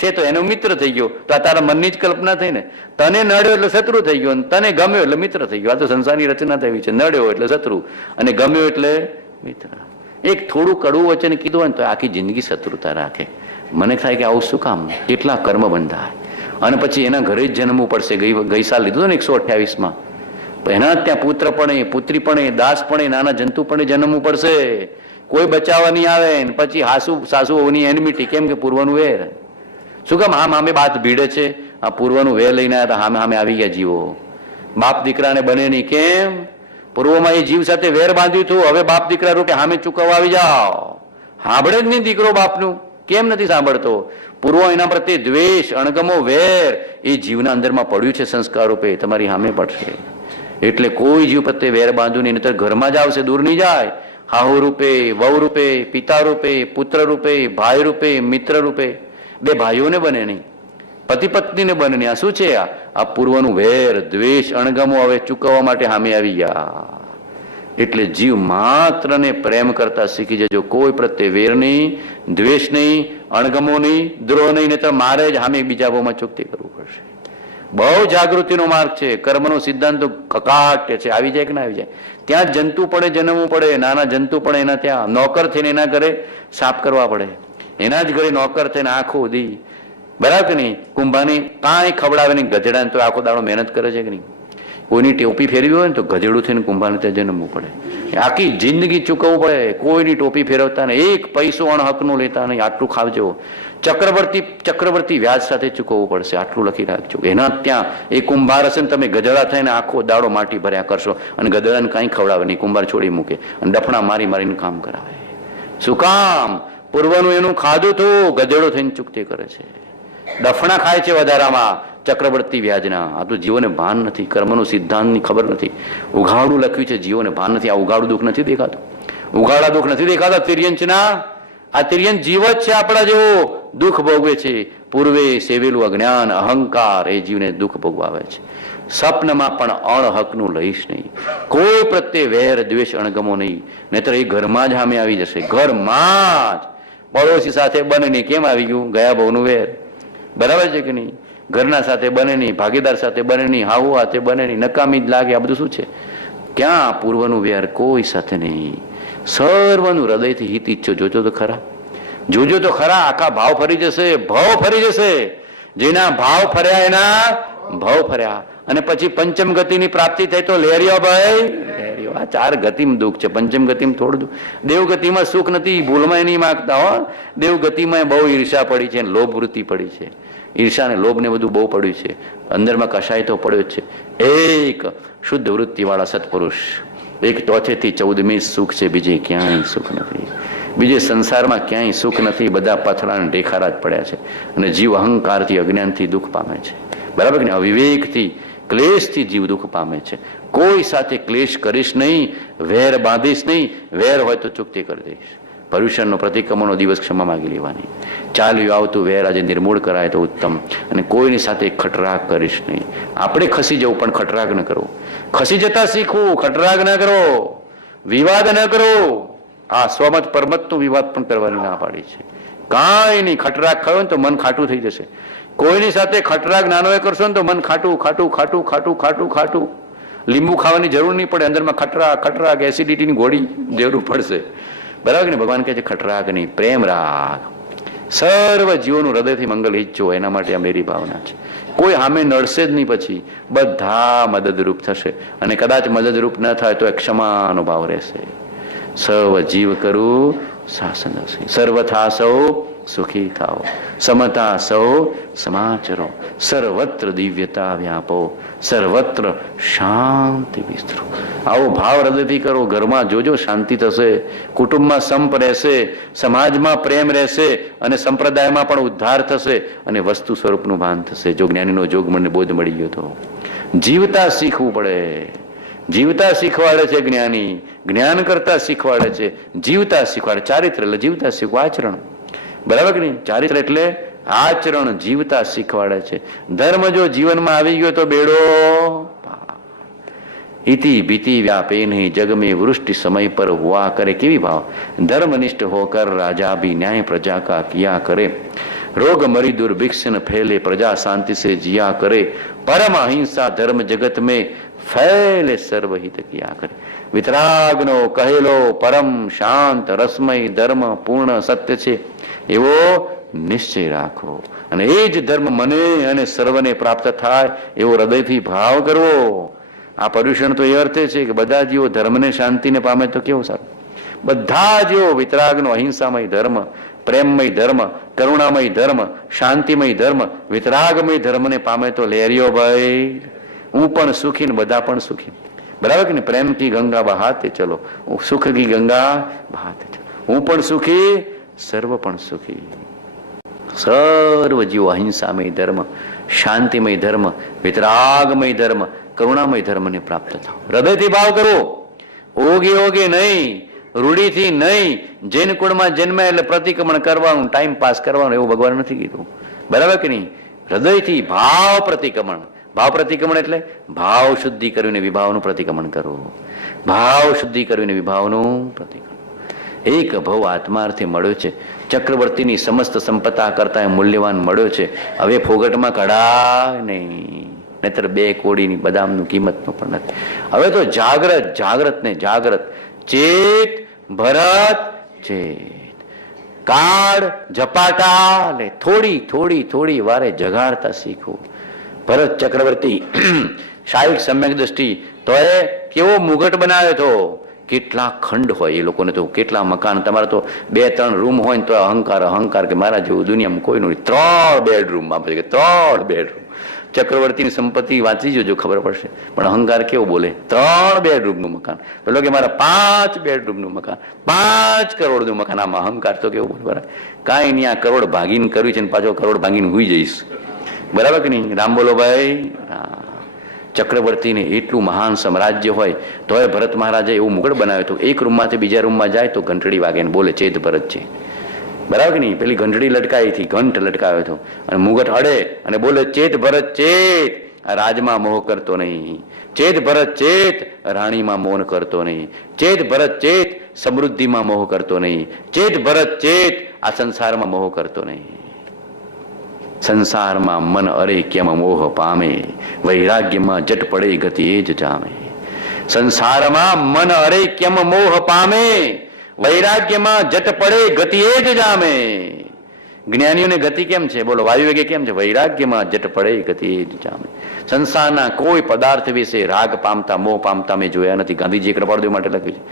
છે તો એનો મિત્ર થઈ ગયો. તો આ તારા મનની જ કલ્પના થઈ ને. તને નડ્યો એટલે શત્રુ થઈ ગયો, તને ગમ્યો એટલે મિત્ર થઈ ગયો. આ તો સંસારની રચના થઈ છે. નડ્યો એટલે શત્રુ અને ગમ્યો એટલે મિત્ર. એક થોડું કડવું વચન કીધું હોય ને તો આખી જિંદગી શત્રુતા રાખે. મને થાય કે આવું શું કામ, કેટલા કર્મ બંધાય. અને પછી એના ઘરે જ જન્મવું પડશે. ગઈ સાલ લીધું ને 128માં, એના ત્યાં પુત્ર પણ પુત્રી પણ દાસ પણ નાના જંતુ પણ જન્મવું પડશે. કોઈ બચાવવા નહીં આવે. પછી સાસુઓની એનિમિટી, કેમ કે પૂર્વનું વેર. શું કામ આમ આમે બાત ભીડે છે? આ પૂર્વનું વેર લઈને આવ્યા હતા, સામે આવી ગયા જીવો. બાપ દીકરાને બને નહીં. કેમ? પૂર્વમાં એ જીવ સાથે વેર બાંધ્યું હતું. હવે બાપ દીકરા રૂપે સામે ચૂકવવા આવી જાઓ. સાંભળે જ નહીં દીકરો બાપનું. કેમ નથી સાંભળતો? પૂર્વ એના પ્રત્યે દ્વેષ, અણગમો, વેર એ જીવના અંદરમાં પડ્યું છે. સંસ્કાર રૂપે તમારી સામે પડશે. એટલે કોઈ જીવ પ્રત્યે વેર બાંધવું નહીં, નહીતર ઘરમાં જ આવશે, દૂર નહીં જાય. હાહુ રૂપે, વહુ રૂપે, પિતા રૂપે, પુત્ર રૂપે, ભાઈ રૂપે, મિત્ર રૂપે. બે ભાઈઓને બને નહીં, પતિ પત્નીને બને નહીં. આ શું છે? આ પૂર્વનું વેર, દ્વેષ, અણગમો હવે ચૂકવવા માટે સામે આવી ગયા. એટલે જીવ માત્ર ને પ્રેમ કરતા શીખી જજો. કોઈ પ્રત્યે વેર નહીં, દ્વેષ નહીં, અણગમો નહીં, દ્રોહ નહીં, નહીતર મારે જ સામે બીજા ભાવમાં ચૂકતી કરવું પડશે. બહુ જાગૃતિનો માર્ગ છે. કર્મનો સિદ્ધાંત કકાટ છે. આવી જાય કે ના આવી જાય? ત્યાં જંતુ પડે, જન્મવું પડે. નાના જંતુ પડે એના ત્યાં નોકર થઈને એના ઘરે સાફ કરવા પડે. એના જ ઘરે નોકર થઈને આખો દી, બરાબર કે નહીં? કુંભાની કાંઈ ખવડાવે નહીં ગધેડાને, તો આખો દાડો મહેનત કરે છે કે નહીં? કોઈની ટોપી ફેરવી હોય ને તો ગધેડું થઈને કુંભાને ત્યાં જન્મવું પડે. આખી જિંદગી ચૂકવવું પડે. કોઈની ટોપી ફેરવતા નહીં, એક પૈસો અણહકનું લેતા નહીં. આટલું ખાવજો. ચક્રવર્તી વ્યાજ સાથે ચૂકવવું પડશે. આટલું લખી રાખજો. એના ત્યાં એ કુંભાર હશે ને તમે ગધેડા થઈને આખો દાડો માટી ભર્યા કરશો અને ગધેડાને કાંઈ ખવડાવે નહીં. કુંભાર છોડી મૂકે અને ડફણા મારીને કામ કરાવે. શું કામ? પૂર્વનું એનું ખાધું હતું, ગધેડો થઈને ચૂકતી કરે છે. ડફણા ખાય છે વધારામાં ચક્રવર્તી વ્યાજના. આ તો જીવોને ભાન નથી. કર્મનો સિદ્ધાંતની ખબર નથી. ઉઘાડું લખ્યું છે, જીવોને ભાન નથી. આ ઉઘાડું દુઃખ નથી દેખાતું. ઉઘાડા દુઃખ નથી દેખાતા તિર્યંચના. આ તિર્યંચ જીવ જ છે આપણા જેવો, દુઃખ ભોગવે છે. પૂર્વે સેવેલું અજ્ઞાન, અહંકાર એ જીવને દુઃખ ભોગવાવે છે. સ્વપ્નમાં પણ અણહકનું લઈશ નહીં. કોઈ પ્રત્યે વેર, દ્વેષ, અણગમો નહીં, નહીતર એ ઘરમાં જ સામે આવી જશે. ઘરમાં જ. પડોશી સાથે બને નહીં. કેમ આવી ગયું? ગયા બહુનું વેર. બરાબર છે કે નહીં? ઘરના સાથે બને નહીં, ભાગીદાર સાથે બને નહીં, હાહુ સાથે બને નહીં, નકામી જ લાગે. આ બધું શું છે? ક્યાં? પૂર્વનું વેર કોઈ સાથે નહીં. સર્વનું હૃદયથી હિત ઈચ્છો. જોજો તો ખરા, જોજો તો ખરા. આખા ભાવ ફરી જશે, ભાવ ફરી જશે. જેના ભાવ ફર્યા એના ભાવ ફર્યા. અને પછી પંચમ ગતિની પ્રાપ્તિ થઈ તો લેરિયો ભાઈ લેરિયો. આ ચાર ગતિમાં દુઃખ છે. પંચમ ગતિમાં થોડું દુઃખ. દેવગતિમાં સુખ નથી. ભૂલમાં નહીં માગતા હો. દેવગતિમાં બહુ ઈર્ષા પડી છે, લોભ વૃત્તિ પડી છે. ઈર્ષા ને લોભ ને બધું બહુ પડ્યું છે. અંદરમાં કશાય તો પડ્યો જ છે. એક શુદ્ધ વૃત્તિ વાળા સત્પુરુષ, એક ચોથેથી 14મી સુખ છે. બીજે ક્યાંય સુખ નથી. બીજે સંસારમાં ક્યાંય સુખ નથી. બધા પથરાને ઢેખારા જ પડ્યા છે. અને જીવ અહંકારથી, અજ્ઞાનથી દુઃખ પામે છે. બરાબર કે નહીં? અવિવેકથી, ક્લેશથી જીવ દુઃખ પામે છે. કોઈ સાથે ક્લેશ કરીશ નહીં, વેર બાંધીશ નહીં. વેર હોય તો ચૂકતી કરી દઈશ. ભવિષ્યનો પ્રતિક્રમણનો દિવસ ક્ષમા માગી લેવાની. ચાલ્યું આવતું વેર આજે નિર્મૂળ કરાય તો ઉત્તમ. અને કોઈની સાથે ખટરાગ કરીશ નહીં. આપણે ખસી જવું પણ ખટરાગ ન કરો. ખસી જતા શીખવું, ખટરાગ ન કરો, વિવાદ ન કરો. આ સ્વમત પરમતનો વિવાદ પણ કરવાની ના પાડી છે. કાંઈ નહીં. ખટરાગ ખાયો ને તો મન ખાટું થઈ જશે. કોઈની સાથે ખટરાગ નાનો એ કરશો ને તો મન ખાટું ખાટું ખાટું ખાટું ખાટું ખાટું. લીંબુ ખાવાની જરૂર નહીં પડે. અંદરમાં ખટરાગ એસિડિટીની ગોળી જરૂર પડશે. બરાબર ને? ભગવાન કહે છે ખટરાગ નહીં, પ્રેમ રાગ. સર્વ જીવોનું હૃદયથી મંગલ ઈચ્છો. એના માટે આ મેરી ભાવના છે. કોઈ સામે નડશે જ નહીં. પછી બધા મદદરૂપ થશે. અને કદાચ મદદરૂપ ન થાય તો ક્ષમાનો ભાવ રહેશે. સર્વ જીવ કરું શાસન. સર્વથા સૌ સુખી થાઓ, સમતા સૌ સમાચરો, સર્વત્ર દિવ્યતા વ્યાપો, સર્વત્ર શાંતિ વિસ્તરો. આવો ભાવ હૃદયથી કરો. ઘરમાં જોજો શાંતિ થશે, કુટુંબમાં સંપ રહેશે, સમાજમાં પ્રેમ રહેશે, અને સંપ્રદાયમાં પણ ઉદ્ધાર થશે, અને વસ્તુ સ્વરૂપનું ભાન થશે. જો જ્ઞાનીનો જોગ મને બોધ મળી ગયો તો જીવતા શીખવું પડે. જીવતા શીખવાડે છે જ્ઞાની. જ્ઞાન કરતા શીખવાડે છે, જીવતા શીખવાડે. ચારિત્ર એટલે જીવતા શીખવા, આચરણ. બરાબર કે નહીં? ચારિત્ર એટલે આચરણ, જીવતા શીખવાડે છે. ધર્મ જો જીવનમાં આવી ગયો તો બેડો इति भीति व्यापे नहीं जग में वृष्टि समय पर हुआ करे. केवी भाव? धर्मनिष्ठ होकर राजा भी न्याय प्रजा का किया करे. रोग मरी दुर्भिक्ष न फैले, प्रजा शांति से जिया करे, परम अहिंसा धर्म जगत में फैले, सर्वहित किया करे. વિતરાગનો કહેલો પરમ શાંત રસમય ધર્મ પૂર્ણ સત્ય છે એવો નિશ્ચય રાખો, અને એ જ ધર્મ મને અને સર્વને પ્રાપ્ત થાય એવો હૃદયથી ભાવ કરવો. આ પર્યુષણ તો એ અર્થે છે કે બધા જીવો ધર્મને શાંતિને પામે તો કેવું સારું. બધા જીવો વિતરાગનો અહિંસામય ધર્મ, પ્રેમમય ધર્મ, કરુણામય ધર્મ, શાંતિમય ધર્મ, વિતરાગમય ધર્મને પામે તો લેરિયો ભાઈ હું પણ સુખી ને બધા પણ સુખી. बराबर कि नहीं? प्रेम की गंगा बहाते चलो, सुख की गंगा बहाते चलो, हूँ पण सुखी सर्व पण सुखी. सर्व जीव अहिंसामय धर्म, शांतिमय धर्म, वितरागमय धर्म, करुणामय धर्म ने प्राप्त थाओ. हृदय थी भाव करो, ओगे ओगे नहीं, रूढ़ी थी नहीं. जैन कुळ में जन्मे એટલે પ્રતિક્રમણ કરવાનું, ટાઈમ પાસ કરવાનું એવું ભગવાન નથી કીધું. બરાબર કે નહીં? હૃદયથી ભાવ પ્રતિક્રમણ. ભાવ પ્રતિક્રમણ એટલે ભાવ શુદ્ધિ કરીને વિભાવનું પ્રતિક્રમણ કરવું. ભાવ શુદ્ધિ કરીને વિભાવનું પ્રતિક્રમણ. એક ભવ આત્માર્થે મળ્યો છે, ચક્રવર્તીની સમસ્ત સંપત્તા કરતા મૂલ્યવાન મળ્યો છે. હવે ફોગટમાં કઢાય નહીં, નહીતર 2 કોડીની બદામનું કિંમતનું પણ નથી. હવે તો જાગ્રત, જાગ્રત ને જાગ્રત, ચેત ભરત ચેત, કાળ ઝપાટા લે, થોડી થોડી થોડી વારે જગાડતા શીખવું. ભરત ચક્રવર્તી શારીરિક સમ્યક દ્રષ્ટિ તો એ કેવો મુગટ બનાવ્યો હતો. કેટલા ખંડ હોય એ લોકોને, તો કેટલા મકાન. તમારે તો 2-3 રૂમ હોય ને તો અહંકાર અહંકાર કે મારા જેવું દુનિયામાં કોઈનું નહીં. 3 બેડરૂમ આપે કે 3 બેડરૂમ. ચક્રવર્તીની સંપત્તિ વાંચી જોજો, ખબર પડશે. પણ અહંકાર કેવો બોલે, 3 બેડરૂમનું મકાન. પેલો કે મારા 5 બેડરૂમનું મકાન, 5 કરોડનું મકાન. આમાં અહંકાર તો કેવો બોલે. બરાબર, કાંઈ નહીં, આ કરોડ ભાગીને કર્યું છે ને પાછો કરોડ ભાગીને હુઈ જઈશ. બરાબર કે નહીં? રામ બોલો ભાઈ. ચક્રવર્તીને એટલું મહાન સામ્રાજ્ય હોય તો એ ભરત મહારાજે એવું મુગટ બનાવ્યું હતું. એક રૂમમાંથી બીજા રૂમમાં જાય તો ઘંટડી વાગે ને બોલે ચેત ભરત છે. બરાબર કે નહીં? પેલી ઘંટડી લટકાઈ હતી, ઘંટ લટકાવ્યો હતો, અને મુગટ અડે અને બોલે ચેત ભરત ચેત, આ રાજમાં મોહ કરતો નહીં. ચેત ભરત ચેત, રાણીમાં મોહ કરતો નહીં. ચેત ભરત ચેત, સમૃદ્ધિમાં મોહ કરતો નહીં. ચેત ભરત ચેત, આ સંસારમાં મોહ કરતો નહીં. સંસારમાં મન અરે કેમ મોહ પામે, વૈરાગ્યમાં જટ પડે ગતિ એ જ જામે. સંસારમાં મન અરે કેમ મોહ પામે, વૈરાગ્યમાં જટ પડે ગતિ એ જ જામે. જ્ઞાનીઓને ગતિ કેમ છે? બોલો, વાયુવેગે કેમ છે? વૈરાગ્યમાં જટ પડે ગતિ એ જ જામે. સંસારના કોઈ પદાર્થ વિશે રાગ પામતા મોહ પામતા મેં જોયા નથી. ગાંધીજીએ કૃપાળદેવ માટે લખ્યું છે,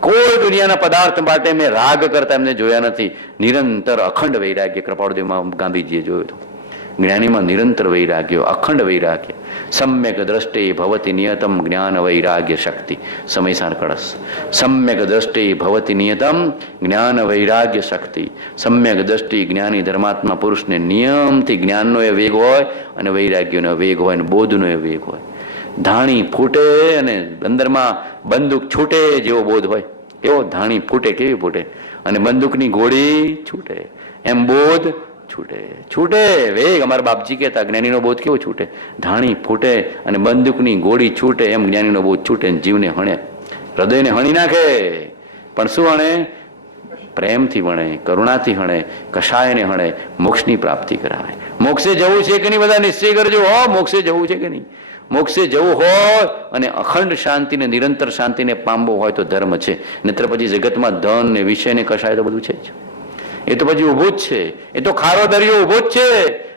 કોઈ દુનિયાના પદાર્થ માટે મેં રાગ કરતા એમને જોયા નથી. નિરંતર અખંડ વૈરાગ્ય કૃપાળદેવમાં ગાંધીજીએ જોયું હતું. જ્ઞાનીમાં નિરંતર વૈરાગ્ય, અખંડ વૈરાગ્ય. સમ્યક દ્રષ્ટિ ભવતી નિયતમ જ્ઞાન વૈરાગ્ય શક્તિ. સમયસાર કળશ. સમ્યક દ્રષ્ટિ ભવતી નિયતમ જ્ઞાન વૈરાગ્ય શક્તિ. સમ્યક દ્રષ્ટિ જ્ઞાની ધર્માત્મા પુરુષને નિયમથી જ્ઞાનનો એ વેગ હોય, અને વૈરાગ્યનો વેગ હોય, અને બોધનો એ વેગ હોય. ધાણી ફૂટે અને અંદરમાં બંદૂક છૂટે જેવો બોધ હોય, એવો ધાણી ફૂટે કેવી ફૂટે, અને બંદૂકની ગોળી છૂટે એમ બોધ છૂટે. છૂટે વેગ. અમારા બાપજી કહેતા જ્ઞાનીનો બોધ કેવો છૂટે, ધાણી ફૂટે અને બંદૂકની ગોળી છૂટે એમ જ્ઞાનીનો બોધ છૂટે. જીવને હણે, હૃદયને હણી નાખે. પણ શું હણે? પ્રેમથી હણે, કરુણાથી હણે, કષાયને હણે, મોક્ષની પ્રાપ્તિ કરાવે. મોક્ષે જવું છે કે નહીં? બધા નિશ્ચય કરજો. હો, મોક્ષે જવું છે કે નહીં? મોક્ષે જવું હોય અને અખંડ શાંતિને, નિરંતર શાંતિને પામવું હોય તો ધર્મ છે. નહીતર પછી જગતમાં ધન ને વિષય ને કષાય તો બધું છે જ. એ તો પછી ઉભું જ છે. એ તો ખારો દરિયો ઉભો જ છે.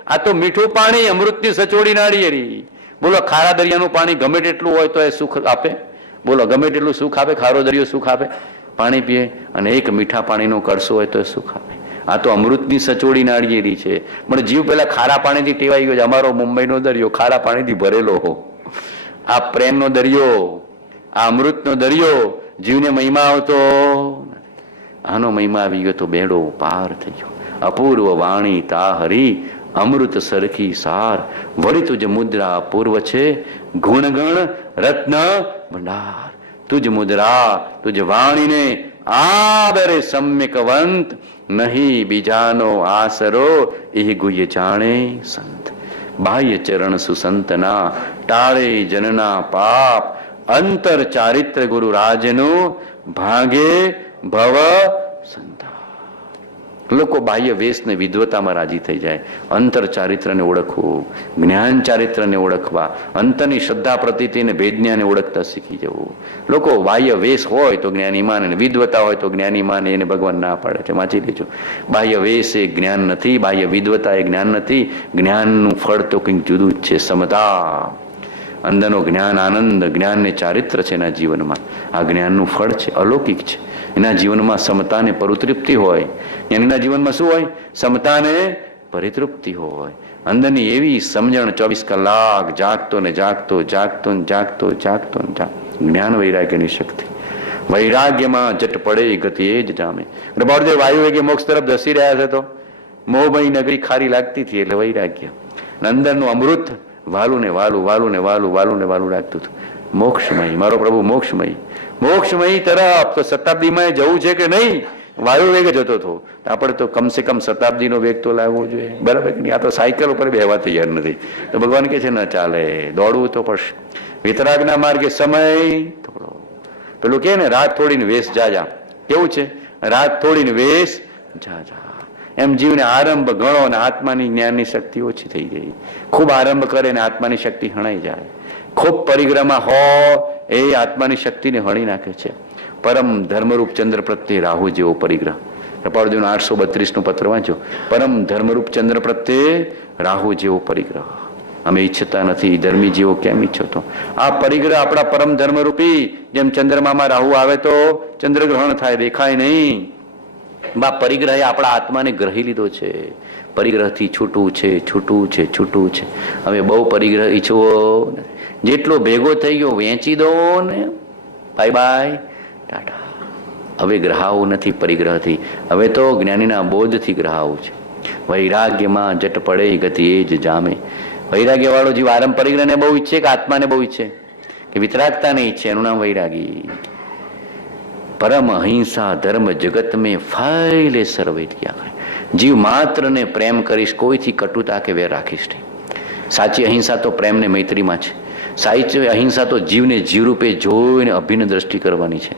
આ તો મીઠું પાણી, અમૃતની સચોડી નાળિયેરી. બોલો, ખારા દરિયાનું પાણી ગમે તેટલું હોય તો એ સુખ આપે? બોલો, ગમે તેટલું સુખ આપે? ખારો દરિયો સુખ આપે? પાણી પીએ અને એક મીઠા પાણીનો કળશો હોય તો એ સુખ આપે. આ તો અમૃતની સચોડી નાળિયેરી છે. પણ જીવ પેલા ખારા પાણીથી ટેવાઈ ગયો છે. અમારો મુંબઈનો દરિયો ખારા પાણીથી ભરેલો. આ પ્રેમનો દરિયો, આ અમૃતનો દરિયો જીવને મહિમા આવતો. આનો મહિમા આવી ગયો તો બેડો પાર થઈ ગયો. અપૂર્વ વાણી તા હરી, અમૃત સરખી સાર. વળી તુજ મુદ્રા પૂર્વ છે, ગુણગણ રત્ન ભંડાર. તુજ મુદ્રા તુજ વાણીને આદરે સમ્યકવંત, નહીં બીજાનો આસરો એ ગુય જાણે સંત. બાહ્ય ચરણ સુસંતના, ટાળે જનના પાપ. અંતર ચારિત્ર ગુરુ રાજનું, ભાગે ભવ સંતા. લોકો બાહ્ય વેશને વિદ્વતામાં રાજી થઈ જાય. અંતર ચારિત્રને ઓળખવું, જ્ઞાન ચારિત્રને ઓળખવા, અંતરની શ્રદ્ધા પ્રતીતિને ભેદન્યાને ઓળખતા શીખી જવું. લોકો બાહ્ય વેશ હોય તો જ્ઞાની માને, વિદ્વતા હોય તો જ્ઞાની માને, એને ભગવાન ના પાડે છે. વાંચી લેજો. બાહ્ય વેશ એ જ્ઞાન નથી, બાહ્ય વિદ્વતા એ જ્ઞાન નથી. જ્ઞાનનું ફળ તો કંઈક જુદું જ છે, સમતા. અંદરનો જ્ઞાન આનંદ, જ્ઞાનને ચારિત્ર છે એના જીવનમાં. આ જ્ઞાનનું ફળ છે, અલૌકિક છે. એના જીવનમાં સમતાને પરિતૃપ્તિ હોય. એના જીવનમાં શું હોય? સમતાને પરિતૃપ્તિ હોય. અંદરની એવી સમજણ 24 કલાક જાગતો ને જાગતો, જાગતો ને જાગતો, જાગતો ને જાગતો. જ્ઞાન વૈરાગ્યની શક્તિ. વૈરાગ્યમાં જટ પડે ગતિ એ જ જામે. બળદેવ વાયુ વેગે મોક્ષ તરફ ધસી રહ્યા છે તો મોહમયી નગરી ખારી લાગતી હતી એટલે વૈરાગ્ય. અંદરનું અમૃત વાલું ને વાલું, વાલું ને વાલું, વાલું ને વાલું લાગતું હતું. મોક્ષમય, મારો પ્રભુ મોક્ષમય. મોક્ષમય તરફ તો શતાબ્દીમાં જવું છે કે નહીં? વાયુ વેગે જતો હતો. આપણે તો કમસે કમ શતાબ્દીનો વેગ તો લાવવો જોઈએ, બરાબર કે નહીં? આ તો સાયકલ ઉપર બેહવા તૈયાર નથી. તો ભગવાન કે છે ન ચાલે, દોડવું તો પડશે. વિતરાગના માર્ગે સમય થોડો. પેલું કે ને રાત થોડીને વેશ જાજા. કેવું છે? રાત થોડીને વેશ જાજા. એમ જીવને આરંભ ગણો અને આત્માની જ્ઞાનની શક્તિ ઓછી થઈ ગઈ. ખૂબ આરંભ કરે ને આત્માની શક્તિ હણાઈ જાય. ખૂબ પરિગ્રહમાં હોય એ આત્માની શક્તિને હણી નાખે છે. પરમ ધર્મરૂપ ચંદ્ર પ્રત્યે રાહુ જેવો પરિગ્રહ. કપાળદેવનો 832 પત્ર વાંચો. પરમ ધર્મરૂપ ચંદ્ર પ્રત્યે રાહુ જેવો પરિગ્રહ. અમે ઈચ્છતા નથી, ધર્મી જેવો કેમ ઈચ્છો તો? આ પરિગ્રહ આપણા પરમ ધર્મરૂપી. જેમ ચંદ્રમામાં રાહુ આવે તો ચંદ્રગ્રહણ થાય, દેખાય નહીં. બા પરિગ્રહે આપણા આત્માને ગ્રહી લીધો છે. પરિગ્રહથી છૂટવું છે, છૂટવું છે, છૂટવું છે. હવે બહુ પરિગ્રહ ઈચ્છવો, જેટલો ભેગો થઈ ગયો વેચી દો ને, બાય બાય ટાટા. હવે ગ્રહાવું નથી પરિગ્રહથી, હવે તો જ્ઞાનીના બોધથી ગ્રહાવું છે. વૈરાગ્યમાં જટ પડે ગતિ એ જ જામે. વૈરાગ્ય વાળો જીવ આરંભ પરિગ્રહને બહુ ઈચ્છે કે આત્માને બહુ ઈચ્છે કે વિતરાગતા ને ઈચ્છે? એનું નામ વૈરાગી. પરમ અહિંસા ધર્મ જગત મેં ફૈલે સર્વે ક્યાં. જીવ માત્ર ને પ્રેમ કરીશ, કોઈથી કટુતા કે વેર રાખીશ નહીં. સાચી અહિંસા તો પ્રેમ ને મૈત્રીમાં છે. સાચી અહિંસા તો જીવને જીવરૂપે જોઈને અભિન્ન દ્રષ્ટિ કરવાની છે.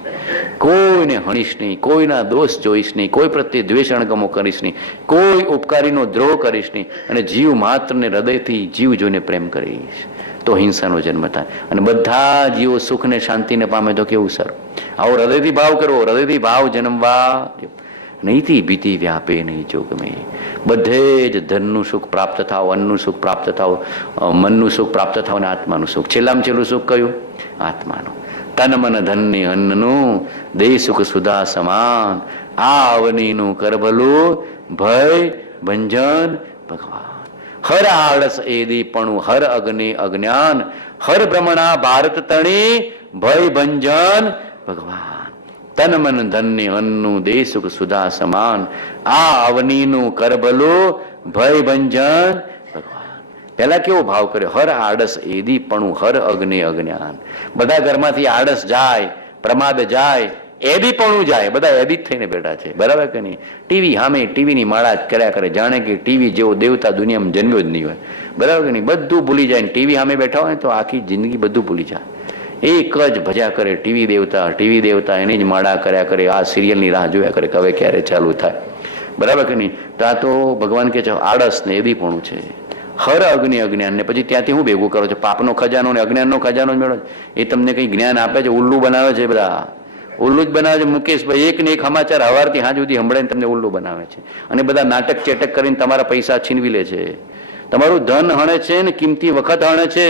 કોઈને હણીશ નહીં, કોઈના દોષ જોઈશ નહીં, કોઈ પ્રત્યે દ્વેષ અણગમો કરીશ નહીં, કોઈ ઉપકારીનો દ્રોહ કરીશ નહીં, અને જીવ માત્રને હૃદયથી જીવ જોઈને પ્રેમ કરીશ. તો હિંસાનો જન્મ થાય અને બધા જીવો સુખ ને શાંતિને પામે. તો કેવું સારું! આવો હૃદયથી ભાવ કરવો, હૃદયથી ભાવ જન્મવા. નહીંથી ભીતિ વ્યાપે નહીં જોગમે. બધે જ ધનનું સુખ પ્રાપ્ત થાવ, અન્નનું સુખ પ્રાપ્ત થાવ, મનનું સુખ પ્રાપ્ત થાવ અને આત્માનું સુખ. છેલ્લામાં છેલ્લું સુખ કયું? આત્માનું. તન મન ધનની અન્નનું દેહ સુખ સુધા સમાન. આ અવનીનું કરભલું ભય ભંજન ભગવાન. હર આળસ એ દીપણું, હર અગ્નિ અજ્ઞાન, હર ભ્રમણા ભારત તણી, ભય ભંજન ભગવાન. તન મન ધનની અન્નનું દેહ સુખ સુધા સમાન. આ અવનીનું કરભલું ભય ભંજન ભગવાન. પહેલા કેવો ભાવ કર્યો? હર આળસ એ દીપણું, હર અગ્નિ અજ્ઞાન. બધા ઘરમાંથી આળસ જાય, પ્રમાદ જાય, એબીપણું જાય. બધા એબી થઈને બેઠા છે, બરાબર કે નહીં? ટીવી સામે ટીવીની માળા જ કર્યા કરે, જાણે કે ટીવી જેવો દેવતા દુનિયામાં જન્મ્યો જ નહીં હોય, બરાબર કે નહીં? બધું ભૂલી જાય. ટીવી સામે બેઠા હોય તો આખી જિંદગી બધું ભૂલી જાય. એક જ ભજ્યા કરે, ટીવી દેવતા, ટીવી દેવતા, એની જ માળા કર્યા કરે. આ સિરિયલની રાહ જોયા કરે કે હવે ક્યારે ચાલુ થાય, બરાબર કે નહીં? તો આ તો ભગવાન કે છે આળસ ને એબીપણું છે. હર અગ્નિ અજ્ઞાન ને પછી ત્યાંથી હું ભેગું કરો છો? પાપનો ખજાનો ને અજ્ઞાનનો ખજાનો જ મેળવો. એ તમને કઈ જ્ઞાન આપે છે? ઉલ્લુ બનાવે છે. બધા ઉલ્લુ જ બનાવે છે. મુકેશભાઈ એક ને એક સમાચાર હવારથી હાજ સુધી સંભળાઈને તમને ઉલ્લુ બનાવે છે. અને બધા નાટક ચેટક કરીને તમારા પૈસા છીનવી લે છે. તમારું ધન હણે છે ને કિંમતી વખત હણે છે.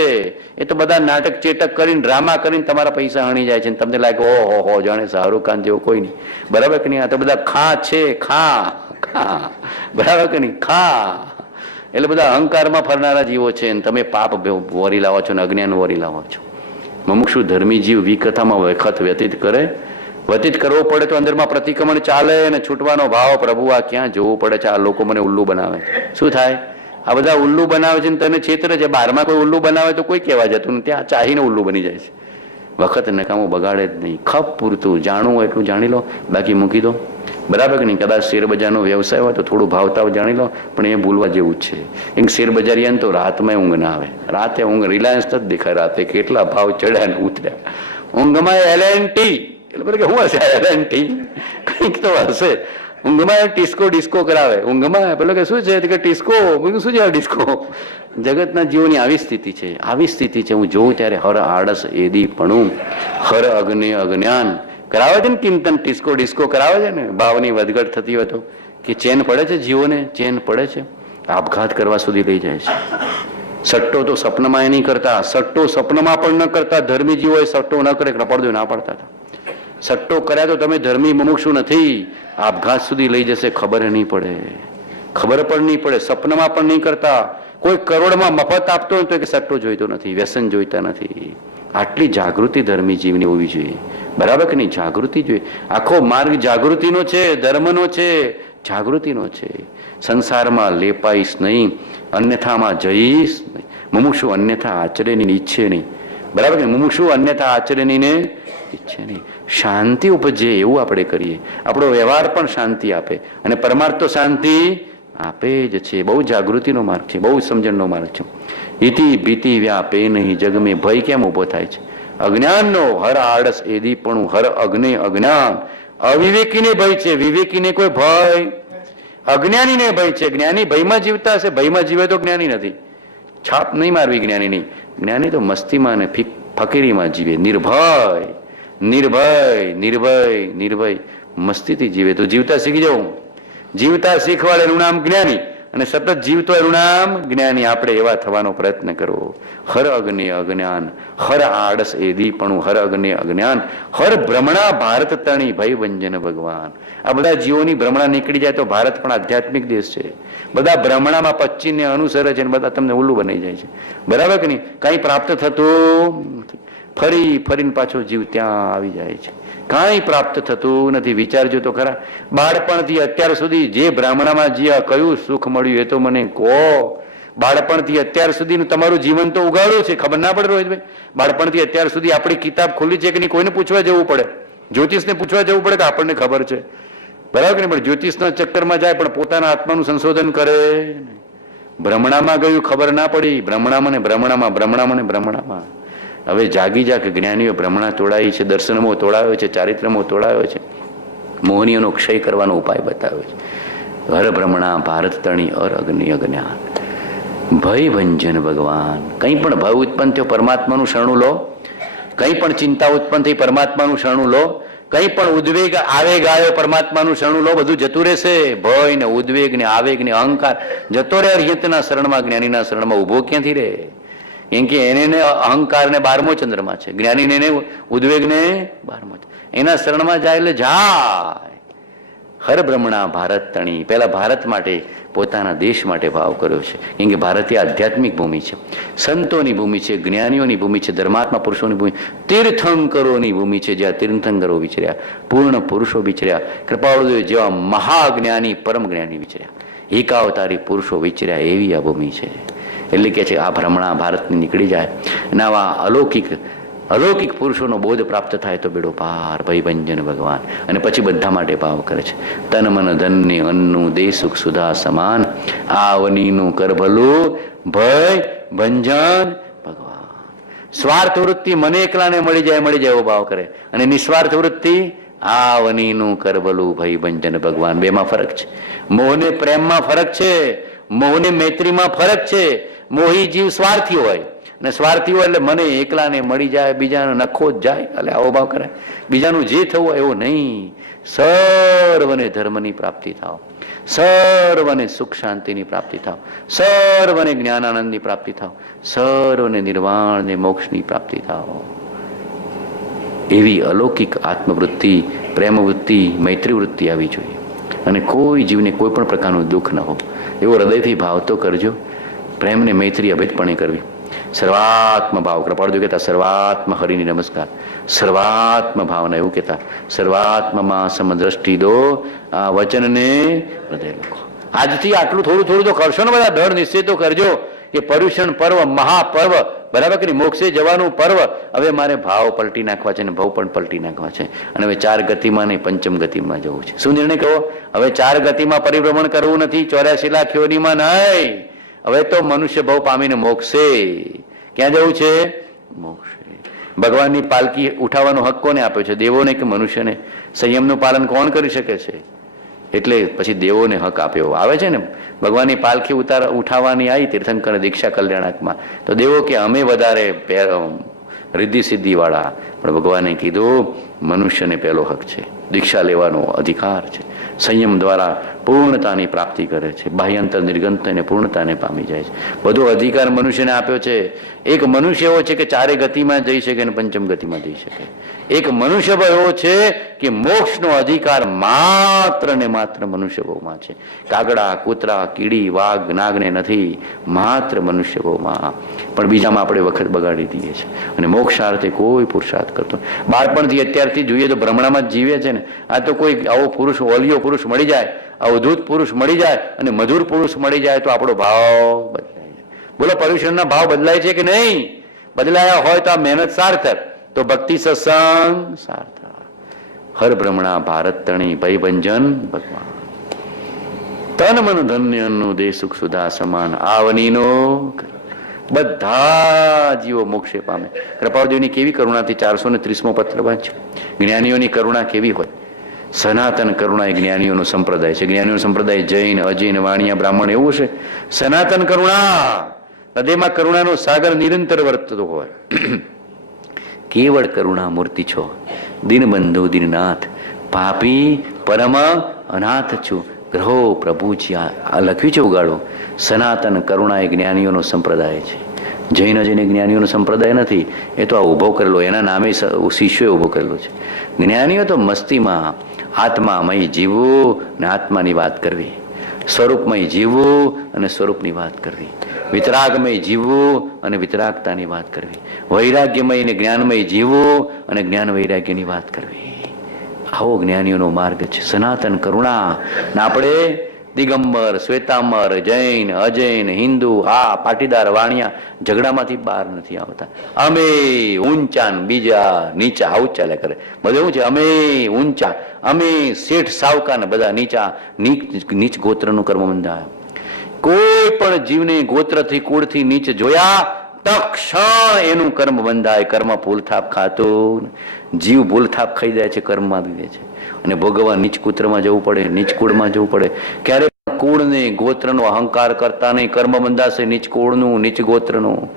એ તો બધા નાટક ચેટક કરીને ડ્રામા કરીને તમારા પૈસા હણી જાય છે. તમને લાગે ઓહો હો, જાણે શાહરૂખ ખાન જેવો કોઈ નહીં, બરાબર કે નહીં? આ તો બધા ખા છે, ખા ખા, બરાબર કે નહીં? ખા એટલે બધા અહંકારમાં ફરનારા જીવો છે. તમે પાપ વરી લાવો છો ને અજ્ઞાન વરી લાવો છો. મુમુક્ષુ ધર્મી જીવ વિકથામાં વખત વ્યતીત કરે. વ્યતીત કરવો પડે તો અંદરમાં પ્રતિક્રમણ ચાલે અને છૂટવાનો ભાવ. પ્રભુ આ ક્યાં જોવું પડે છે? આ લોકો મને ઉલ્લુ બનાવે. શું થાય? આ બધા ઉલ્લુ બનાવે છે ને તને છેતરે છે. બહારમાં કોઈ ઉલ્લુ બનાવે તો કોઈ કહેવા જતું ને ત્યાં ચાહીને ઉલ્લુ બની જાય છે. વખત નકામો બગાડે જ નહીં. ખપ પૂરતું જાણવું હોય એટલું જાણી લો, બાકી મૂકી દો, બરાબર કે નહીં? કદાચ શેરબજારનો વ્યવસાય હોય તો થોડું ભાવતાવ જાણી લો, પણ એ ભૂલવા જેવું જ છે. એક શેરબજારિયાને તો રાતમાં ઊંઘ ના આવે. રાતે ઊંઘ રિલાયન્સ જ દેખાય. રાતે કેટલા ભાવ ચડ્યા ને ઉતર્યા. ઊંઘમાં LNT એટલે કે શું હશે? LNT કંઈક તો હશે. ઊંઘમાં ડિસ્કો ડિસ્કો કરાવે. ઊંઘમાં પેલો કે શું છે કે ડિસ્કો. શું છે ડિસ્કો? જગતના જીવોની આવી સ્થિતિ છે, આવી સ્થિતિ છે. હું જોઉં ત્યારે હર આળસ એદી પણ હર અગ્નિ અજ્ઞાન કરાવે છે ને ચિંતન. ડિસ્કો ડિસ્કો કરાવે છે ને ભાવની વધઘટ થતી હોય તો કે ચેન પડે છે જીવોને, ચેન પડે છે, આપઘાત કરવા સુધી લઈ જાય છે. સટ્ટો તો સપનમાં એ નહીં કરતા, સટ્ટો સપનમાં પણ ન કરતા. ધર્મી જીવો સટ્ટો ન કરે, પડદો ના પડતા હતા. સટ્ટો કર્યા તો તમે ધર્મી મુમુક્ષુ નથી, આપઘાત સુધી લઈ જશે, ખબર નહીં પડે, ખબર પણ નહીં પડે. સપનમાં પણ નહીં કરતા. કોઈ કરોડમાં મફત આપતો હોય તો કે સટ્ટો જોઈતો નથી, વ્યસન જોઈતા નથી. આટલી જાગૃતિ ધર્મી જીવની હોવી જોઈએ, બરાબર કે નહીં? જાગૃતિ જોઈએ. આખો માર્ગ જાગૃતિનો છે, ધર્મનો છે, જાગૃતિનો છે. સંસારમાં લેપાઈશ નહીં, અન્યથામાં જઈશ નહીં. મુમુક્ષુ અન્યથા આચરેની ઈચ્છે નહીં, બરાબર કે? મુમુક્ષુ અન્યથા આચરેની ને ઈચ્છે નહીં. શાંતિ ઉપજે એવું આપણે કરીએ, આપણો વ્યવહાર પણ શાંતિ આપે, અને પરમાર્થ તો શાંતિ આપે જ છે. બહુ જાગૃતિનો માર્ગ છે, બહુ સમજણનો માર્ગ છે. ઇતિ ભીતિ વ્યાપે નહીં જગમે, ભય કેમ ઉભો થાય છે? અજ્ઞાનનો હર આળસ એદી પણ હર અગ્નિ અજ્ઞાન. અવિવેકીને ભય છે, વિવેકીને કોઈ ભય. અજ્ઞાનીને ભય છે. જ્ઞાની ભયમાં જીવતા હશે, ભયમાં જીવે તો જ્ઞાની નથી. છાપ નહીં મારવી જ્ઞાનીની. જ્ઞાની તો મસ્તીમાં અને ફકીરીમાં જીવે, નિર્ભય નિર્ભય નિર્ભય નિર્ભય મસ્તીથી જીવે. તો જીવતા શીખી જવું. જીવતા શીખવાડે એનું નામ જ્ઞાની, અને સતત જીવતો એનું નામ જ્ઞાની. આપણે એવા થવાનો પ્રયત્ન કરવો. હર અગ્નિ અજ્ઞાન હર આળસ એદી પણ હર અગ્નિ અજ્ઞાન હર ભ્રમણા ભારત તણી ભય ભંજન ભગવાન. આ બધા જીવોની ભ્રમણા નીકળી જાય તો ભારત પણ આધ્યાત્મિક દેશ છે. બધા ભ્રમણામાં પશ્ચિમને અનુસરે છે અને બધા તમને ઉલ્લુ બની જાય છે, બરાબર કે નહીં? કઈ પ્રાપ્ત થતું નથી. ફરી ફરીને પાછો જીવ ત્યાં આવી જાય છે. કાંઈ પ્રાપ્ત થતું નથી. વિચારજો તો ખરા, બાળપણથી અત્યાર સુધી જે બ્રાહ્મણામાં જ્યાં કયું સુખ મળ્યું એ તો મને કહો. બાળપણથી અત્યાર સુધીનું તમારું જીવન તો ઉગાડ્યું છે, ખબર ના પડે રોહિતભાઈ? બાળપણથી અત્યાર સુધી આપણી કિતાબ ખુલ્લી છે કે નહીં? કોઈને પૂછવા જવું પડે, જ્યોતિષને પૂછવા જવું પડે કે આપણને ખબર છે, બરાબર કે નહીં? પણ જ્યોતિષના ચક્કરમાં જાય પણ પોતાના આત્માનું સંશોધન કરે. ભ્રમણામાં ગયું, ખબર ના પડી. ભ્રમણામાં ને ભ્રમણામાં, ભ્રમણામાં ને ભ્રમણામાં. હવે જાગી જા કે જ્ઞાનીઓ ભ્રમણા તોડાઈ છે, દર્શનમો તોડાયો છે, ચારિત્રમો તોડાયો છે, મોહનીઓનો ક્ષય કરવાનો ઉપાય બતાવ્યો છે. હર ભ્રમણા ભારત તણી અર અગ્નિ અજ્ઞાન ભય ભંજન ભગવાન. કંઈ પણ ભય ઉત્પન્ન થયો પરમાત્માનું શરણું લો, કંઈ પણ ચિંતા ઉત્પન્ન થઈ પરમાત્માનું શરણું લો, કંઈ પણ ઉદ્વેગ આવેગ આવ્યો પરમાત્માનું શરણું લો, બધું જતું રહેશે. ભય ને ઉદ્વેગ ને આવેગ ને અહંકાર જતો રહે. અર્હિતના શરણમાં, જ્ઞાનીના શરણમાં ઉભો ક્યાંથી રહે? કેમ કે એને અહંકાર ને 12મો ચંદ્રમાં છે, જ્ઞાનીને ઉદ્વેગ ને 12મો. એના શરણમાં જાય એટલે જાય. હર ભ્રમણા ભારત તણી. પહેલા ભારત માટે, પોતાના દેશ માટે ભાવ કર્યો છે. કેમ કે ભારત એ આધ્યાત્મિક ભૂમિ છે, સંતોની ભૂમિ છે, જ્ઞાનીઓની ભૂમિ છે, ધર્માત્મા પુરુષોની ભૂમિ, તીર્થંકરોની ભૂમિ છે, જ્યાં તીર્થંકરો વિચર્યા, પૂર્ણ પુરુષો વિચર્યા, કૃપાળુદેવ જેવા મહાજ્ઞાની પરમ જ્ઞાની વિચર્યા, એકાવતારી પુરુષો વિચર્યા, એવી આ ભૂમિ છે. એટલે કે છે આ ભ્રમણા ભારતની નીકળી જાય અને આવા અલૌકિક પુરુષોનો બોધ પ્રાપ્ત થાય તો બેડો પાર. ભયભંજન ભગવાન. અને પછી બધા માટે ભાવ કરે છે. તન મન ધનને અન્નું દે સુખ સુધા સમાન, આવનીનું કર ભલું ભય ભંજન ભગવાન. સ્વાર્થ વૃત્તિ મને એકલાને મળી જાય એવો ભાવ કરે, અને નિસ્વાર્થ વૃત્તિ આવનીનું કર ભલું ભય ભંજન ભગવાન. બેમાં ફરક છે. મોહને પ્રેમમાં ફરક છે, મોહને મૈત્રીમાં ફરક છે. મોહી જીવ સ્વાર્થી હોય, અને સ્વાર્થી હોય એટલે મને એકલાને મળી જાય, બીજાનો નખો જ જાય, એટલે આવો ભાવ કરે. બીજાનું જે થવું એવું નહીં. સર્વને ધર્મની પ્રાપ્તિ થાવ, સર્વને સુખ શાંતિની પ્રાપ્તિ થાવ, સર્વને જ્ઞાનાનંદની પ્રાપ્તિ થાવ, સર્વને નિર્વાણ ને મોક્ષની પ્રાપ્તિ થાવ. એવી અલૌકિક આત્મવૃત્તિ, પ્રેમવૃત્તિ, મૈત્રી વૃત્તિ આવી જોઈએ. અને કોઈ જીવને કોઈ પણ પ્રકારનું દુઃખ ન હો એવો હૃદયથી ભાવ તો કરજો. પ્રેમને મૈત્રી અભેદપણે કરવી. સર્વાત્મ ભાવ. કૃપાળુ કહેતા સર્વાત્મ હરિની નમસ્કાર, સર્વાત્મ ભાવના એવું કહેતા. સર્વાત્મમાં સમદ્રષ્ટિ દો, આ વચનને હૃદય લખો. આજથી આટલું થોડું થોડું તો કરશો ને બધા. દૃઢ નિશ્ચય તો કરજો કે પર્યુષણ પર્વ, મહાપર્વ, બરાબર કરી મોક્ષે જવાનું પર્વ. હવે મારે ભાવ પલટી નાખવા છે, ને ભાવ પણ પલટી નાખવા છે, અને હવે 4 ગતિમાં નહીં 5મ ગતિમાં જવું છે. શું નિર્ણય કહો? હવે 4 ગતિમાં પરિભ્રમણ કરવું નથી, 84 લાખ યોનીમાં નહીં. હવે તો મનુષ્ય ભાવ પામીને મોક્ષે. ક્યાં જવું છે? મોક્ષે. ભગવાનની પાલકી ઉઠાવવાનો હક કોને આપ્યો છે? દેવોને કે મનુષ્યને? સંયમનું પાલન કોણ કરી શકે છે? એટલે પછી દેવોને હક આપ્યો. આવે છે ને ભગવાનની પાલખી ઉઠાવવાની આવી તીર્થંકર દીક્ષા કલ્યાણકમાં, તો દેવો કે અમે વધારે રિદ્ધિ સિદ્ધિ વાળા, પણ ભગવાને કીધું મનુષ્યને પહેલો હક છે, દીક્ષા લેવાનો અધિકાર છે. સંયમ દ્વારા પૂર્ણતાની પ્રાપ્તિ કરે છે, બાહ્યંતર નિર્ગંતને પૂર્ણતાને પામી જાય છે. બધો અધિકાર મનુષ્યને આપ્યો છે. એક મનુષ્ય એવો છે કે ચારે ગતિમાં જઈ શકે અને પંચમ ગતિમાં જઈ શકે. એક મનુષ્ય એવો છે કે મોક્ષનો અધિકાર માત્ર ને માત્ર મનુષ્ય ભાવમાં છે. કાગડા, કૂતરા, કીડી, વાઘ, નાગને નથી, માત્ર મનુષ્ય ભાવમાં. પણ બીજામાં આપણે વખત બગાડી દઈએ છીએ અને મોક્ષાર્થે કોઈ પુરુષાર્થ કરતો. બાળપણથી અત્યારથી જોઈએ તો ભ્રમણામાં જ જીવે છે ને. આ તો કોઈ આવો પુરુષ, ઓલિયો પુરુષ મળી જાય, અવધૂત પુરુષ મળી જાય અને મધુર પુરુષ મળી જાય તો આપણો ભાવ બદલાય જાય. બોલો, પર્યુષણના ભાવ બદલાય છે કે નહીં? બદલાયા હોય તો આ મહેનત સાર્થક, તો ભક્તિ સત્સંગ સાર્થક. હર ભ્રમણા ભારત તણી ભયભંજન ભગવાન. તન મન ધન્યનું દે સુખ સુધા સમાન આવનીનો. બધા જીવો મોક્ષે પામે. કૃપાળદેવની કેવી કરુણાથી 430મો પત્ર વાંચ્યો. જ્ઞાનીઓની કરુણા કેવી હોય? સનાતન કરુણા એ જ્ઞાનીઓનો સંપ્રદાય છે. જ્ઞાનીઓનો સંપ્રદાય જૈન, અજૈન, વાણિયા, બ્રાહ્મણ એવું છે. સનાતન કરુણા, હૃદયમાં કરુણાનો સાગર નિરંતર વર્તતો હોય. કેવળ કરુણા મૂર્તિ છો, દીનબંધુ દીનનાથ, પાપી પરમ અનાથ છું, ગ્રહો પ્રભુજી. આ લખ્યું છે ઉગાડો. સનાતન કરુણા એ જ્ઞાનીઓનો સંપ્રદાય છે. જૈન અજૈન જ્ઞાનીઓનો સંપ્રદાય નથી, એ તો આ ઊભો કરેલો, એના નામે શિષ્યોએ ઊભો કરેલો છે. જ્ઞાનીઓ તો મસ્તીમાં આત્મામય જીવવું ને આત્માની વાત કરવી, સ્વરૂપમય જીવવું અને સ્વરૂપની વાત કરવી, વિતરાગમય જીવવું અને વિતરાગતાની વાત કરવી, વૈરાગ્યમય ને જ્ઞાનમય જીવવું અને જ્ઞાન વૈરાગ્યની વાત કરવી. આવો જ્ઞાનીઓનો માર્ગ છે સનાતન કરુણા. ને આપણે દિગંબર, શ્વેતાંબર, જૈન, અજૈન, હિન્દુ, આ પાટીદાર, વાણિયા ઝઘડામાંથી બહાર નથી આવતા. અમે ઊંચા બીજા નીચા, આવું જ ચાલ્યા કરે. બધું એવું છે, અમે ઊંચા, અમે શેઠ સાવકા ને બધા નીચા. નીચ ગોત્રનું કર્મ બંધાય. કોઈ પણ જીવને ગોત્રથી કુળથી નીચ જોયા તક્ષણ એનું કર્મ બંધાય. કર્મ ભૂલથાપ ખાતું, જીવ ભૂલથાપ ખાઈ જાય છે, કર્મમાં દીધે છે અને ભોગવવા નીચ કૂત્રમાં જવું પડે, નીચ કુળમાં જવું પડે. ક્યારે કુળને ગોત્રનો અહંકાર કરતા નહીં. કર્મ બંધાશે નીચ કુળનું, નીચ ગોત્રનું.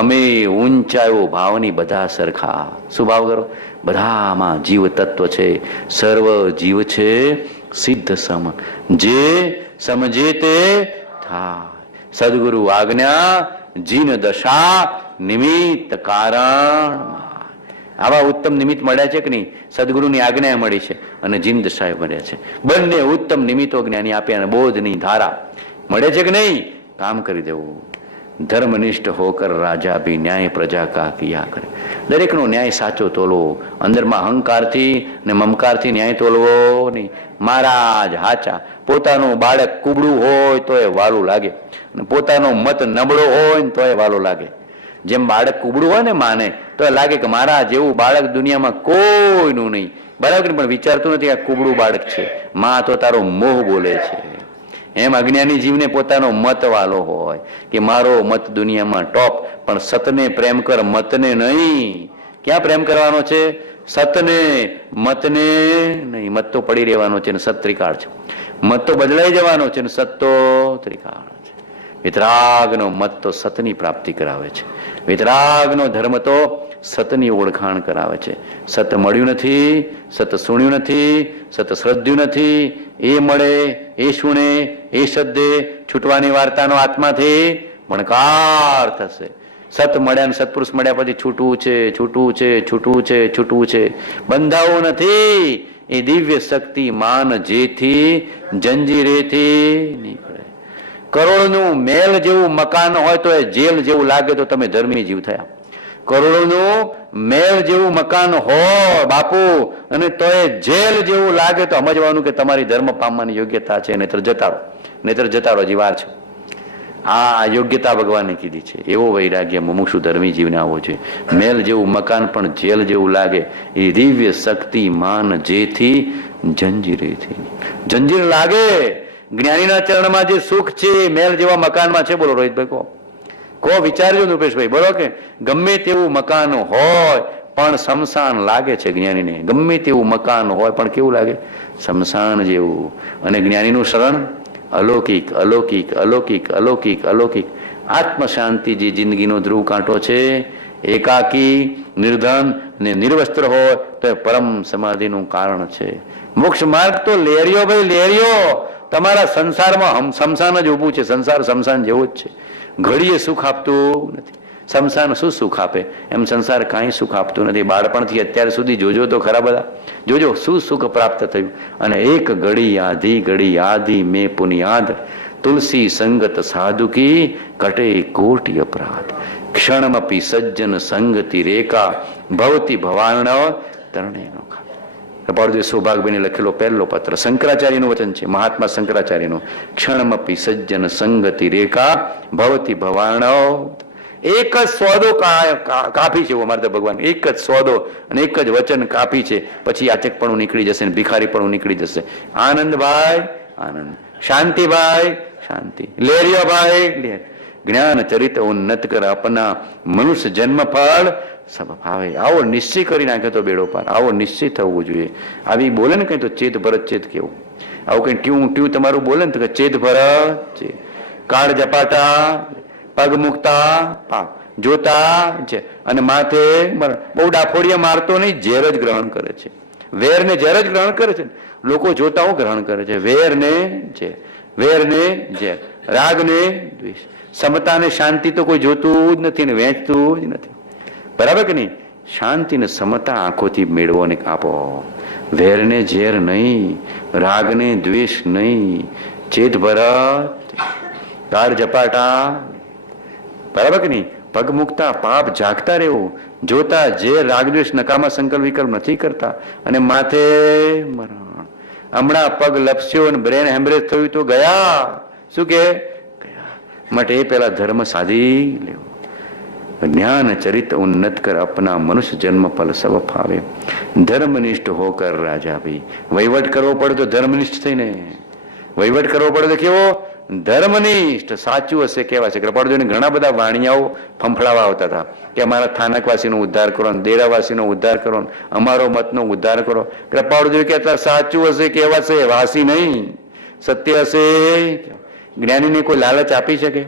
અમે ઊંચાયો ભાવની બધા સરખા. શું ભાવ કરો? બધામાં જીવ તત્વ છે. સર્વ જીવ છે સિદ્ધ સમ, જે સમજે તે થાય. સદગુરુ આજ્ઞા જીન દશા નિમિત્ત કારણ. આવા ઉત્તમ નિમિત્ત મળ્યા છે કે નહીં? સદગુરુની આજ્ઞા મળી છે અને જીન દશાએ મળ્યા છે. બંને ઉત્તમ નિમિત્તો જ્ઞાની આપ્યા અને બોધની ધારા મળે છે કે નહીં? કામ કરી દેવું. ધર્મનિષ્ઠ હોકર રાજા ભી ન્યાય પ્રજા કા કિયા કરે. દરેકનો ન્યાય સાચો તોલવો. અંદરમાં અહંકારથી ને મમકારથી ન્યાય તોલવો નહીં. મહારાજ હાચા. પોતાનું બાળક કુબડું હોય તો એ વાલું લાગે અને પોતાનો મત નબળો હોય ને તો એ વાલો લાગે. જેમ બાળક કુબડું હોય ને માને તો લાગે કે મારા જેવું બાળક દુનિયામાં કોઈનું નહીં. બરાબર, પણ વિચારતું નથી આ કુબડું બાળક છે. માં તો તારો મોહ બોલે છે. એમ અજ્ઞાની જીવને પોતાનો મત વાલો હોય કે મારો મત દુનિયામાં ટોપ, પણ સતને પ્રેમ કર, મતને નહીં. ક્યાં પ્રેમ કરવાનો છે? સતને, મતને નહીં. મત તો પડી રહેવાનો છે ને સત ત્રિકાળ છે. મત તો બદલાઈ જવાનો છે ને સત તો ત્રિકાળ છે. વિતરાગનો મત તો સતની પ્રાપ્તિ કરાવે છે. વિતરાગનો ધર્મ તો સતની ઓળખાણ કરાવે છે. સત મળ્યું નથી, સત સુણ્યું નથી, સત શ્રદ્ધ્યું નથી. એ મળે, એ સુણે, એ શ્રદ્ધે છૂટવાની વાર્તાનો આત્માથી ભણકાર થશે. સત મળ્યા ને સત્પુરુષ મળ્યા પછી છૂટવું છે, છૂટવું છે, છૂટવું છે, છૂટવું છે. બંધાવું નથી. એ દિવ્ય શક્તિ માન જેથી જંજીરેથી નીકળે. કરોડનું મેલ જેવું મકાન હોય તો એ જેલ જેવું લાગે તો તમે ધર્મી જીવ થયા. કરોડોનું મેલ જેવું મકાન હોય બાપુ અને તો એ જેલ જેવું લાગે તો સમજવાનું કે તમારી ધર્મ પામવાની યોગ્યતા છે. નહીતર જતાડો, નહીતર જતાડો, હજી વાર છે. આ યોગ્યતા ભગવાને કીધી છે. એવો વૈરાગ્ય મુમુક્ષુ ધર્મી જીવને આવો છે. મેલ જેવું મકાન પણ જેલ જેવું લાગે. એ દિવ્ય શક્તિ માન જેથી જંજીરેથી. જંજીર લાગે. જ્ઞાનીના ચરણમાં જે સુખ છે મેલ જેવા મકાનમાં છે. બોલો રોહિતભાઈ, કહો વિચારજો રૂપેશભાઈ. બોલો કે ગમે તેવું મકાન હોય પણ શમશાન લાગે છે જ્ઞાનીને. ગમે તેવું મકાન હોય પણ કેવું લાગે? શમશાન જેવું. અને જ્ઞાનીનું શરણ અલૌકિક અલૌકિક અલૌકિક અલૌકિક અલૌકિક. આત્મ શાંતિ જે જિંદગીનો ધ્રુવ કાંટો છે, એકાકી નિર્ધન ને નિર્વસ્ત્ર હોય તો એ પરમ સમાધિનું કારણ છે. મોક્ષ માર્ગ તો લેરિયો ભાઈ લેરિયો. તમારા સંસારમાં શમશાન જ ઊભું છે. સંસાર શમશાન જેવું જ છે. ઘડીએ સુખ આપતું નથી. શમશાન શું સુખ આપે? એમ સંસાર કાંઈ સુખ આપતું નથી. બાળપણથી અત્યાર સુધી જોજો તો ખરા બધા, જોજો શું સુખ પ્રાપ્ત થયું. અને એક ઘડી આધી મેં પુનિયાદ, તુલસી સંગત સાધુકી કટે કોટી અપરાધ, ક્ષણમપી સજ્જન સંગતિ રેખા, ભવતી ભવાર્ણવ તરણેનો ઘાટ. કપાળદેવ સૌભાગભાઈને લખેલો પહેલો પત્ર, શંકરાચાર્યનું વચન છે, મહાત્મા શંકરાચાર્યનું. ક્ષણમપી સજ્જન સંગતિ રેખા, ભવતી ભવાર્ણવ. એક જ સોદો કાપી છે અમારે તો ભગવાન, એક જ સોદો અને એક જ વચન કાપી છે. પછી યાચકપણું નીકળી જશે ને ભિખારીપણું નીકળી જશે. આનંદભાઈ આનંદ, શાંતિભાઈ શાંતિ, લેરિયાભાઈ લેર. જ્ઞાન ચરિત ઉન્નત કર અપના, મનુષ્ય જન્મ ફળ સબ ભાવે. આવો નિશ્ચય કરી નાખે તો બેડો પાર. આવો નિશ્ચય થવું જોઈએ. આવી બોલે ને કઈ તો ચેત ભરત ચેત કેવું. આવું કઈ ટ્યુ તમારું બોલે ને તો ચેત ભરત ચેત. કાળ ઝપાટા, પગ મૂકતા પાપ, જોતા છે અને માથે બહુ ડાફોડિયા મારતો નહીં, ઝેર જ ગ્રહણ કરે છે. વેર ને ઝેર જ ગ્રહણ કરે છે. લોકો જોતા હું ગ્રહણ કરે છે? વેર ને ઝેર, વેર ને ઝેર, રાગ ને દ્વેષ. સમતા ને શાંતિ તો કોઈ જોતું જ નથી ને વેચતું જ નથી. બરાબર કે નહીં? શાંતિ ને સમતા આંખોથી મેળવો ને આપો. વેર ને ઝેર નહીં, રાગ ને દ્વેષ નહીં, ચેત ભરત, કાળ ઝપાટા. બરાબર કે નહીં? પગ મૂકતા પાપ, જાગતા રહેવું, જોતા જે રાગદ્વેષ નકામા સંકલ્પ વિકલ્પ નથી કરતા. અને માથે મરણ. હમણાં પગ લપસ્યો અને બ્રેન હેમરેજ થયું તો ગયા. શું કે ગયા? માટે એ પેલા ધર્મ સાધી લેવું. જ્ઞાન ચરિત ઉન્નત કર અપના, મનુષ્ય જન્મ ફલ સબ ફાવે, ધર્મનિષ્ઠ હોકર રાજા ભી. વહીવટ કરવો પડે તો ધર્મનિષ્ઠ થઈને વહીવટ કરવો પડે તો કેવો? ધર્મનિષ્ઠ. સાચું હશે કેવા છે? કૃપાળુજીને ઘણા બધા વાણિયાઓ ફંફડાવા આવતા હતા કે અમારા સ્થાનકવાસીનો ઉદ્ધાર કરો, દેરાવાસીનો ઉદ્ધાર કરો, અમારો મતનો ઉદ્ધાર કરો. કૃપાળુજી કહેતા સાચું હશે કેવા છે, વાસી નહીં. સત્ય હશે. જ્ઞાનીને કોઈ લાલચ આપી શકે?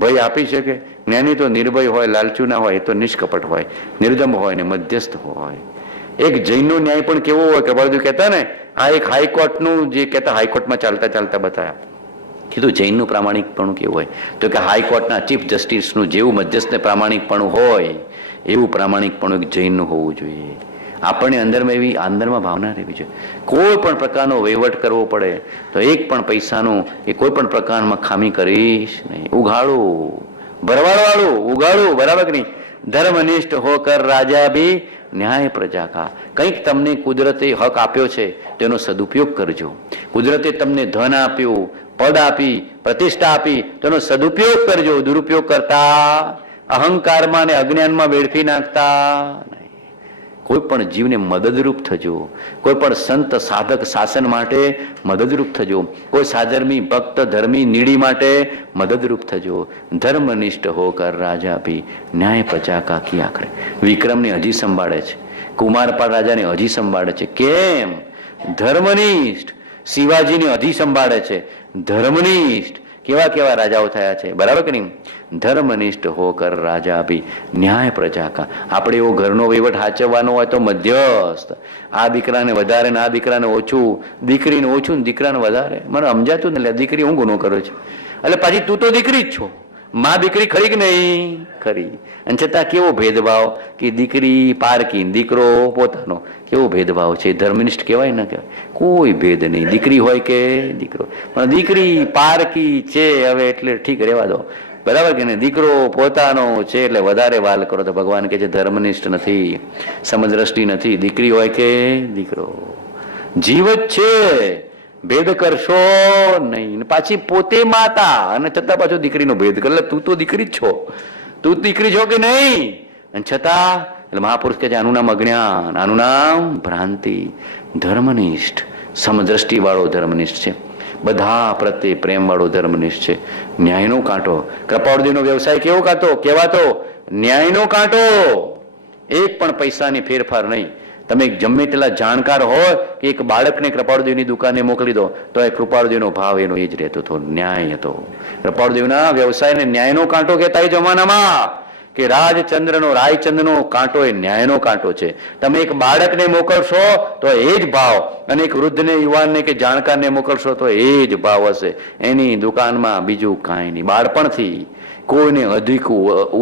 ભય આપી શકે? જ્ઞાની તો નિર્ભય હોય, લાલચુ ના હોય, એ તો નિષ્કપટ હોય, નિર્દમ હોય ને મધ્યસ્થ હોય. એક જૈનનો ન્યાય પણ કેવો હોય? કૃપાળુજી કહેતા ને, આ એક હાઈકોર્ટનું જે કહેતા, હાઈકોર્ટમાં ચાલતા ચાલતા બતાવ્યા. કીધું જૈનનું પ્રામાણિકપણું કેવું હોય? તો કે હાઈકોર્ટના ચીફ જસ્ટિસનું જેવું મધ્યસ્થ પ્રામાણિકપણું હોય એવું પ્રામાણિકપણું એક જૈનનું હોવું જોઈએ. આપણને અંદરમાં ભાવના રહેવી જોઈએ. કોઈ પણ પ્રકારનો વહીવટ કરવો પડે તો એક પણ પૈસાનું એ કોઈ પણ પ્રકારમાં ખામી કરીશ નહીં. ઉઘાડું, ભરવાડવાળું, ઉઘાડું. બરાબર કે નહીં? ધર્મનિષ્ઠ હોકર રાજા ભી ન્યાય પ્રજા કા. કંઈક તમને કુદરતે હક આપ્યો છે તેનો સદુપયોગ કરજો. કુદરતે તમને ધન આપ્યું, પદ આપી, પ્રતિષ્ઠા આપી, તેનો સદુપયોગ કરજો. દુરુપયોગ કરતા, અહંકારમાં ને અજ્ઞાનમાં વેડફી નાખતા નહીં. કોઈ પણ જીવને મદદરૂપ થજો. કોઈ પણ સંત સાધક શાસન માટે મદદરૂપ થજો. કોઈ સાધર્મી ભક્ત ધર્મી નીડી માટે મદદરૂપ થજો. ધર્મનિષ્ઠ હોકર રાજા ભી ન્યાય પ્રજા કા કિયા કરે. વિક્રમને હજી સંભાળે છે, કુમારપાળ રાજાને હજી સંભાળે છે. કેમ? ધર્મનિષ્ઠ. શિવાજીને હજી સંભાળે છે, ધર્મનિષ્ઠ. કેવા કેવા રાજાઓ થયા છે? બરાબર કે નહીં? ધર્મનિષ્ઠ હોકર રાજા ભી ન્યાય પ્રજા કા. આપણે એવો ઘરનો વહીવટ સાચવવાનો હોય તો મધ્યસ્થ. આ દીકરાને વધારે ને આ દીકરાને ઓછું, દીકરીને ઓછું ને દીકરાને વધારે. મને સમજાતું ને, દીકરી હું ગુનો કરું છું? એટલે પાછી તું તો દીકરી જ છો. માં દીકરી ખરી કે નહીં? ખરી. અને છતાં કેવો ભેદભાવ કે દીકરી પારકી, દીકરો પોતાનો. કેવો ભેદભાવ છે? ધર્મનિષ્ઠ કહેવાય ના કહેવાય? કોઈ ભેદ નહીં. દીકરી હોય કે દીકરો, પણ દીકરી પારકી છે હવે એટલે ઠીક રહેવા દો. બરાબર કે નહીં? દીકરો પોતાનો છે એટલે વધારે વાલ કરો. તો ભગવાન કે છે ધર્મનિષ્ઠ નથી, સમદ્રષ્ટિ નથી. દીકરી હોય કે દીકરો, જીવ જ છે. ભેદ કરશો નહીં. પાછી પોતે માતા અને છતાં પાછો દીકરીનો ભેદ કરે. તું તો દીકરી જ છો, તું દીકરી છો કે નહીં? અને છતાં એટલે મહાપુરુષ કે છે આનું નામ અજ્ઞાન, આનું નામ ભ્રાંતિ. ધર્મનિષ્ઠ, સમદ્રષ્ટિ વાળો ધર્મનિષ્ઠ છે. બધા પ્રત્યે પ્રેમ વાળો ધર્મનિષ્ઠ છે. ન્યાયનો કાંટો. કૃપાળુજીનો વ્યવસાય કેવો કાંટો કહેવાતો? ન્યાયનો કાંટો. એક પણ પૈસાની ફેરફાર નહીં. તમે ગમે તેટલા જાણકાર હોય કે એક બાળકને કૃપાળુદેવની દુકાને મોકલી દો તો એ કૃપાળુદેવનો ભાવ એનો એ જ રહેતો હતો, ન્યાય હતો. કૃપાળુદેવના વ્યવસાયને ન્યાયનો કાંટો કહેતા એ જમાનામાં, કે રાજચંદ્રનો રાયચંદ્રનો કાંટો એ ન્યાયનો કાંટો છે. તમે એક બાળકને મોકલશો તો એ જ ભાવ, અને એક વૃદ્ધને, યુવાનને કે જાણકારને મોકલશો તો એ જ ભાવ હશે. એની દુકાનમાં બીજું કાંઈ નહીં. બાળપણથી કોઈને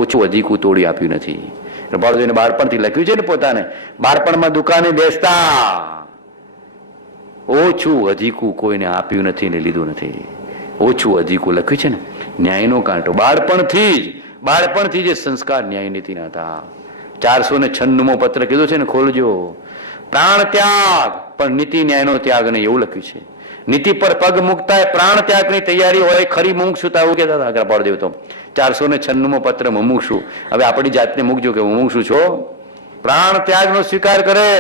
ઓછું અધિકું તોડી આપ્યું નથી. કૃપાળુદેવને બાળપણથી લખ્યું છે ને પોતાને, બાળપણમાં દુકાને બેસતા ઓછું અધિકું કોઈને આપ્યું નથી ને લીધું નથી. ઓછું અધિકું લખ્યું છે ને, ન્યાયનો કાંટો. બાળપણથી જે સંસ્કાર ન્યાય નીતિના હતા. 496મો પત્ર કીધું છે ને, ખોલજો. પ્રાણ ત્યાગ પણ નીતિ ન્યાયનો ત્યાગ નહીં, એવું લખ્યું છે. નીતિ પર પગ મૂકતા પ્રાણ ત્યાગની તૈયારી હોય. ખરી મુમુક્ષુતા એવું કહેતા હતા કૃપાળુદેવ તો. 496મો પત્ર મુમુક્ષુ. હવે આપણી જાતને મૂકજો કે મુમુક્ષુ છો. પ્રાણ ત્યાગનો સ્વીકાર કરે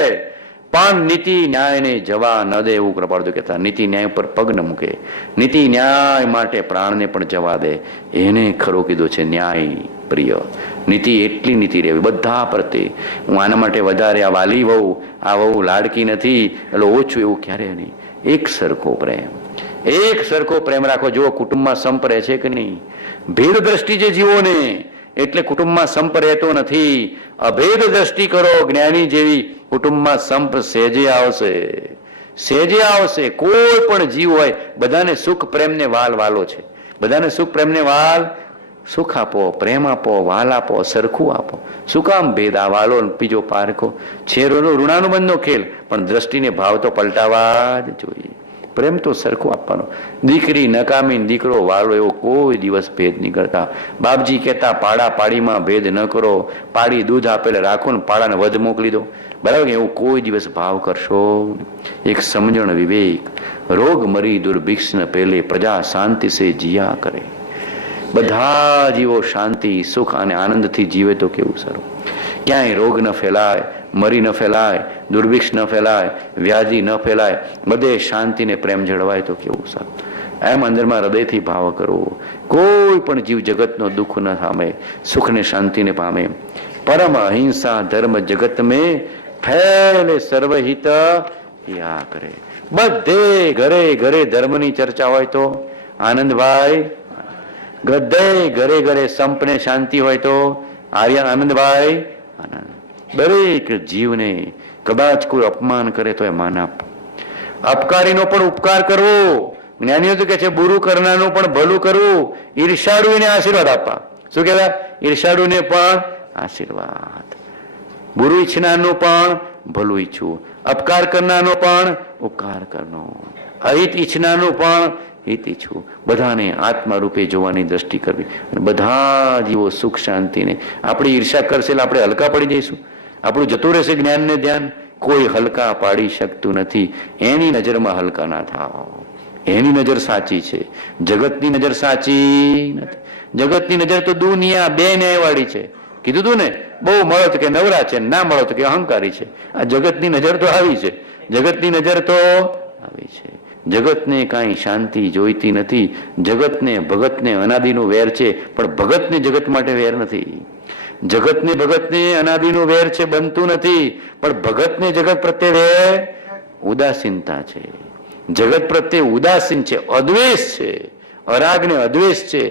પણ નીતિ ન્યાયને જવા ન દે, એવું કૃપાળુદેવ કહેતા. નીતિ ન્યાય પર પગ ન મૂકે, નીતિ ન્યાય માટે પ્રાણને પણ જવા દે, એને ખરો કીધો છે ન્યાય પ્રિય. નીતિ એટલી નીતિ રહેવી બધા પ્રત્યે. હું આના માટે વધારે આ વાલી વહુ, આ વહુ લાડકી નથી એટલે ઓછું, એવું ક્યારે નહીં. એક સરખો પ્રેમ રાખો. જુઓ કુટુંબમાં સંપ રહે છે કે નહીં. ભેદ દ્રષ્ટિ જે જીવો ને એટલે કુટુંબમાં સંપ રહેતો નથી. અભેદ દ્રષ્ટિ કરો જ્ઞાની જેવી, કુટુંબમાં સંપ સહેજે આવશે. કોઈ પણ જીવ હોય બધાને સુખ પ્રેમને વાલો છે. બધાને સુખ પ્રેમને સુખ આપો, પ્રેમ આપો, વાલ આપો, સરખું આપો. શું કામ ભેદ? આ વાલો બીજો પારખો. છેરોનો ઋણાનુબંધનો ખેલ, પણ દ્રષ્ટિને ભાવ તો પલટાવા જ જોઈએ. પ્રેમ તો સરખું આપવાનો. દીકરી નકામી, દીકરો વાલો, એવો કોઈ દિવસ ભેદ નહીં કરતા. બાપજી કહેતા પાડા પાડીમાં ભેદ ન કરો. પાડી દૂધ આપેલે રાખો ને પાડાને વધ મોકલી દો, બરાબર? એવું કોઈ દિવસ ભાવ કરશો. એક સમજણ વિવેક, રોગ મરી દુર્ભિક્ષ ન પહેલે, પ્રજા શાંતિ સે જીયા કરે. બધા જીવો શાંતિ, સુખ અને આનંદથી જીવે તો કેવું સારું. ક્યાંય રોગ ન ફેલાય, મરી ન ફેલાય, દુર્ભિક્ષ ન ફેલાય, વ્યાધિ ન ફેલાય, બધે શાંતિને પ્રેમ જળવાય તો કેવું સારું. એમ અંદરમાં હૃદયથી ભાવ કરવો. કોઈ પણ જીવ જગતનો દુઃખ ન પામે, સુખને શાંતિને પામે. પરમ અહિંસા ધર્મ જગત મેં ફેલે સર્વહિત યા કરે. બધે ઘરે ઘરે ધર્મની ચર્ચા હોય તો આનંદભાઈ, બધે ઘરે ઘરે સંપને શાંતિ હોય તો આનંદભાઈ આનંદ. દરેક જીવને કદાચ કોઈ અપમાન કરે તો એ માન આપો. અપકારીનો પણ ઉપકાર કરવો. જ્ઞાનીઓ તો કે છે બુરું કરનારનું પણ ભલું કરવું. ઈર્ષાળુને આશીર્વાદ આપવા. શું કહેવાય? ઈર્ષાળુને પણ આશીર્વાદ. બુરું ઈચ્છનારનું પણ ભલું ઈચ્છવું, અપકાર કરનારનો પણ ઉપકાર કરનો, અહિત ઈચ્છનારનું પણ હિત ઈચ્છવું. બધાને આત્મા રૂપે જોવાની દ્રષ્ટિ કરવી. અને બધા જીવો સુખ શાંતિને. આપણી ઈર્ષા કરશે એટલે આપણે હલકા પડી જઈશું. આપણું જતું રહેશે જ્ઞાનને ધ્યાન. કોઈ હલકા પાડી શકતું નથી. એની નજરમાં હલકા ના થાવ. એની નજર સાચી છે, જગતની નજર સાચી નથી. જગતની નજર તો દુનિયા બે ન્યાયવાળી છે. કીધું તું ને, બહુ મળો તો કે નવરા છે, ના મળો તો કે અહંકારી છે. આ જગતની નજર તો આવી છે. જગતની નજર તો આવી છે. જગતને કાંઈ શાંતિ જોઈતી નથી. જગતને ભગતને અનાદિનું વેર છે, પણ ભગતને જગત માટે વેર નથી. જગતને ભગતને અનાદિનું વેર છે, બનતું નથી. પણ ભગતને જગત પ્રત્યે વેર ઉદાસીનતા છે. જગત પ્રત્યે ઉદાસીન છે, અદ્વેષ છે. અરાગને અદ્વેષ છે,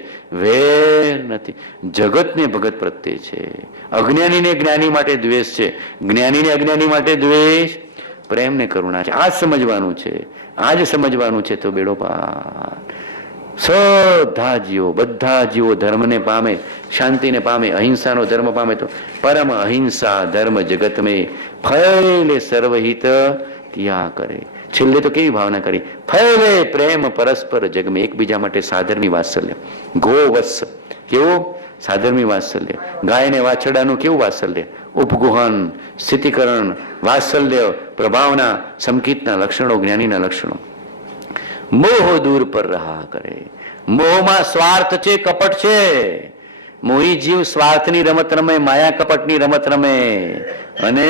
વેર નથી. જગતને ભગત પ્રત્યે છે. અજ્ઞાનીને જ્ઞાની માટે દ્વેષ છે, જ્ઞાનીને અજ્ઞાની માટે દ્વેષ. પ્રેમ ને કરુણા છે. આ જ સમજવાનું છે. આ જ સમજવાનું છે તો બેડો પાર. બધા જીવો ધર્મને પામે, શાંતિને પામે, અહિંસાનો ધર્મ પામે તો પરમ અહિંસા ધર્મ જગત મેં ફૈલે સર્વહિત ત્યાં કરે. છેલ્લે તો કેવી ભાવના કરી? ફૈલે પ્રેમ પરસ્પર જગમે. એકબીજા માટે સાધર્મી વાત્સલ્ય. ગોવત્સ કેવું સાધર્મી વાત્સલ્ય. ગાય ને વાછરડાનું કેવું વાત્સલ્ય? ઉપગુહન, સ્થિતિકરણ, વાત્સલ્ય, પ્રભાવના, સંકિતના લક્ષણો, જ્ઞાનીના લક્ષણો. મોહ દૂર પર રહા કરે. મોહમાં સ્વાર્થ છે, કપટ છે. મોહી જીવ સ્વાર્થની રમત રમે, માયા કપટની રમત રમે. અને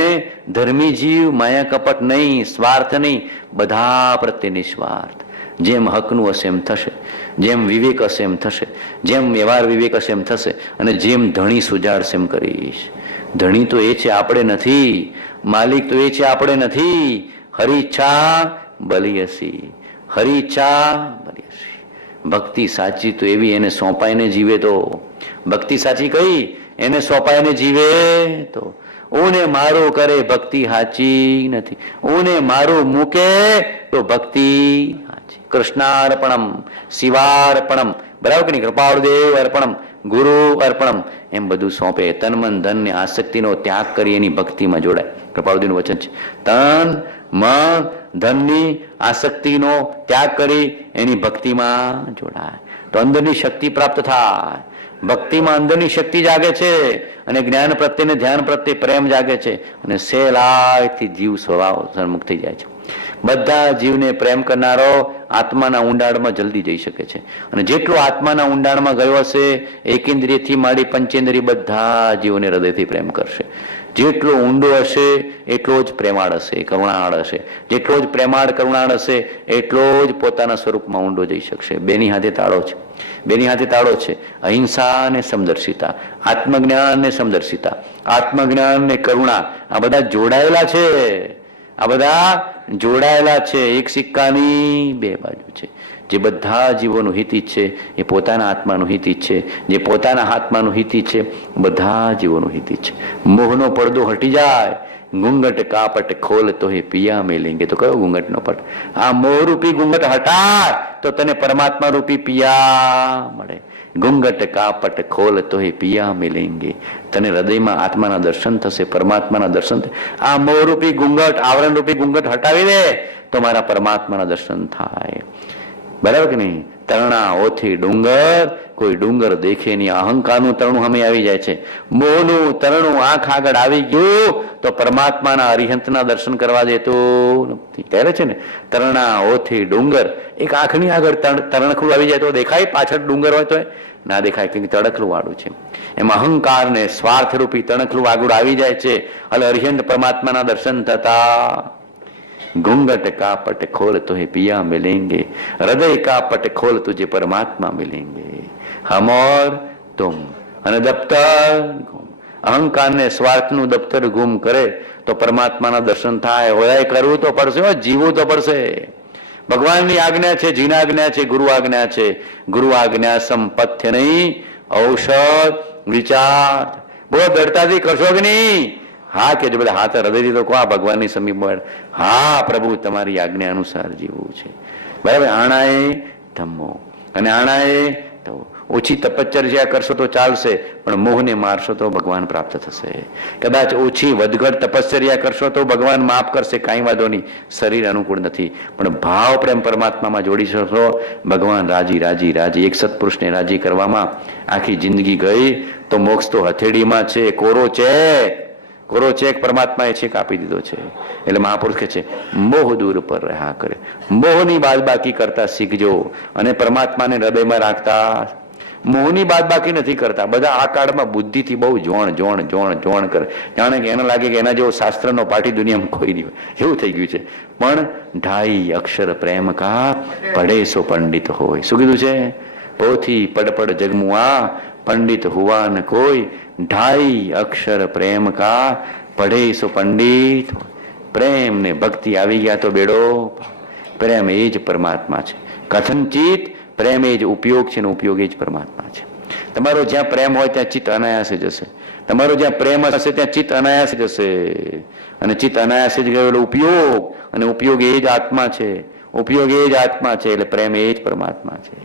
ધર્મી જીવ માયા કપટ નહીં, સ્વાર્થ નહીં, બધા પ્રત્યે નિસ્વાર્થ. જેમ હકનું હશે એમ થશે, જેમ વિવેક હશે એમ થશે, જેમ વ્યવહાર વિવેક હશે એમ થશે, અને જેમ ધણી સુજાડશે એમ કરીશ. ધણી તો એ છે, આપણે નથી. માલિક તો એ છે, આપણે નથી. હરી ઈચ્છા બલિયસી, હરી ઈચ્છા બલિયસી. ભક્તિ સાચી તો એવી, એને સોંપાઈને જીવે તો. ભક્તિ સાચી કઈ? એને સોંપાઈને જીવે તો. ઓને મારો કરે ભક્તિ સાચી નથી, ઓને મારો મૂકે તો ભક્તિ સાચી. કૃષ્ણાર્પણમ, શિવાર્પણમ, બરાબર કે નહીં? કૃપાળુદેવ અર્પણમ, ગુરુ અર્પણમ, એમ બધું સોંપે. તન મન ધન ને આસક્તિનો ત્યાગ કરી એની ભક્તિમાં જોડાય. કૃપાળુદેવનું વચન છે, તન મન ધનની આસક્તિનો ત્યાગ કરી એની ભક્તિમાં જોડાય તો અંદરની શક્તિ પ્રાપ્ત થાય. ભક્તિમાં અંદરની શક્તિ જાગે છે અને જ્ઞાન પ્રત્યે ને ધ્યાન પ્રત્યે પ્રેમ જાગે છે અને સહેલાઈથી જીવ સ્વભાવ સન્મુખ થઈ જાય છે. બધા જીવને પ્રેમ કરનારો આત્માના ઊંડાણમાં જલ્દી જઈ શકે છે. અને જેટલો આત્માના ઊંડાણમાં ગયો હશે, એકેન્દ્રિયથી માંડી પંચેન્દ્રિય બધા જીવોને હૃદયથી પ્રેમ કરશે. જેટલો ઊંડો હશે એટલો જ પ્રેમાળ હશે, કરુણાળ હશે. જેટલો જ પ્રેમાળ કરુણાળ હશે એટલો જ પોતાના સ્વરૂપમાં ઊંડો જઈ શકશે. બેની હાથે તાળો છે, બેની હાથે તાળો છે. અહિંસા અને સમદર્શિતા, આત્મજ્ઞાન ને સમદર્શિતા, આત્મજ્ઞાન ને કરુણા, આ બધા જોડાયેલા છે. આ બધા જોડાયેલા છે. એક સિક્કાની બે બાજુ છે. જે બધા જીવોનું હિત છે એ પોતાના આત્માનું હિત છે. જે પોતાના આત્માનું હિત છે બધા જીવોનું હિત છે. મોહનો પડદો હટી જાય. ઘૂંઘટ કાપટ ખોલ તો હે પિયા મેલેંગે. તો કયો ઘૂંઘટનો પટ? આ મોહરૂપી ઘૂંઘટ હટાય તો તને પરમાત્મા રૂપી પિયા મળે. ઘૂંઘટ કાપટ ખોલ તો હે પિયા મિલેંગે. તને હૃદયમાં આત્માના દર્શન થશે, પરમાત્માના દર્શન થશે. આ મોહરૂપી ઘૂંઘટ, આવરણ રૂપી ઘૂંઘટ હટાવી દે તો મારા પરમાત્માના દર્શન થાય. બરાબર કે નહીં? તરણા ઓથી ડુંગર, કોઈ ડુંગર દેખે નહીં. અહંકારનું તરણું અમે આવી જાય છે. મોહનું તરણું આંખ આગળ આવી ગયું તો પરમાત્માના અરિહંતના દર્શન કરવા દેતું નથી. ત્યારે છે ને, તરણા ઓથી ડુંગર, એક આંખની આગળ તરણખલું આવી જાય તો દેખાય, પાછળ ડુંગર હોય તો ના દેખાય, કે તડકલું વાળું છે. એમ અહંકાર ને સ્વાર્થ રૂપી તણખલું આગળ આવી જાય છે. એટલે અરિહંત પરમાત્માના દર્શન થતા. ઘૂંઘટ કાપટ ખોલ તો હે પિયા મિલેંગે, હૃદય કાપટ ખોલ તુજે પરમાત્મા મિલેંગે. હમ ઓર તુમ. અને દફતર અહંકારને સ્વાર્થનું દફતર ગુમ કરે તો પરમાત્માના દર્શન થાય. હોય કરવું તો પડશે, જીવવું તો પડશે. ભગવાનની આજ્ઞા છે, જીના આજ્ઞા છે, ગુરુ આજ્ઞા છે. ગુરુ આજ્ઞા સંપથ્ય નહીં, ઔષધ વિચાર. બોલો દરતાથી કરશો કે નહીં? હા કે બધા હાથ હૃદયથી તો કહો, ભગવાનની સમીપ મળે. હા પ્રભુ, તમારી આજ્ઞા અનુસાર જીવવું છે. બરાબર. આણાએ ધમ્મો અને આણાએ તો ઓછી તપશ્ચર્યા કરશો તો ચાલશે, પણ મોહને મારશો તો ભગવાન પ્રાપ્ત થશે. કદાચ ઓછી વધઘટ તપશ્ચર્યા કરશો તો ભગવાન માફ કરશે, કાંઈ વાંધો નહીં, શરીર અનુકૂળ નથી. પણ ભાવ પ્રેમ પરમાત્મામાં જોડી શકશો, ભગવાન રાજી રાજી રાજી. એક સત્પુરુષને રાજી કરવામાં આખી જિંદગી ગઈ તો મોક્ષ તો હથેળીમાં છે. કોરો ચેક, કોરો ચેક પરમાત્માએ ચેક આપી દીધો છે. એટલે મહાપુરુષ કહે છે, મોહ દૂર પર રહ્યા કરે. મોહની બાદબાકી કરતા શીખજો અને પરમાત્માને હૃદયમાં રાખતા. મોહની બાદબાકી નથી કરતા. બધા આ કાળમાં બુદ્ધિથી બહુ જોણ જોણ જોણ જોણ કરે. જાણે કે એને લાગે કે એના જેવો શાસ્ત્રનો પાઠી દુનિયામાં કોઈ નહીં હોય, એવું થઈ ગયું છે. પણ ઢાઈ અક્ષર પ્રેમ કા પડે સો પંડિત હોય. શું કીધું છે? પોથી પડપડ જગમુઆ પંડિત હુવા ન કોઈ. ઢાઈ અક્ષર પ્રેમ કા પડે સો પંડિત. પ્રેમ ને ભક્તિ આવી ગયા તો બેડો. પ્રેમ એ જ પરમાત્મા છે. કથનચિત પ્રેમ એ જ ઉપયોગ છે, ને ઉપયોગ એ જ પરમાત્મા છે. તમારો જ્યાં પ્રેમ હોય ત્યાં ચિત્ત અનાયાસે જશે. તમારો જ્યાં પ્રેમ હશે ત્યાં ચિત્ત અનાયાસે જશે. અને ચિત્ત અનાયાસે જ ગયો એટલે ઉપયોગ, અને ઉપયોગ એ જ આત્મા છે. ઉપયોગ એ જ આત્મા છે. એટલે પ્રેમ એ જ પરમાત્મા છે.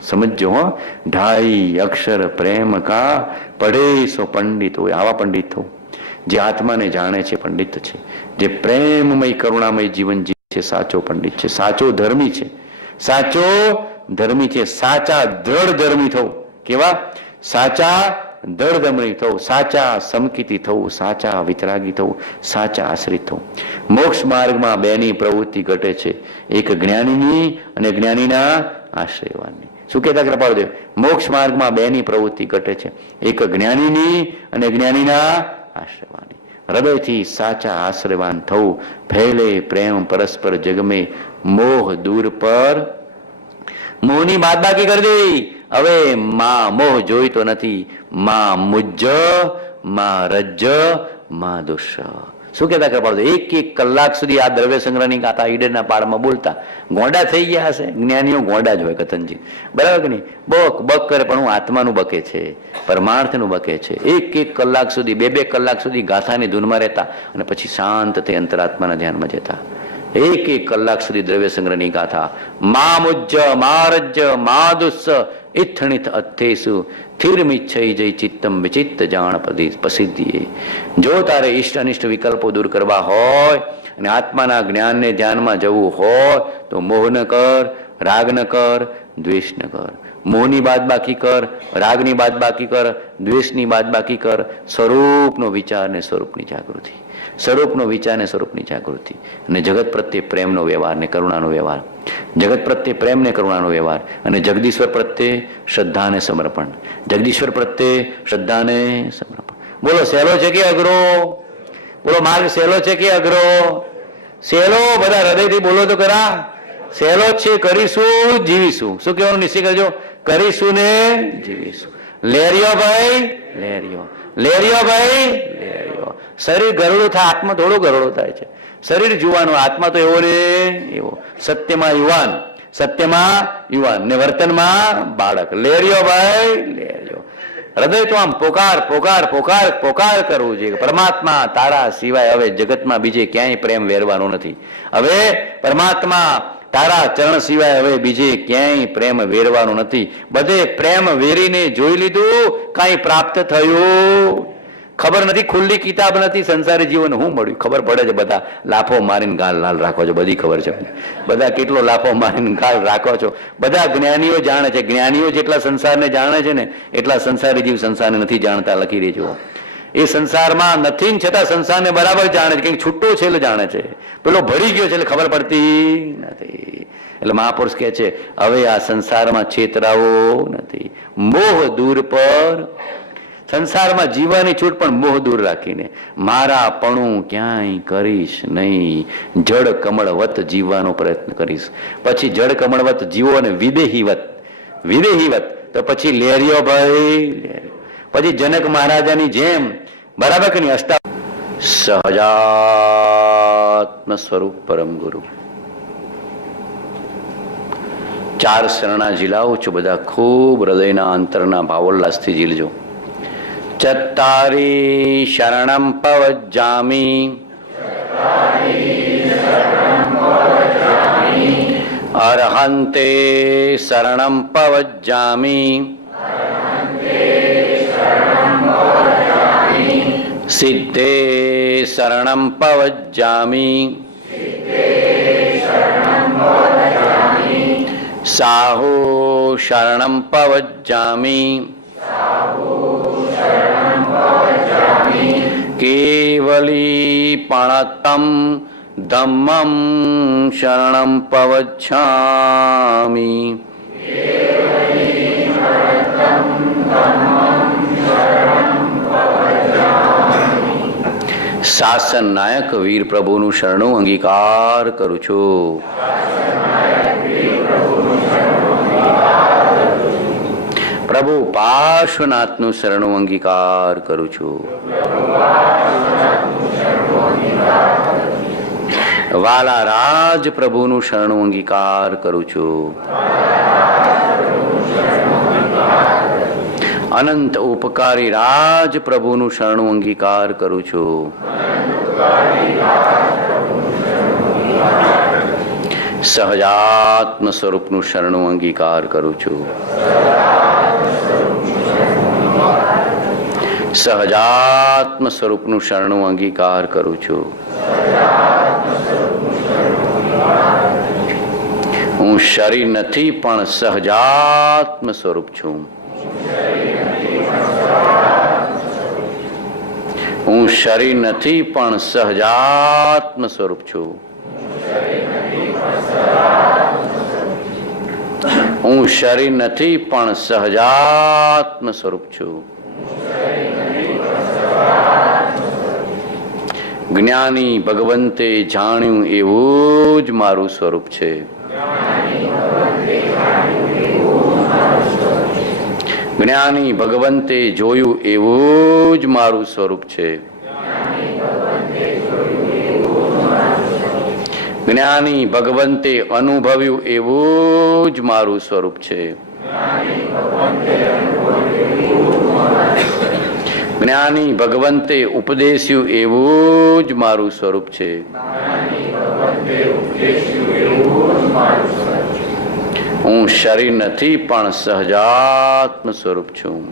સમજો હો. ઢાઈ અક્ષર પ્રેમ કા પડે સો પંડિત હોય. આવા પંડિત થો જે આત્માને જાણે છે, પંડિત છે. જે પ્રેમમય કરુણામય જીવન જીવે છે, સાચો પંડિત છે, સાચો ધર્મી છે. સાચો ધર્મી છે. સાચા દ્રઢ ધર્મી થવું. કેવા? સાચા દ્રઢ ધર્મી થવું, સાચા સમકિતી થવું, સાચા વિતરાગી થવું, સાચા આશ્રિત થવું. મોક્ષ માર્ગમાં બેની પ્રવૃત્તિ ઘટે છે, એક જ્ઞાનીની અને જ્ઞાનીના આશ્રયવાનની. શું કહેતા કૃપાળુદેવ? મોક્ષ માર્ગમાં બેની પ્રવૃત્તિ ઘટે છે, એક જ્ઞાનીની અને જ્ઞાનીના આશ્રયવાનની. હૃદયથી સાચા આશ્રયવાન થવું. ફેલે પ્રેમ પરસ્પર જગમે, મોહ દૂર પર. મોહની બાદબાકી કરી દે. હવે માં મોહ જોઈતો નથી, માં મુજ્જ, માં રજ્જ, માં દુષ. શું કહેતા કૃપાળુ? એક એક કલાક સુધી આ દ્રવ્ય સંગ્રહની ગાથા ઈડરના પાળમાં બોલતા. ગોંડા થઈ ગયા હશે, જ્ઞાનીઓ ગોંડા જ હોય કથનજી, બરાબર કે નહીં? બક બક કરે, પણ હું આત્માનું બકે છે, પરમાર્થનું બકે છે. એક એક કલાક સુધી, બે બે કલાક સુધી ગાથાની ધૂનમાં રહેતા અને પછી શાંત થઈ અંતરાત્માના ધ્યાનમાં જતા. એક એક કલાક સુધી દ્રવ્ય સંગ્રહની ગાથા. મા મુજ્જ, મા રજ્જ, મા દુસ્સ, ઇથણિત અથેસુ સ્થિરમિચ્છઈ જય ચિત્તમ વિચિત્ત જાણ પ્રસિદ્ધિએ. જો તારે ઇષ્ટ અનિષ્ટ વિકલ્પો દૂર કરવા હોય અને આત્માના જ્ઞાનને ધ્યાનમાં જવું હોય તો મોહ ન કર, રાગ ન કર, દ્વેષ ન કર. મોહની બાદ બાકી કર, રાગની બાદ બાકી કર, દ્વેષની બાદ બાકી કર. સ્વરૂપનો વિચાર ને સ્વરૂપની જાગૃતિ, સ્વરૂપનો વિચાર ને સ્વરૂપની જાગૃતિ, અને જગત પ્રત્યે પ્રેમનો વ્યવહાર ને કરુણાનો વ્યવહાર, જગત પ્રત્યે પ્રેમ ને કરુણાનો વ્યવહાર, અને જગદીશ્વર પ્રત્યે શ્રદ્ધા ને સમર્પણ, જગદીશ્વર પ્રત્યે શ્રદ્ધા ને સમર્પણ. બોલો સહેલો છે કે અઘરો? બોલો માર્ગ સહેલો છે કે અઘરો? સહેલો. બધા હૃદયથી બોલો તો ખરા. સહેલો છે. કરીશું, જીવીશું. શું કહેવાનું નિશ્ચય કરજો? કરીશું ને જીવીશું. લેરિયો ભાઈ, લેરિયો, લેરિયો ભાઈ, લેરિયો. શરીર ગરડું થાય, આત્મા થોડું ગરડું થાય છે. શરીર જુવાનું, આત્મા તો એવો ને એવો. સત્યમાં યુવાન, સત્યમાં યુવાન ને વર્તનમાં બાળક. લેરિયો ભાઈ, લેરિયો. હૃદય તો આમ પોકાર પોકાર પોકાર પોકાર કરવું જોઈએ. પરમાત્મા તારા સિવાય હવે જગતમાં બીજે ક્યાંય પ્રેમ વેરવાનો નથી. હવે પરમાત્મા તારા ચરણ સિવાય હવે બીજે ક્યાંય પ્રેમ વેરવાનો નથી. બધે પ્રેમ વેરીને જોઈ લીધું, કાંઈ પ્રાપ્ત થયું ખબર નથી. ખુલ્લી કિતાબ નથી. સંસારી જીવન શું મળ્યું ખબર પડે છે. બધા લાફો મારીને ગાલ લાલ રાખો છો, બધી ખબર છે. બધા કેટલો લાફો મારીને ગાલ રાખો છો. બધા જ્ઞાનીઓ જાણે છે. જ્ઞાનીઓ જેટલા સંસારને જાણે છે ને એટલા સંસારી જીવ સંસારને નથી જાણતા. લખી દેજો. એ સંસારમાં નથી છતાં સંસારને બરાબર જાણે છે. કંઈક છૂટો છે એટલે જાણે છે. પેલો ભરી ગયો છે એટલે ખબર પડતી નથી. એટલે મહાપુરુષ કહે છે હવે આ સંસારમાં છેતરાવો નથી. મોહ દૂર પર, સંસારમાં જીવવાની છૂટ પણ મોહ દૂર રાખીને મારા પણું ક્યાંય કરીશ નહીં. જળ કમળવત જીવવાનો પ્રયત્ન કરીશ. પછી જળ કમળવત જીવો અને વિદેહીવત, વિદેહીવત તો પછી લેરિયો ભાઈ, લેરિયો. પછી જનક મહારાજાની જેમ, બરાબર કે નહીં? અષ્ટા સહજાત્મ સ્વરૂપ પરમ ગુરુ. ચાર શરણા ઝીલાવું છું. બધા ખૂબ હૃદયના અંતરના ભાવોલ્લાસથી ઝીલજો. ચત્તારી શરણમ પવજ્જામિ, અર્હન્તે શરણમ પવજ્જામિ, સિદ્ધે શરણમ પવજ્જામિ, સાહુ શરણમ પવજ્જામિ, કેવલી પણતમ ધમ્મમ શરણમ પવચ્છામિ. શાસન નાયક વીર પ્રભુનું શરણું અંગીકાર કરું છું. પ્રભુ પાર્શ્વનાથનું શરણું અંગીકાર કરું છું. વાલા રાજ પ્રભુનું શરણું અંગીકાર કરું છું. અનંત ઉપકારી રાજ પ્રભુનું શરણું અંગીકાર કરું છું. સહજાત્મ સ્વરૂપનું શરણું અંગીકાર કરું છું. સહજાત્મ સ્વરૂપનું શરણું અંગીકાર કરું છું. હું શરીર નથી પણ સહજાત્મ સ્વરૂપ છું. હું શરીર નથી પણ સહજાત્મ સ્વરૂપ છું. હું શરીર નથી પણ સહજાત્મ સ્વરૂપ છું. જ્ઞાની ભગવંતે જાણ્યું એવું જ મારું સ્વરૂપ છે. જ્ઞાની ભગવંતે જોયું એવું જ મારું સ્વરૂપ છે. જ્ઞાની ભગવંતે અનુભવ્યું એવું જ મારું સ્વરૂપ છે. જ્ઞાની ભગવંતે ઉપદેશ્યું એવું જ મારું સ્વરૂપ છે. હું શરીર નથી પણ સહજાત્મ સ્વરૂપ છું.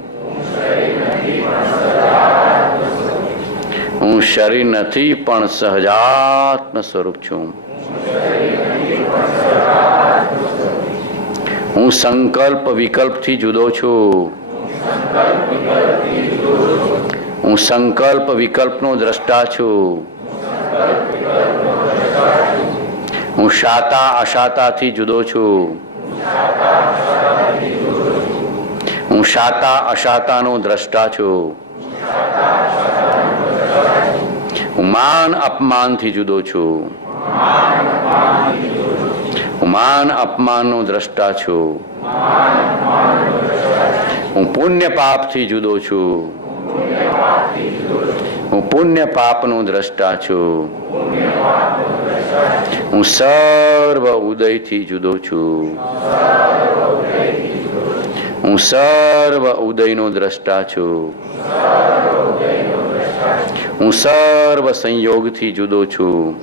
હું શરીર નથી પણ સહજાત્મ સ્વરૂપ છું. હું સંકલ્પ વિકલ્પથી જુદો છું. હું સંકલ્પ વિકલ્પનો દ્રષ્ટા છું. હું શાતા અશાતાથી જુદો છું. હું શાતા અશાતાનો દ્રષ્ટા છું. હું માન અપમાનથી જુદો છું. હું માન અપમાનનો દ્રષ્ટા છું. હું પુણ્ય પાપથી જુદો છું. હું પુણ્ય પાપનો દ્રષ્ટા છું. હું સર્વ ઉદયથી જુદો છું. હું સર્વ ઉદયનો દ્રષ્ટા છું. હું સર્વ સંયોગથી જુદો છું.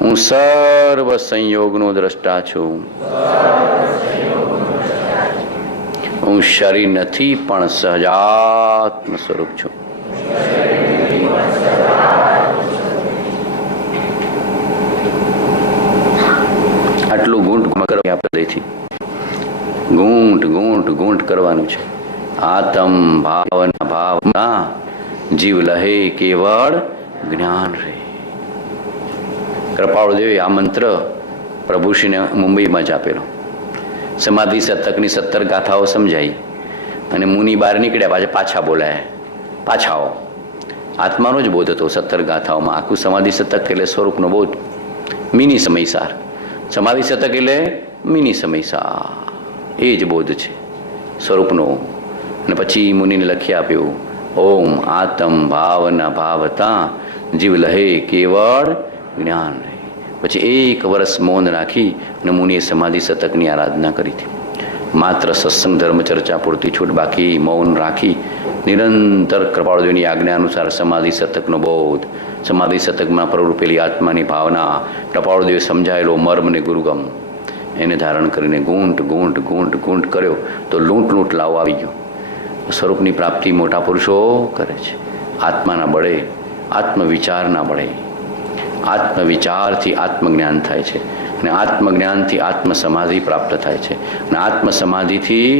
હું સર્વ સંયોગનો દ્રષ્ટા છું. હું શરીર નથી પણ સહજાત્મ સ્વરૂપ છું. આટલું ગૂંટ કરવા પદ્ધતિથી ગૂંટ ગૂંટ ગૂંટ કરવાનું છે. આતમ ભાવના ભાવના જીવ લહે કેવળ જ્ઞાન રહે. કૃપાળુદેવે આ મંત્ર પ્રભુશ્રીને મુંબઈમાં જ આપેલો. સમાધિ શતકની 17 ગાથાઓ સમજાઈ અને મુનિ બહાર નીકળ્યા, પાછા બોલાયા. પાછા આવો. આત્માનો જ બોધ હતો 17 ગાથાઓમાં. આખું સમાધિ શતક એટલે સ્વરૂપનો બોધ, મિની સમયસાર. સમાધિ શતક એટલે મિની સમયસાર, એ જ બોધ છે સ્વરૂપનો. અને પછી મુનિને લખી આપ્યું, ઓમ આતમ ભાવના ભાવતા જીવ લહે કેવળ જ્ઞાન રહે. પછી 1 વર્ષ મૌન રાખી અને મુનિએ સમાધિ શતકની આરાધના કરી હતી. માત્ર સત્સંગ ધર્મ ચર્ચા પૂરતી છૂટ, બાકી મૌન રાખી નિરંતર કૃપાળુદેવની આજ્ઞા અનુસાર સમાધિ શતકનો બોધ, સમાધિ શતકમાં પ્રવૃત્તેલી આત્માની ભાવના, કૃપાળુદેવે સમજાયેલો મર્મ ને ગુરુગમ, એને ધારણ કરીને ગૂંટ ગૂંટ ગૂંટ ગૂંટ કર્યો તો લૂંટ લૂંટ લાવ આવી ગયો. સ્વરૂપની પ્રાપ્તિ મોટા પુરુષો કરે છે. આત્માના બળે, આત્મવિચારના બળે. આત્મવિચારથી આત્મજ્ઞાન થાય છે અને આત્મજ્ઞાનથી આત્મસમાધિ પ્રાપ્ત થાય છે અને આત્મસમાધિથી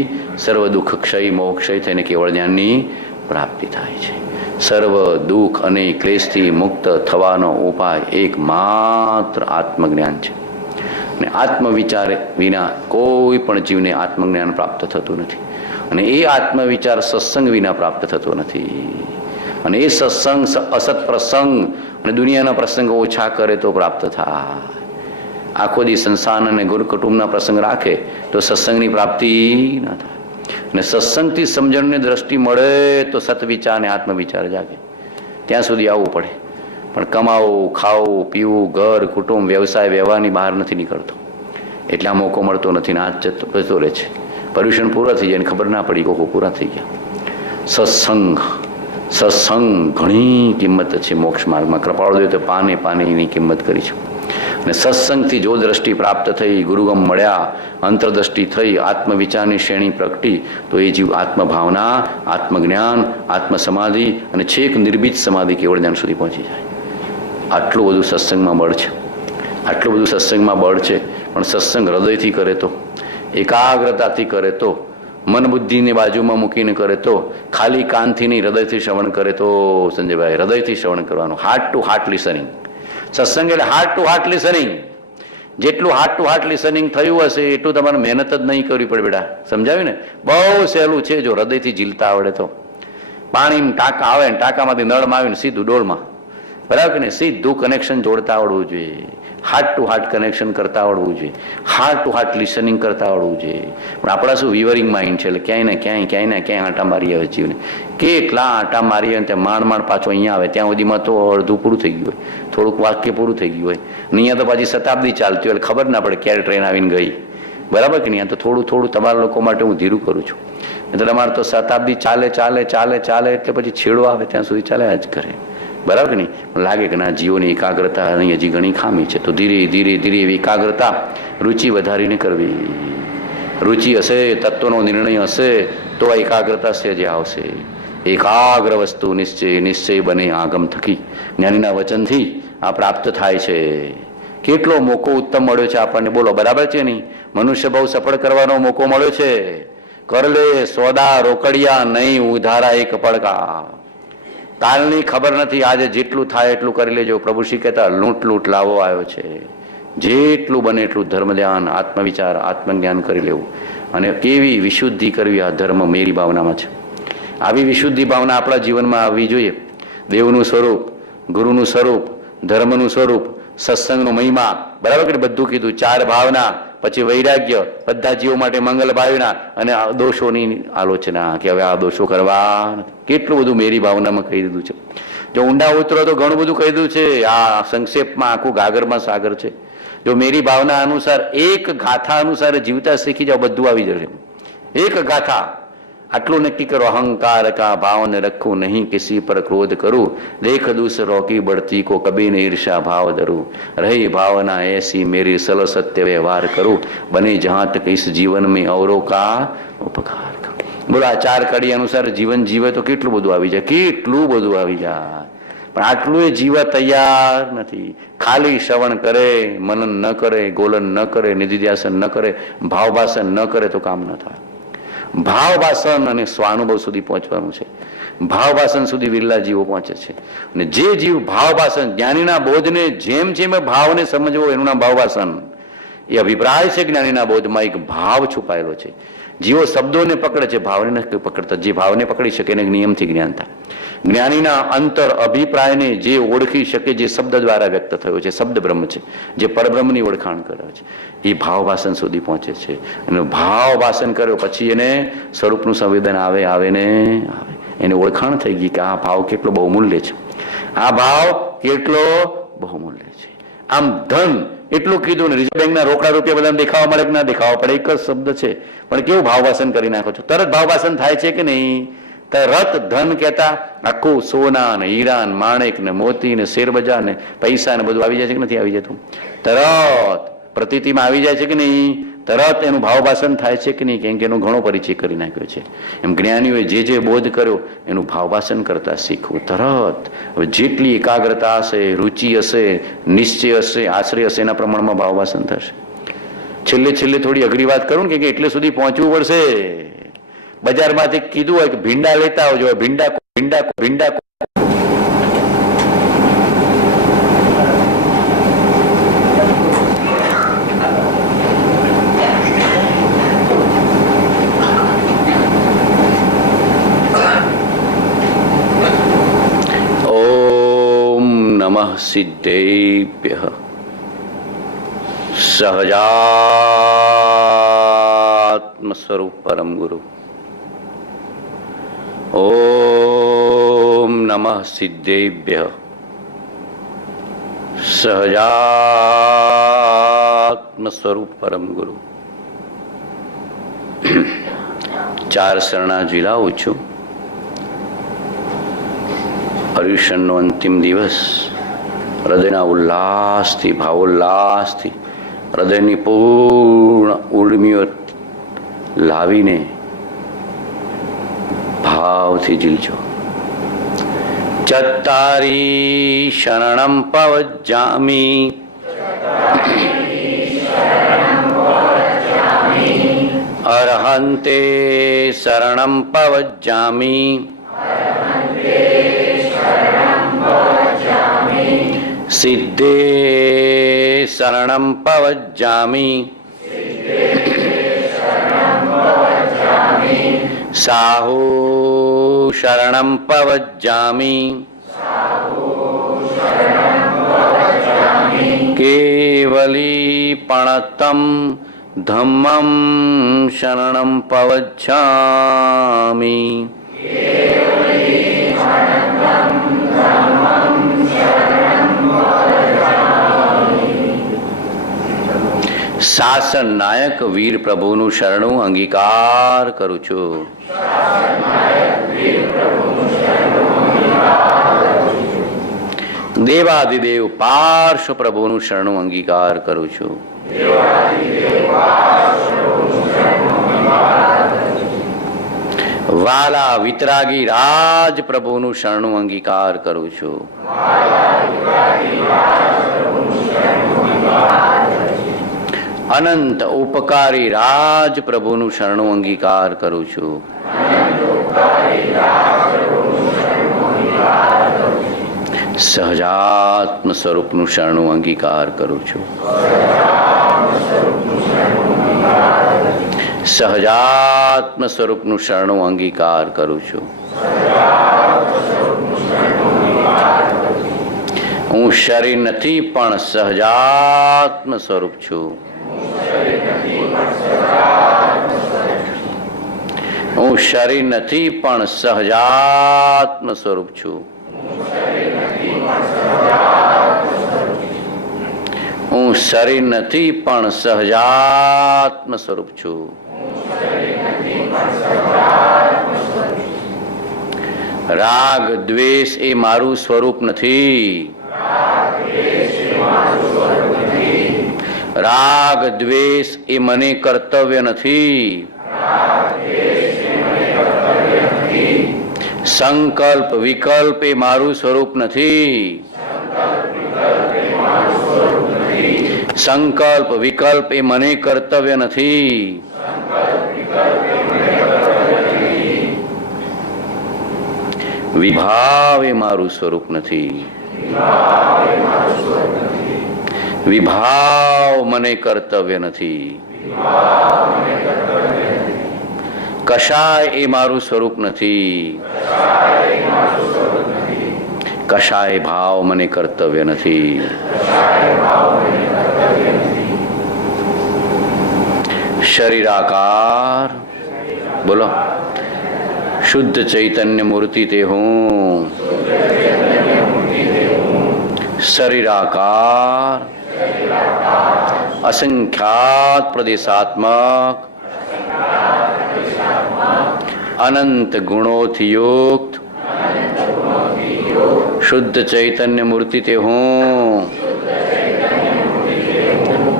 સર્વ દુઃખ ક્ષય મોક્ષય થઈને કેવળ જ્ઞાનની પ્રાપ્તિ થાય છે. સર્વ દુઃખ અને ક્લેશથી મુક્ત થવાનો ઉપાય એકમાત્ર આત્મજ્ઞાન છે. અને આત્મવિચાર વિના કોઈ પણ જીવને આત્મજ્ઞાન પ્રાપ્ત થતું નથી. અને એ આત્મવિચાર સત્સંગ વિના પ્રાપ્ત થતો નથી. અને એ સત્સંગ અસત પ્રસંગ અને દુનિયાના પ્રસંગો ઓછા કરે તો પ્રાપ્ત થાય. આખો દી સંસાર અને ગુરુ કુટુંબના પ્રસંગ રાખે તો સત્સંગની પ્રાપ્તિ ન થાય. અને સત્સંગથી સમજણની દ્રષ્ટિ મળે તો સતવિચાર અને આત્મવિચાર જાગે. ત્યાં સુધી આવવું પડે. પણ કમાવું, ખાવું, પીવું, ઘર, કુટુંબ, વ્યવસાય, વ્યવહારની બહાર નથી નીકળતો. એટલે આ મોકો મળતો નથી ને આ જતો રહે છે. પર્યુષણ પૂરા થઈ જાય ને ખબર ના પડી કોકો પૂરા થઈ ગયા. સત્સંગ ઘણી કિંમત છે મોક્ષ માર્ગમાં. કૃપાળુદેવ તો પાને પાને એની કિંમત કરી છે. અને સત્સંગથી જો દ્રષ્ટિ પ્રાપ્ત થઈ, ગુરુગમ મળ્યા, અંતરદ્રષ્ટિ થઈ, આત્મવિચારની શ્રેણી પ્રગટી તો એ જીવ આત્મભાવના, આત્મજ્ઞાન, આત્મસમાધિ અને છેક નિર્ભીત સમાધિ કેવળ જ્ઞાન સુધી પહોંચી જાય. આટલું બધું સત્સંગમાં બળ છે. આટલું બધું સત્સંગમાં બળ છે. પણ સત્સંગ હૃદયથી કરે તો, એકાગ્રતાથી કરે તો, મન બુદ્ધિને બાજુમાં મૂકીને કરે તો, ખાલી કાનથી નહીં હૃદયથી શ્રવણ કરે તો, સંજયભાઈ હૃદયથી શ્રવણ કરવાનું. Heart two heart listening. સત્સંગ એટલે હાર્ટ ટુ હાર્ટ લિસનિંગ. જેટલું હાર્ટ ટુ હાર્ટ લિસનિંગ થયું હશે એટલું તમારે મહેનત જ નહીં કરવી પડે બેટા. સમજાવ્યું ને? બહુ સહેલું છે જો હૃદયથી ઝીલતા આવડે તો. પાણી ટાંકા આવે ને ટાંકામાંથી નળમાં આવીને સીધું ડોલમાં. બરાબર ને? સીધું કનેક્શન જોડતા આવડવું જોઈએ, હાર્ટ ટુ હાર્ટ કનેક્શન કરતા આવડવું જોઈએ, હાર્ટ ટુ હાર્ટ લિસનિંગ કરતા આવડવું જોઈએ. પણ આપણા શું વિવરિંગ માઇન્ડ છે, એટલે ક્યાંય ને ક્યાંય આંટા મારી આવે જીવને. કેટલા આંટા મારી આવે ત્યાં માંડ પાછો અહીંયા આવે, ત્યાં સુધીમાં તો અડધું પૂરું થઈ ગયું હોય, થોડુંક વાક્ય પૂરું થઈ ગયું હોય. અહીંયા તો પાછી શતાબ્દી ચાલતી હોય એટલે ખબર ના પડે ક્યારે ટ્રેન આવીને ગઈ. બરાબર કે નહીં? તો થોડું તમારા લોકો માટે હું ધીરું કરું છું. એટલે તમારે તો શતાબ્દી ચાલે એટલે પછી છેડો આવે ત્યાં સુધી ચાલ્યા જ કરે. બરાબર કે નહીં? લાગે કે ના, જીવોની એકાગ્રતા અહીં હજી ઘણી ખામી છે, તો ધીરે એવી એકાગ્રતા રુચિ વધારીને કરવી. રુચિ હશે, તત્વનો નિર્ણય હશે તો આ એકાગ્રતા છે જે આવશે. એકાગ્ર વસ્તુ નિશ્ચય બને આગમ થકી, જ્ઞાનીના વચનથી આ પ્રાપ્ત થાય છે. કેટલો મોકો ઉત્તમ મળ્યો છે આપણને, બોલો બરાબર છે નહીં? મનુષ્ય બહુ સફળ કરવાનો મોકો મળ્યો છે. કર લે સોદા રોકડિયા નહીં ઉધારા એક પડકા. કાલની ખબર નથી, આજે જેટલું થાય એટલું કરી લેજો. પ્રભુ શ્રી કહેતા લૂંટ લાવો આવ્યો છે. જેટલું બને એટલું ધર્મ ધ્યાન, આત્મવિચાર, આત્મજ્ઞાન કરી લેવું. અને કેવી વિશુદ્ધિ કરવી આ ધર્મ મેરી ભાવનામાં છે. આવી વિશુદ્ધિ ભાવના આપણા જીવનમાં આવવી જોઈએ. દેવનું સ્વરૂપ, ગુરુનું સ્વરૂપ, ધર્મનું સ્વરૂપ, સત્સંગનો મહિમા, બરાબર કે બધું કીધું. ચાર ભાવના, પછી વૈરાગ્ય, બધા જીવો માટે મંગલ ભાવના, અને દોષોની આલોચના કે હવે આ દોષો કરવા. કેટલું બધું મેરી ભાવનામાં કહી દીધું છે. જો ઊંડા ઉતરો તો ઘણું બધું કહી દીધું છે. આ સંક્ષેપમાં આખું ગાગરમાં સાગર છે. જો મેરી ભાવના અનુસાર, એક ગાથા અનુસાર જીવતા શીખી જાઓ, બધું આવી જશે. એક ગાથા આટલું નક્કી કરો, અહંકાર કા ભાવ ને રખું નહીં, કિસી પર ક્રોધ કરું, દેખ દૂસરો કી બઢતી કો કભી ને ઈર્ષા ભાવ ધરું, રહી ભાવના ऐसी मेरी सल सत्य व्यवहार करूं, बने जहां तक इस जीवन में औरों का उपकार करूं. બોલો, આ ચાર કડી અનુસાર જીવન જીવે તો કેટલું બધું આવી જાય, કેટલું બધું આવી જાય. પણ આટલું એ જીવા તૈયાર નથી. ખાલી શ્રવણ કરે, મનન ન કરે, ગોલન ન કરે, નિધિધ્યાસન ન કરે, ભાવભાષણ ન કરે તો કામ ન થાય. ભાવભાષણ અને સ્વાનુભવ સુધી પહોંચવાનું છે. ભાવભાષણ સુધી વિરલા જીવો પહોંચે છે. અને જે જીવ ભાવભાષણ, જ્ઞાનીના બોધને જેમ ભાવને સમજવો એનું નામ ભાવભાષણ. એ અભિપ્રાય છે જ્ઞાનીના બોધમાં એક ભાવ છુપાયેલો છે. જીવો શબ્દોને પકડે છે, ભાવને નથી પકડતા. જે ભાવને પકડી શકે એને નિયમથી જ્ઞાન થાય. જ્ઞાનીના અંતર અભિપ્રાયને જે ઓળખી શકે, જે શબ્દ દ્વારા વ્યક્ત થયો છે, શબ્દ બ્રહ્મ છે, જે પરબ્રહ્મની ઓળખાણ કરે છે, એ ભાવ ભાષણ સુધી પહોંચે છે. અને ભાવ ભાષણ કર્યો પછી એને સ્વરૂપનું સંવેદન આવે ને આવે, એને ઓળખાણ થઈ ગઈ કે આ ભાવ કેટલો બહુમૂલ્ય છે, આ ભાવ કેટલો બહુમૂલ્ય છે. આમ ધન એટલું કીધું ને, રિઝર્વ બેંકના રોકડા રૂપિયા બધાને દેખાવા મળે કે ના દેખાવા પડે, એક જ શબ્દ છે, પણ કેવું ભાવ ભાષણ કરી નાખો છો. તરત ભાવ ભાષણ થાય છે કે નહીં? તરત ધન કહેતા આખું સોના ને હીરા ને માણેક ને મોતી ને શેરબજાર ને પૈસા ને બધું આવી જાય છે કે નથી આવી જતું? તરત પ્રતીતિમાં આવી જાય છે કે નહીં? તરત એનું ભાવ ભાષણ થાય છે કે નહીં? કેમ કે એનો ઘણો પરિચય કરી નાખ્યો છે. એમ જ્ઞાનીઓએ જે બોધ કર્યો એનું ભાવ ભાષણ કરતા શીખવું તરત. હવે જેટલી એકાગ્રતા હશે, રુચિ હશે, નિશ્ચય હશે, આશ્રય હશે, એના પ્રમાણમાં ભાવ ભાષણ થશે. છેલ્લે થોડી અઘરી વાત કરું ને, કે એટલે સુધી પહોંચવું પડશે. બજારમાંથી કીધું હોય કે ભીંડા લેતા આવજો, ભીંડા ઓમ નમઃ સિદ્ધેભ્યઃ સહજાત્મ સ્વરૂપ પરમ ગુરુ. ઓમ નમઃ સિદ્ધેભ્યઃ સહજાત્મ સ્વરૂપ પરમ ગુરુ. ચાર શરણાજી લાવું છું. પર્યુષણનો અંતિમ દિવસ, હૃદયના ઉલ્લાસથી, ભાવોલ્લાસથી, હૃદયની પૂર્ણ ઉર્મિઓ લાવીને ભાવથી જીલજો. ચત્તારી શરણમ પવજ્જામિ, અર્હન્તે શરણમ પવજ્જામિ, સિદ્ધે શરણમ પવજ્જામિ, સાહુ શરણમ પવજ્જામિ, કેવલી પણતમ ધમ્મં શરણં પવચ્છામિ. શાસન નાયક વીર પ્રભુનું શરણું અંગીકાર કરું છું. દેવાદિદેવ પાર્શ્વ પ્રભુનું શરણું અંગીકાર કરું છું. વાલા વિતરાગી રાજ પ્રભુનું શરણું અંગીકાર કરું છું. અનંત ઉપકારી રાજ પ્રભુનું શરણું અંગીકાર કરું છું. સહજાત્મ સ્વરૂપનું શરણું અંગીકાર કરું છું. સહજાત્મ સ્વરૂપનું શરણું અંગીકાર કરું છું. હું શરીર નથી પણ સહજાત્મ સ્વરૂપ છું. હું શરીર નથી પણ સહજાત્મ સ્વરૂપ છું. હું શરીર નથી પણ સહજાત્મ સ્વરૂપ છું. રાગ દ્વેષ એ મારું સ્વરૂપ નથી. રાગ દ્વેષ એ મને કર્તવ્ય નથી. સંકલ્પ વિકલ્પ એ મારું સ્વરૂપ નથી. સંકલ્પ વિકલ્પ એ મને કર્તવ્ય નથી. વિભાવ એ મારું સ્વરૂપ નથી. વિભાવ મને કર્તવ્ય નથી. કશાય એ મારું સ્વરૂપ નથી. કશાય ભાવ મને કર્તવ્ય નથી. શરીરાકાર બોલો. શુદ્ધ ચૈતન્ય મૂર્તિ તે હું. શરીરાકાર અસંખ્યાત પ્રદેશાત્મક અનંત ગુણોથી યુક્ત શુદ્ધ ચૈતન્ય મૂર્તિ તે હું.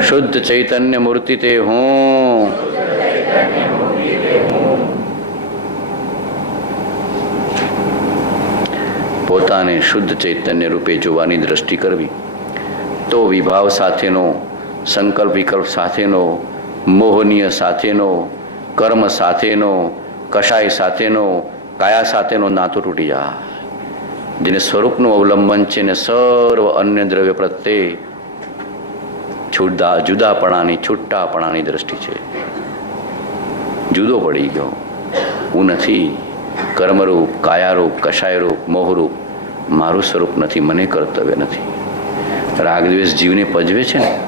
શુદ્ધ ચૈતન્ય મૂર્તિ તે હું. પોતાને શુદ્ધ ચૈતન્ય રૂપે જોવાની દ્રષ્ટિ કરવી તો વિભાવ સાથેનો, સંકલ્પ વિકલ્પ સાથેનો, મોહનીય સાથેનો, કર્મ સાથેનો, કશાય સાથેનો, કાયા સાથેનો નાતો તૂટી જાય. જેને સ્વરૂપનું અવલંબન છે ને સર્વ અન્ય દ્રવ્ય પ્રત્યે જુદાપણાની છૂટાપણાની દ્રષ્ટિ છે. જુદો પડી ગયો. હું નથી. કર્મરૂપ, કાયારૂપ, કશાયરૂપ, મોહરૂપ મારું સ્વરૂપ નથી. મને કર્તવ્ય નથી. રાગદ્વેષ જીવને પજવે છે ને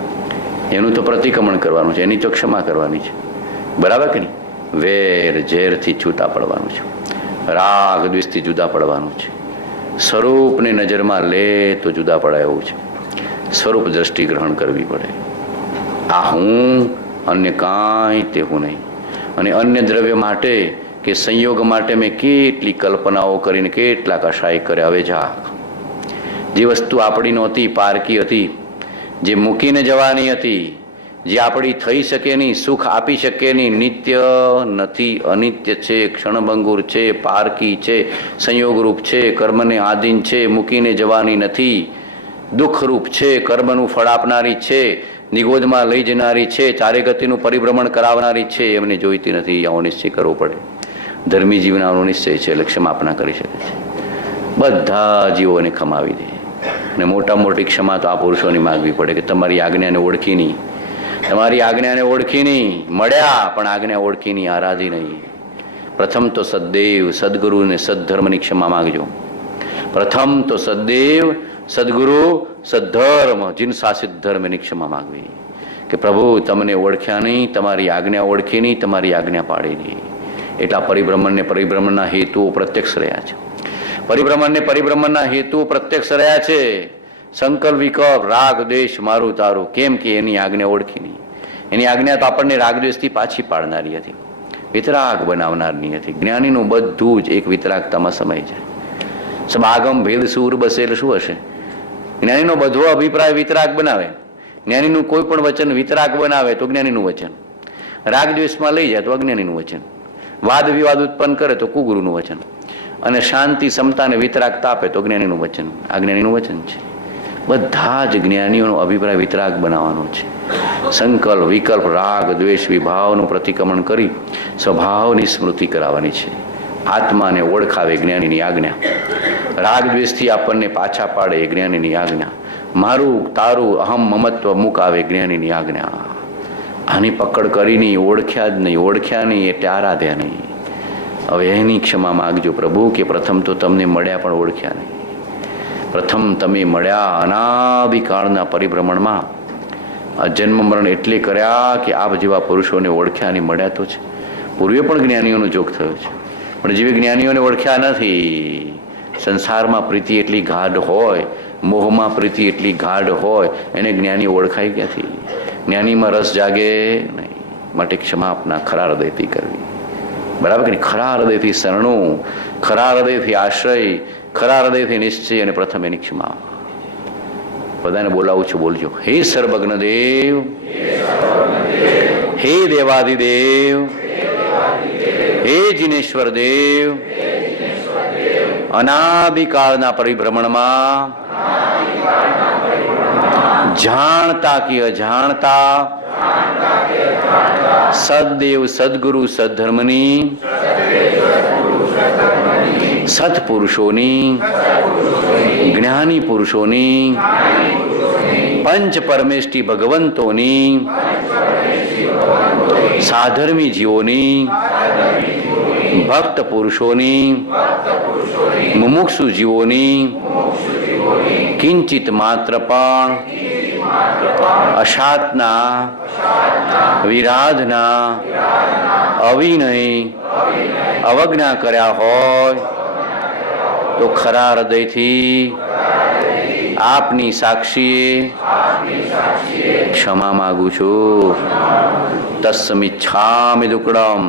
એનું તો પ્રતિક્રમણ કરવાનું છે, એની તો ક્ષમા કરવાની છે. બરાબર કે નહીં? વેર ઝેરથી છૂટા પડવાનું છે. રાગ દ્વેષથી જુદા પડવાનું છે. સ્વરૂપને નજરમાં લે તો જુદા પડાય એવું છે. સ્વરૂપ દ્રષ્ટિ ગ્રહણ કરવી પડે. આ હું, અન્ય કાંઈ તે હું નહીં. અને અન્ય દ્રવ્ય માટે કે સંયોગ માટે મેં કેટલી કલ્પનાઓ કરીને કેટલા કશાય કર્યા. હવે જા, જે વસ્તુ આપણી નહોતી, પારકી હતી, જે મૂકીને જવાની હતી, જે આપણી થઈ શકે નહીં, સુખ આપી શકે નહીં, નિત્ય નથી, અનિત્ય છે, ક્ષણભંગુર છે, પારકી છે, સંયોગરૂપ છે, કર્મને આધીન છે, મૂકીને જવાની નથી, દુઃખરૂપ છે, કર્મનું ફળ આપનારી છે, નિગોદમાં લઈ જનારી છે, ચારે ગતિનું પરિભ્રમણ કરાવનારી છે, એમને જોઈતી નથી. આવો નિશ્ચય કરવો પડે. ધર્મી જીવનાનો નિશ્ચય છે એટલે ક્ષમાપના કરી શકે છે. બધા જીવોને ખમાવી દે. અને મોટા મોટી ક્ષમા તો આ પુરુષોની માગવી પડે કે તમારી આજ્ઞાને ઓળખી નહીં, તમારી આજ્ઞાને ઓળખી નહીં, મળ્યા પણ આજ્ઞા ઓળખી નહીં, આરાધી નહીં. પ્રથમ તો સદદેવ, સદગુરુ ને સદધર્મની ક્ષમા માગજો. પ્રથમ તો સદદેવ, સદગુરુ, સદ્ધર્મ, જીન શાસિત ધર્મની ક્ષમા માગવી કે પ્રભુ તમને ઓળખ્યા નહીં, તમારી આજ્ઞા ઓળખી નહીં, તમારી આજ્ઞા પાડી નહીં. એટલા પરિભ્રમણના હેતુઓ પ્રત્યક્ષ રહ્યા છે. પરિભ્રમણના હેતુઓ પ્રત્યક્ષ રહ્યા છે. સંકલ્પ વિકલ્પ રાગ દ્વેષ મારું તારું, કેમ કે એની આજ્ઞા ઓળખી નહીં. એની આજ્ઞા તો આપણને રાગ દ્વેષથી પાછી પાડનારી હતી, વિતરાગ બનાવનારની હતી. જ્ઞાનીનું બધું જ એક વિતરાગતામાં સમાઈ જાય. સમાગમ ભેદ સૂર બસેલ શું હશે? જ્ઞાનીનો બધો અભિપ્રાય વિતરાગ બનાવે. જ્ઞાનીનું કોઈ પણ વચન વિતરાગ બનાવે તો જ્ઞાનીનું વચન, રાગ દ્વેષમાં લઈ જાય તો અજ્ઞાનીનું વચન, વાદ વિવાદ ઉત્પન્ન કરે તો કુગુરુનું વચન, અને શાંતિ સમતા અને વિતરાગતા આપે તો જ્ઞાનીનું વચન. આ જ્ઞાનીનું વચન છે. બધા જ જ્ઞાનીઓનો અભિપ્રાય વિતરાગ બનાવવાનો છે. સંકલ્પ વિકલ્પ રાગ દ્વેષ વિભાવનું પ્રતિક્રમણ કરી સ્વભાવની સ્મૃતિ કરાવવાની છે. આત્માને ઓળખાવે જ્ઞાનીની આજ્ઞા, રાગ દ્વેષથી આપણને પાછા પાડે એ જ્ઞાનીની આજ્ઞા, મારું તારું અહમ મમત્વ મુકાવે જ્ઞાનીની આજ્ઞા. આની પકડ કરીને ઓળખ્યા જ નહીં, ઓળખ્યા નહીં એટલે આરાધ્યા નહીં. હવે એની ક્ષમા માગજો પ્રભુ કે પ્રથમ તો તમને મળ્યા પણ ઓળખ્યા નહીં. પ્રથમ તમે મળ્યા અનાદિકાળના પરિભ્રમણમાં, આ જન્મ મરણ એટલે કર્યા કે આપ જેવા પુરુષોને ઓળખ્યા અને મળ્યા તો છે. પૂર્વે પણ જ્ઞાનીઓનો જોગ થયો છે, પણ જેવી જ્ઞાનીઓને ઓળખ્યા નથી. સંસારમાં પ્રીતિ એટલી ગાઢ હોય, મોહમાં પ્રીતિ એટલી ગાઢ હોય, એને જ્ઞાની ઓળખાય ક્યાંથી? જ્ઞાનીમાં રસ જાગે નહીં. માટે ક્ષમા આપના ખરા હૃદયથી કરવી. બરાબર કે ખરા હૃદયથી શરણું, ખરા હૃદયથી આશ્રય, ખરા હૃદયથી નિશ્ચય, અને પ્રથમ એની ક્ષમા. બધાને બોલાવું છું, બોલજો. હે સર્વજ્ઞ દેવ, હે દેવાદિદેવ, હે જીનેશ્વર દેવ, અનાદિકાળના પરિભ્રમણમાં જાણતા કે અજાણતા સદદેવ સદગુરુ સદ્ધર્મની સત્પુરુષોની જ્ઞાની પુરુષોની પંચ પરમેષ્ટિ ભગવંતોની સાધર્મી જીવોની ભક્ત પુરુષોની મુમુક્ષુ જીવોની કિંચિત માત્ર પણ અશાતના વિરાધના અવિનય અવજ્ઞા કર્યા હોય તો ખરા હૃદયથી આપની સાક્ષીએ ક્ષમા માગું છું. તસ્સમિચ્છામિ દુક્કડમ,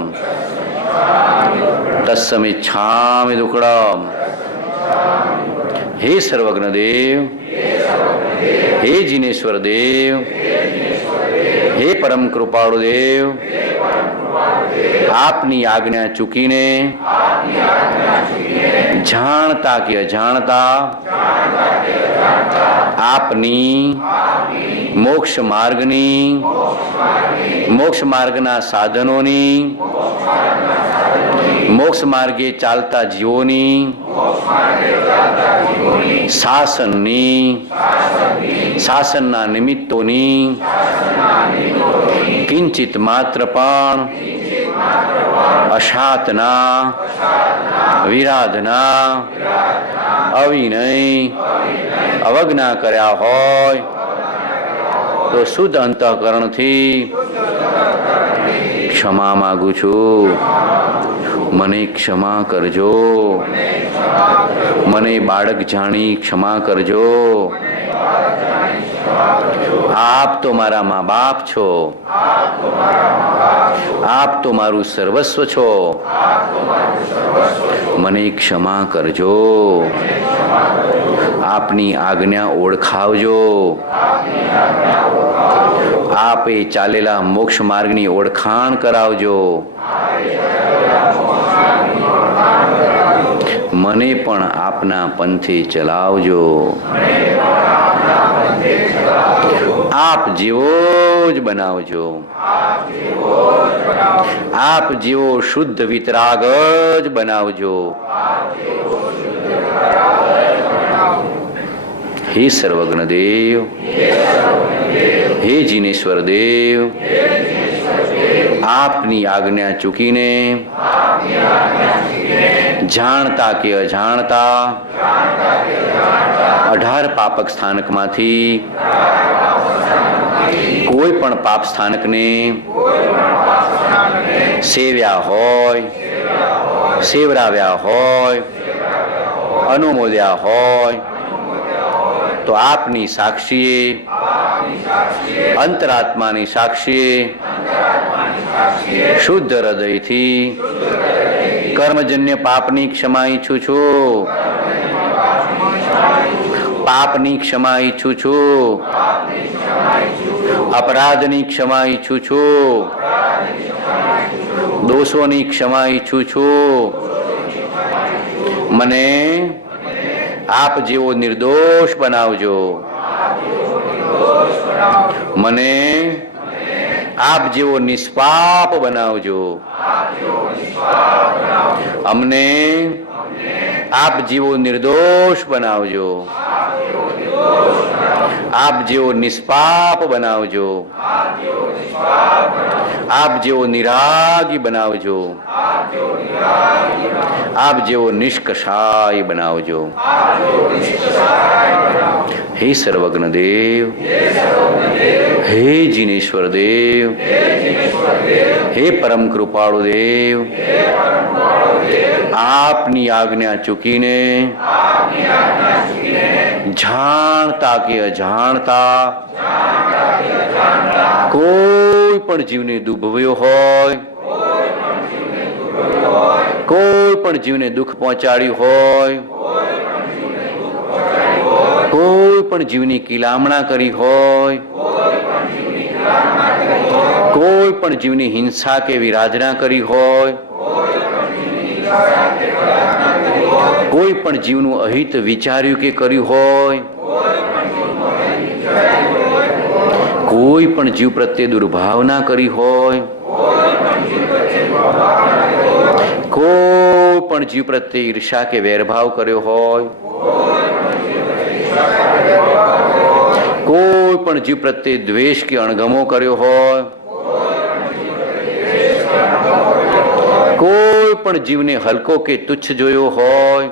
તસ્સમિચ્છામિ દુક્કડમ. હે સર્વજ્ઞ દેવ, હે જીનેશ્વર દેવ, હે પરમ કૃપાળુ દેવ, આપની આજ્ઞા ચૂકીને જાણતા કે અજાણતા આપની મોક્ષ માર્ગના સાધનોની, મોક્ષ માર્ગે ચાલતા જીવોની, શાસનના નિમિત્તોની કિંચિત માત્ર પણ અશાતના વિરાધના અવિનય અવજ્ઞા કર્યા હોય તો શુદ્ધ અંતઃકરણથી ક્ષમા માગું છું. મને ક્ષમા કરજો, મને બાળક જાણી ક્ષમા કરજો. આપ તો મારા મા બાપ છો, આપ તો મારું સર્વસ્વ છો. મને ક્ષમા કરજો, આપની આજ્ઞા ઓળખાવજો. આપે ચાલેલા મોક્ષ માર્ગની ઓળખાણ કરાવજો. મને પણ આપના પંથે ચલાવજો. આપ જેવો જ બનાવજો. આપ જેવો શુદ્ધ વિતરાગ જ બનાવજો. હે સર્વજ્ઞ દેવ, હે જીનેશ્વર દેવ, આપની આજ્ઞા ચૂકીને જાણતા કે અજાણતા 18 પાપક સ્થાનકમાંથી કોઈ પણ પાપ સ્થાનકને સેવ્યા હોય, સેવરાવ્યા હોય, અનુમોદ્યા હોય તો આપની સાક્ષીએ, અંતરાત્માની સાક્ષીએ શુદ્ધ હૃદયથી કર્મજન્ય પાપની ક્ષમા ઈચ્છું છું, પાપની ક્ષમા ઈચ્છું છું, અપરાધની ક્ષમા ઈચ્છું છું, દોષોની ક્ષમા ઈચ્છું છું. મને આપ જેવો નિર્દોષ બનાવજો, મને આપ જેવો નિષ્પાપ બનાવજો, અમને આપ જેવો નિર્દોષ બનાવજો, આપ જેવો નિષ્પાપ બનાવજો, આપ જેવો નિરાગી બનાવજો, આપ જેવો નિષ્કષાય બનાવજો. હે સર્વજ્ઞ દેવ, હે જીનેશ્વર દેવ, હે પરમ કૃપાળુ દેવ, આપની આજ્ઞા ચૂકીને જાણતા કે અજાણતા કોઈ પણ જીવને દુભવ્યો હોય, કોઈ પણ જીવને દુઃખ પહોંચાડ્યું હોય, કોઈ પણ જીવની કિલામણા કરી હોય, કોઈ પણ જીવની હિંસા કે વિરાધના કરી હોય, કોઈ પણ જીવનું અહિત વિચાર્યું કે કર્યું હોય, કોઈ પણ જીવ પ્રત્યે દુર્ભાવના કરી હોય, કોઈ પણ જીવ પ્રત્યે ઈર્ષા કે વેરભાવ કર્યો હોય, કોઈ પણ જીવ પ્રત્યે દ્વેષ કે અણગમો કર્યો હોય, કોઈ પણ જીવને હલકો કે તુચ્છ જોયો હોય,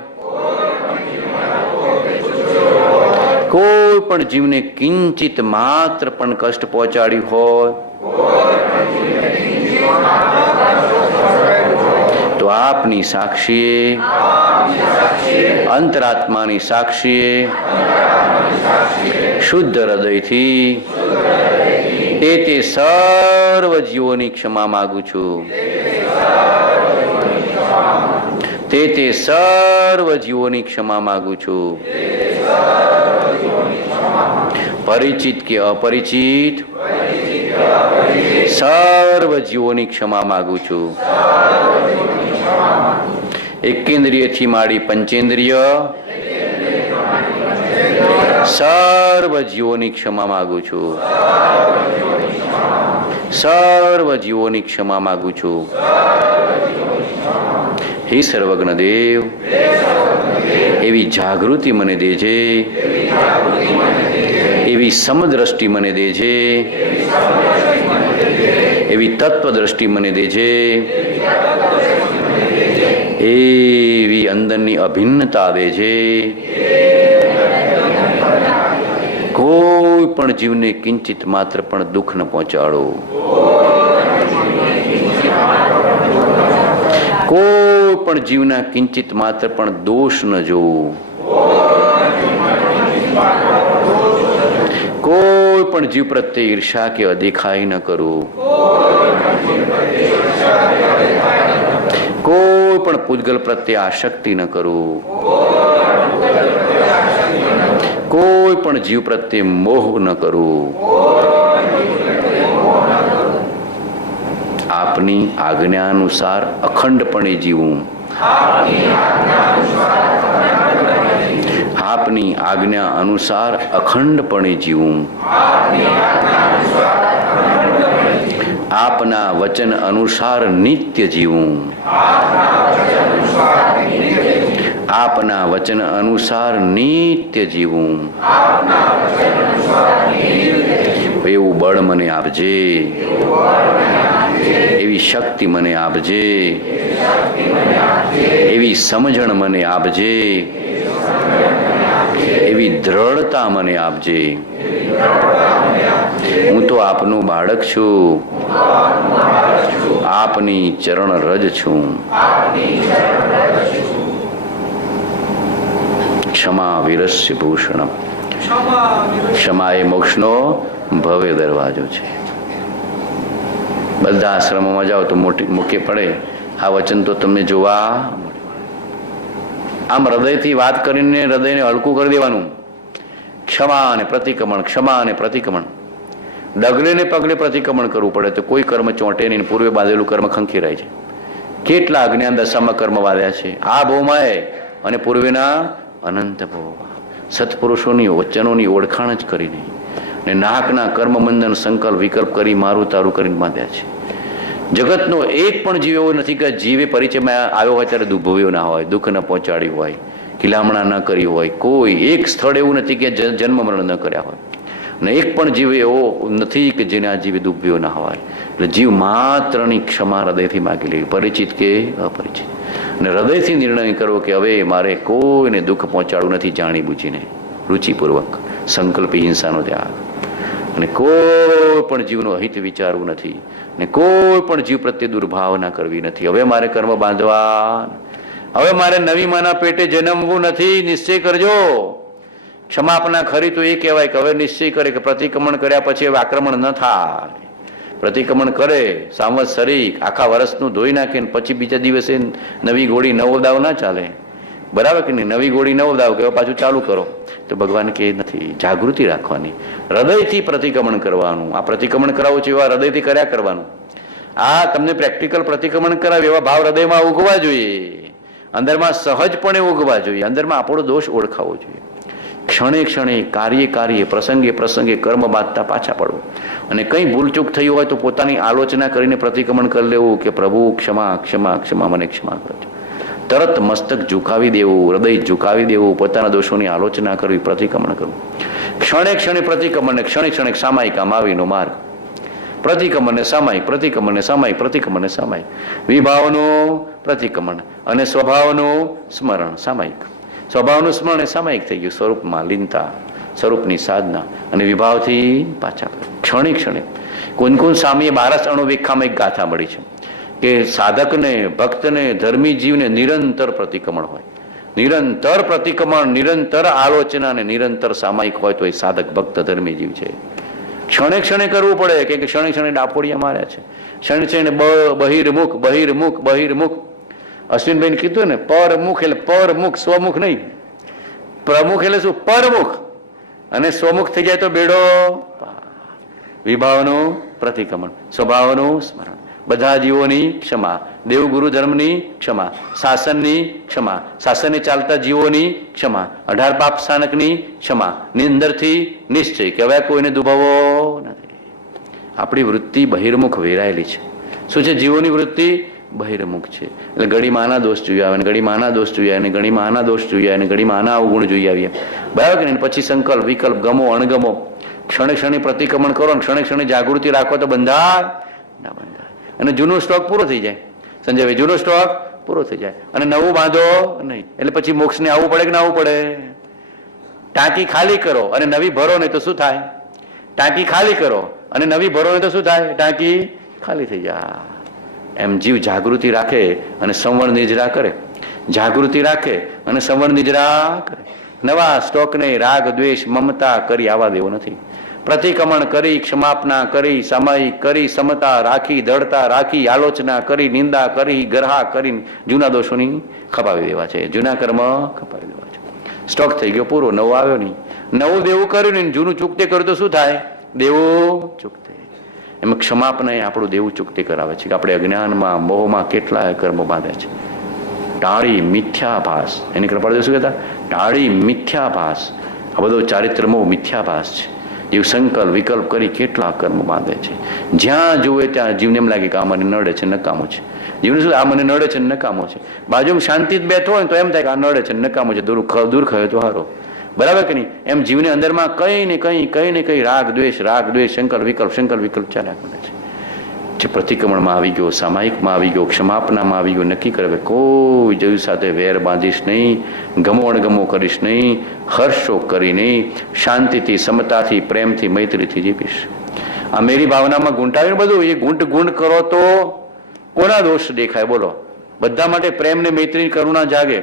કોઈ પણ જીવને કિંચિત માત્ર પણ કષ્ટ પહોંચાડ્યું હોય તો આપની સાક્ષીએ, અંતરાત્માની સાક્ષીએ શુદ્ધ હૃદયથી તે સર્વ જીવોની ક્ષમા માગું છું, તે સર્વ જીવોની ક્ષમા માગું છું. પરિચિત કે અપરિચિત સર્વ જીવોની ક્ષમા માગું છું. એકેન્દ્રિયથી માંડી પંચેન્દ્રિય સર્વ જીવોની ક્ષમા માગું છું, સર્વ જીવોની ક્ષમા માગું છું. હે સર્વજ્ઞ દેવ, એવી જાગૃતિ મને દેજે, એવી સમદ્રષ્ટિ મને દેજે, એવી તત્વદ્રષ્ટિ મને દેજે, એવી અંદરની અભિન્નતા દેજે. કોઈ પણ જીવને કિંચિત માત્ર પણ દુઃખ ન પહોંચાડો, કોઈ પણ જીવના કિંચિત માત્ર પણ દોષ ન જોવું, કોઈ પણ જીવ પ્રત્યે ઈર્ષા કે અદેખાઈ ન કરવું, કોઈ પણ પૂતગલ પ્રત્યે આસક્તિ ન કરવું, કોઈ પણ જીવ પ્રત્યે મોહ ન કરવું. આપની આજ્ઞા અનુસાર અખંડપણે જીવું, આપની આજ્ઞા અનુસાર અખંડપણે જીવું, આપના વચન અનુસાર નિત્ય જીવું, આપના વચન અનુસાર નિત્ય જીવું, એવું બળ મને આપજે, એવી શક્તિ મને આપજે, એવી સમજણ મને આપજે, એવી દ્રઢતા મને આપજે. હું તો આપનું બાળક છું, આપની ચરણ રજ છું. ક્ષમા વીરસ્ય ભૂષણમ. ક્ષમા એ મોક્ષનો ભવ્ય દરવાજો છે. બધા આશ્રમોમાં જાઓ તો મૂકે પડે આ વચન તો તમને જોવા મળે. આમ હૃદયથી વાત કરીને હૃદયને હલકું કરી દેવાનું. ક્ષમા અને પ્રતિક્રમણ, ક્ષમા અને પ્રતિક્રમણ. ડગલે ને પગલે પ્રતિક્રમણ કરવું પડે તો કોઈ કર્મ ચોંટે નહીં, પૂર્વે બાંધેલું કર્મ ખંખેરાય છે. કેટલા અજ્ઞાન દશામાં કર્મ વાળ્યા છે આ ભવમાં અને પૂર્વેના અનંત ભવમાં. સત્પુરુષોની વચનોની ઓળખાણ જ કરીને ને નાકના કર્મબંધન સંકલ્પ વિકલ્પ કરી મારું તારું કરીને બાંધ્યા છે. જગતનો એક પણ જીવ એવો નથી કે જીવે પરિચયમાં આવ્યો હોય ત્યારે દુભવ્યો ના હોય, દુઃખ ન પહોંચાડ્યું હોય, કિલામણા ન કરી હોય. કોઈ એક સ્થળ એવું નથી કે જન્મ મરણ ન કર્યા હોય, અને એક પણ જીવ એવો નથી કે જેના જીવે દુભવ્યો ના હોય. એટલે જીવ માત્રની ક્ષમા હૃદયથી માગી લેવી, પરિચિત કે અપરિચિત. અને હૃદયથી નિર્ણય કરવો કે હવે મારે કોઈને દુઃખ પહોંચાડવું નથી, જાણી બૂજીને રુચિપૂર્વક સંકલ્પી હિંસાનો ત્યાગ. અને કોઈ પણ જીવનો હિત વિચારવું નથી, ને કોઈ પણ જીવ પ્રત્યે દુર્ભાવના કરવી નથી. હવે મારે કર્મ બાંધવા, હવે મારે નવી માના પેટે જન્મવું નથી. નિશ્ચય કરજો. ક્ષમા આપના ખરી તો એ કહેવાય કે હવે નિશ્ચય કરે કે પ્રતિક્રમણ કર્યા પછી હવે આક્રમણ ન થાય. પ્રતિક્રમણ કરે સાંવત્સરિક આખા વર્ષનું ધોઈ નાખે પછી બીજા દિવસે નવી ગોળી નવો દાવ ના ચાલે. બરાબર કે નહીં? નવી ગોળી નવો દાવ કે પાછું ચાલુ કરો તો ભગવાન કે નથી. જાગૃતિ રાખવાની, હૃદયથી પ્રતિક્રમણ કરવાનું. આ પ્રતિક્રમણ કરાવું છે એવા હૃદયથી કર્યા કરવાનું. આ તમને પ્રેક્ટિકલ પ્રતિક્રમણ કરાવે એવા ભાવ હૃદયમાં ઉગવા જોઈએ, અંદરમાં સહજપણે ઉગવા જોઈએ, અંદરમાં આપણો દોષ ઓળખાવો જોઈએ. ક્ષણે ક્ષણે કાર્ય કાર્ય પ્રસંગે પ્રસંગે કર્મ બાંધતા પાછા પડવું. અને કંઈ ભૂલચૂક થઈ હોય તો પોતાની આલોચના કરીને પ્રતિક્રમણ કરી લેવું કે પ્રભુ ક્ષમા ક્ષમા ક્ષમા, મને ક્ષમા કરજો. તરત મસ્તક ઝુકાવી દેવું, હૃદય ઝુકાવી દેવું, પોતાના દોષોની આલોચના કરવી, પ્રતિક્રમણ કરવું. ક્ષણે ક્ષણે પ્રતિક્રમણ, ક્ષણે ક્ષણે સામાયિક આમાવીનો માર્ગ. પ્રતિક્રમણ સામાયિક, પ્રતિક્રમણ સામાયિક, પ્રતિક્રમણ સામાયિક. વિભાવનું પ્રતિક્રમણ અને સ્વભાવનું સ્મરણ સામાયિક. સ્વભાવનું સ્મરણ એ સામાયિક થઈ ગયું. સ્વરૂપમાં લીનતા, સ્વરૂપની સાધના અને વિભાવથી પાછા ક્ષણે ક્ષણે. કોણ કોણ સ્વામીએ 12 અણુવિખામાં એક ગાથા મળી છે કે સાધકને, ભક્તને, ધર્મી જીવને નિરંતર પ્રતિક્રમણ હોય. નિરંતર પ્રતિક્રમણ, નિરંતર આલોચના અને નિરંતર સામાયિક હોય તો એ સાધક ભક્ત ધર્મી જીવ છે. ક્ષણે ક્ષણે કરવું પડે કે ક્ષણે ક્ષણે ડાપોડિયા માર્યા છે. ક્ષણે ક્ષણે બહિર્મુખ બહિર્મુખ બહિર્મુખ. અશ્વિનભાઈ કીધું ને, પરમુખ એટલે પરમુખ, સ્વમુખ નહીં. પ્રમુખ એટલે શું? પરમુખ. અને સ્વમુખ થઈ જાય તો બેડો. વિભાવનું પ્રતિક્રમણ, સ્વભાવનું સ્મરણ, બધા જીવોની ક્ષમા, દેવગુરુ ધર્મની ક્ષમા, શાસનની ક્ષમા, શાસને ચાલતા જીવોની ક્ષમા, 18 પાપ સ્થાનકની ક્ષમા, નિંદરથી નિશ્ચય કે હવે કોઈને દુભાવો નથી. આપણી વૃત્તિ બહિર્મુખ વેરાયેલી છે. શું છે? જીવોની વૃત્તિ બહિર્મુખ છે. એટલે ઘડી માના દોષ જોઈ આવે ને ઘડી માના દોષ જોઈ આવે ને ઘડી માના દોષ જોઈ આવે ને ઘડી માના અવગુણ જોઈ આવીએ. બરાબર કે નહીં? પછી સંકલ્પ વિકલ્પ, ગમો અણગમો. ક્ષણે ક્ષણે પ્રતિક્રમણ કરો ને ક્ષણે ક્ષણે જાગૃતિ રાખો તો બંધાય ના બંધાય. અને જૂનો સ્ટોક પૂરો થઈ જાય. સંજયભાઈ, જૂનો સ્ટોક પૂરો થઈ જાય અને નવું બાંધો નહીં. એટલે પછી મોક્ષને આવવું પડે કે ના આવવું પડે? ટાંકી ખાલી કરો અને નવી ભરો નહીં તો શું થાય? ટાંકી ખાલી કરો અને નવી ભરો નહીં તો શું થાય? ટાંકી ખાલી થઈ જાય. એમ જીવ જાગૃતિ રાખે અને સંવર નિજરા કરે, જાગૃતિ રાખે અને સંવર નિજરા કરે. નવા સ્ટોકને રાગ દ્વેષ મમતા કરી આવવા દેવો નથી. પ્રતિક્રમણ કરી, ક્ષમાપના કરી, સામાયિક કરી, સમતા રાખી, દળતા રાખી, આલોચના કરી, નિંદા કરી, ગરહા કરી જૂના દોષોની ખપાવી દેવા છે. જૂના કર્મ ખપાવી દેવા છે. સ્ટોક થઈ ગયો પૂરો, નવો આવ્યો નહીં. નવું દેવું કર્યું નહીં, જૂનું ચૂકતે કર્યું તો શું થાય? દેવું ચૂકતે. એમાં ક્ષમાપના આપણું દેવું ચૂકતે કરાવે છે કે આપણે અજ્ઞાનમાં મોહમાં કેટલાય કર્મો બાંધ્યા છે. ટાળી મિથ્યાભાસ, એની કૃપાળુ શું કહેતા? ટાળી મિથ્યાભાસ. આ બધો ચારિત્રમો મિથ્યાભાસ છે. જીવ સંકલ્પ વિકલ્પ કરી કેટલા કર્મ બાંધે છે. જ્યાં જુએ ત્યાં જીવને એમ લાગે કે આ મને નડે છે, નકામું છે. જીવને શું આ મને નડે છે નકામો છે. બાજુમાં શાંતિ જ બેઠો હોય તો એમ થાય કે આ નડે છે નકામો છે, દૂર ખાયો તો સારો. બરાબર કે નહીં? એમ જીવની અંદરમાં કઈ ને કઈ રાગ દ્વેષ સંકલ્પ વિકલ્પ ચાલ્યા કરે છે. જે પ્રતિક્રમણમાં આવી ગયો, સામાયિકમાં આવી ગયો, ક્ષમાપનામાં આવી ગયો, નક્કી કરે કોઈ જીવ સાથે વેર બાંધીશ નહીં, ગમો અણગમો કરીશ નહીં, હર્ષશોક કરી નહીં, શાંતિથી, સમતાથી, પ્રેમથી, મૈત્રીથી જીવીશ. આ મેરી ભાવનામાં ગૂંટાવીને બધું એ ગુંટ કરો તો કોના દોષ દેખાય? બોલો. બધા માટે પ્રેમ ને મૈત્રી કરુણા જાગે,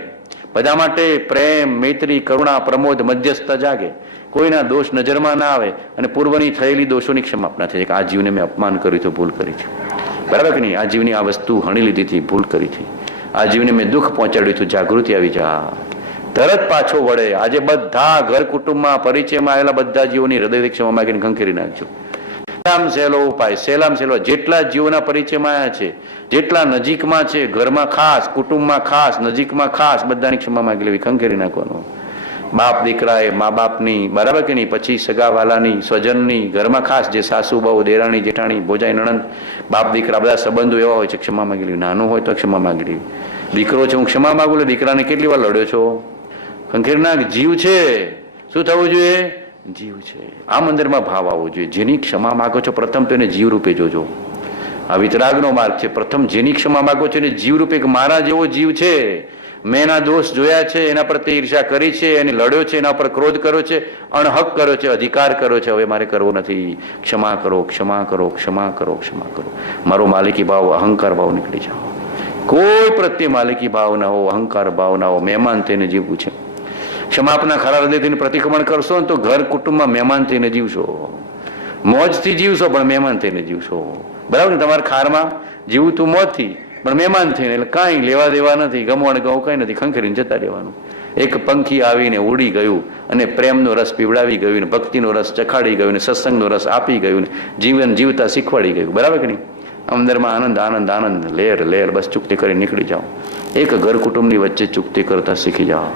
બધા માટે પ્રેમ મૈત્રી કરુણા પ્રમોદ મધ્યસ્થતા જાગે, કોઈના દોષ નજરમાં ના આવે અને પૂર્વની થયેલી દોષોની ક્ષમાપના થઈ જાય. આ જીવને મેં અપમાન કર્યું હતું, ભૂલ કરી હતી. બરાબર કે નહીં? આ જીવની આ વસ્તુ હણી લીધી હતી, ભૂલ કરી હતી. આ જીવને મેં દુઃખ પહોંચાડ્યું હતું, જાગૃતિ આવી જા, તરત પાછો વળે. આજે બધા ઘર કુટુંબમાં પરિચયમાં આવેલા બધા જીવોની હૃદયથી ક્ષમા માગીને ખંખેરી નાખજો. સહેલો ઉપાય, સહેલામ સહેલો. જેટલા જીવોના પરિચયમાં આવ્યા છે, જેટલા નજીકમાં છે, ઘરમાં ખાસ, કુટુંબમાં ખાસ, નજીકમાં ખાસ, બધાની ક્ષમા માગી લેવી, ખંખેરી નાખવાનું. બાપ દીકરાએ, મા બાપની, બરાબર કે નહીં, પછી સગાવાલાની, સ્વજનની, ઘરમાં ખાસ જે સાસુ બહુ, દેરાણી જેઠાણી, ભોજાઈ નણંદ, બાપ દીકરા, બધા સંબંધો એવા હોય છે, ક્ષમા માગી લેવી. નાનું હોય તો ક્ષમા માગી લેવી. દીકરો છે, હું ક્ષમા માગું લે, દીકરાને કેટલી વાર લડ્યો છો? ખંખેરી નાખ. જીવ છે, શું થવું જોઈએ? જીવ છે. આ મંદિરમાં ભાવ આવવો જોઈએ. જેની ક્ષમા માગો છો પ્રથમ તો એને જીવ રૂપે જોજો. આ વિતરાગનો માર્ગ છે. પ્રથમ જેની ક્ષમા માગો છો એને જીવ રૂપે, કે મારા જેવો જીવ છે, મેં એના દોષ જોયા છે, એના પ્રત્યે ઈર્ષા કરી છે, એને લડ્યો છે, એના પર ક્રોધ કર્યો છે, અણહક કર્યો છે, અધિકાર કર્યો છે, હવે મારે કરવો નથી. ક્ષમા કરો, ક્ષમા કરો, ક્ષમા કરો, ક્ષમા કરો. મારો માલિકી ભાવ, અહંકાર ભાવ નીકળી જાઓ. કોઈ પ્રત્યે માલિકી ભાવ ના હો, અહંકાર ભાવ ના હો, મહેમાન થઈને જીવવું છે. ક્ષમાપના ખરા હૃદયથી પ્રતિક્રમણ કરશો ને તો ઘર કુટુંબમાં મહેમાન થઈને જીવશો, મોજથી જીવશો, પણ મહેમાન થઈને જીવશો. બરાબર ને? તમારા ખારમાં જીવું તું મોજથી, પણ મહેમાન થઈને, એટલે કાંઈ લેવા દેવા નથી, ગમવાણ ગવું કંઈ નથી, ખંખેરીને જતા રહેવાનું. એક પંખી આવીને ઉડી ગયું અને પ્રેમનો રસ પીવડાવી ગયું, ભક્તિનો રસ ચખાડી ગયું, સત્સંગનો રસ આપી ગયું, જીવન જીવતા શીખવાડી ગયું. બરાબર કે નહીં? અંદરમાં આનંદ આનંદ આનંદ, લેર લેર, બસ ચૂકતી કરી નીકળી જાઓ. એક ઘર કુટુંબની વચ્ચે ચૂકતી કરતા શીખી જાઓ.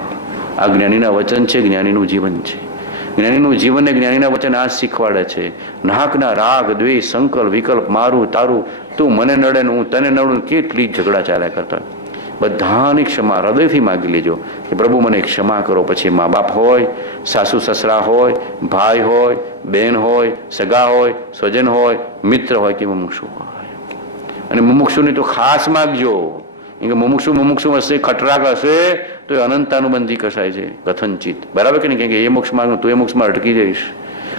આ જ્ઞાનીના વચન છે, જ્ઞાનીનું જીવન છે. જ્ઞાનીનું જીવન ને જ્ઞાનીના વચન આ શીખવાડે છે. નાહકના રાગ દ્વેષ સંકલ્પ વિકલ્પ, મારું તારું, તું મને નડે ને હું તને નડું, કેટલી ઝઘડા ચાલ્યા કરતા. બધાની ક્ષમા હૃદયથી માગી લેજો કે પ્રભુ મને ક્ષમા કરો. પછી મા બાપ હોય, સાસુ સસરા હોય, ભાઈ હોય, બેન હોય, સગા હોય, સ્વજન હોય, મિત્ર હોય કે મુમુક્ષુ હોય. અને મુમુક્ષુની તો ખાસ માગજો. મુમુક્ષુ હશે, ખટરાક હશે તો એ અનંતાનુબંધી કસાય છે, કથનચિત. બરાબર કે નહીં? કે એ મોક્ષ માગનું તું એ મોક્ષમાં અટકી જઈશ.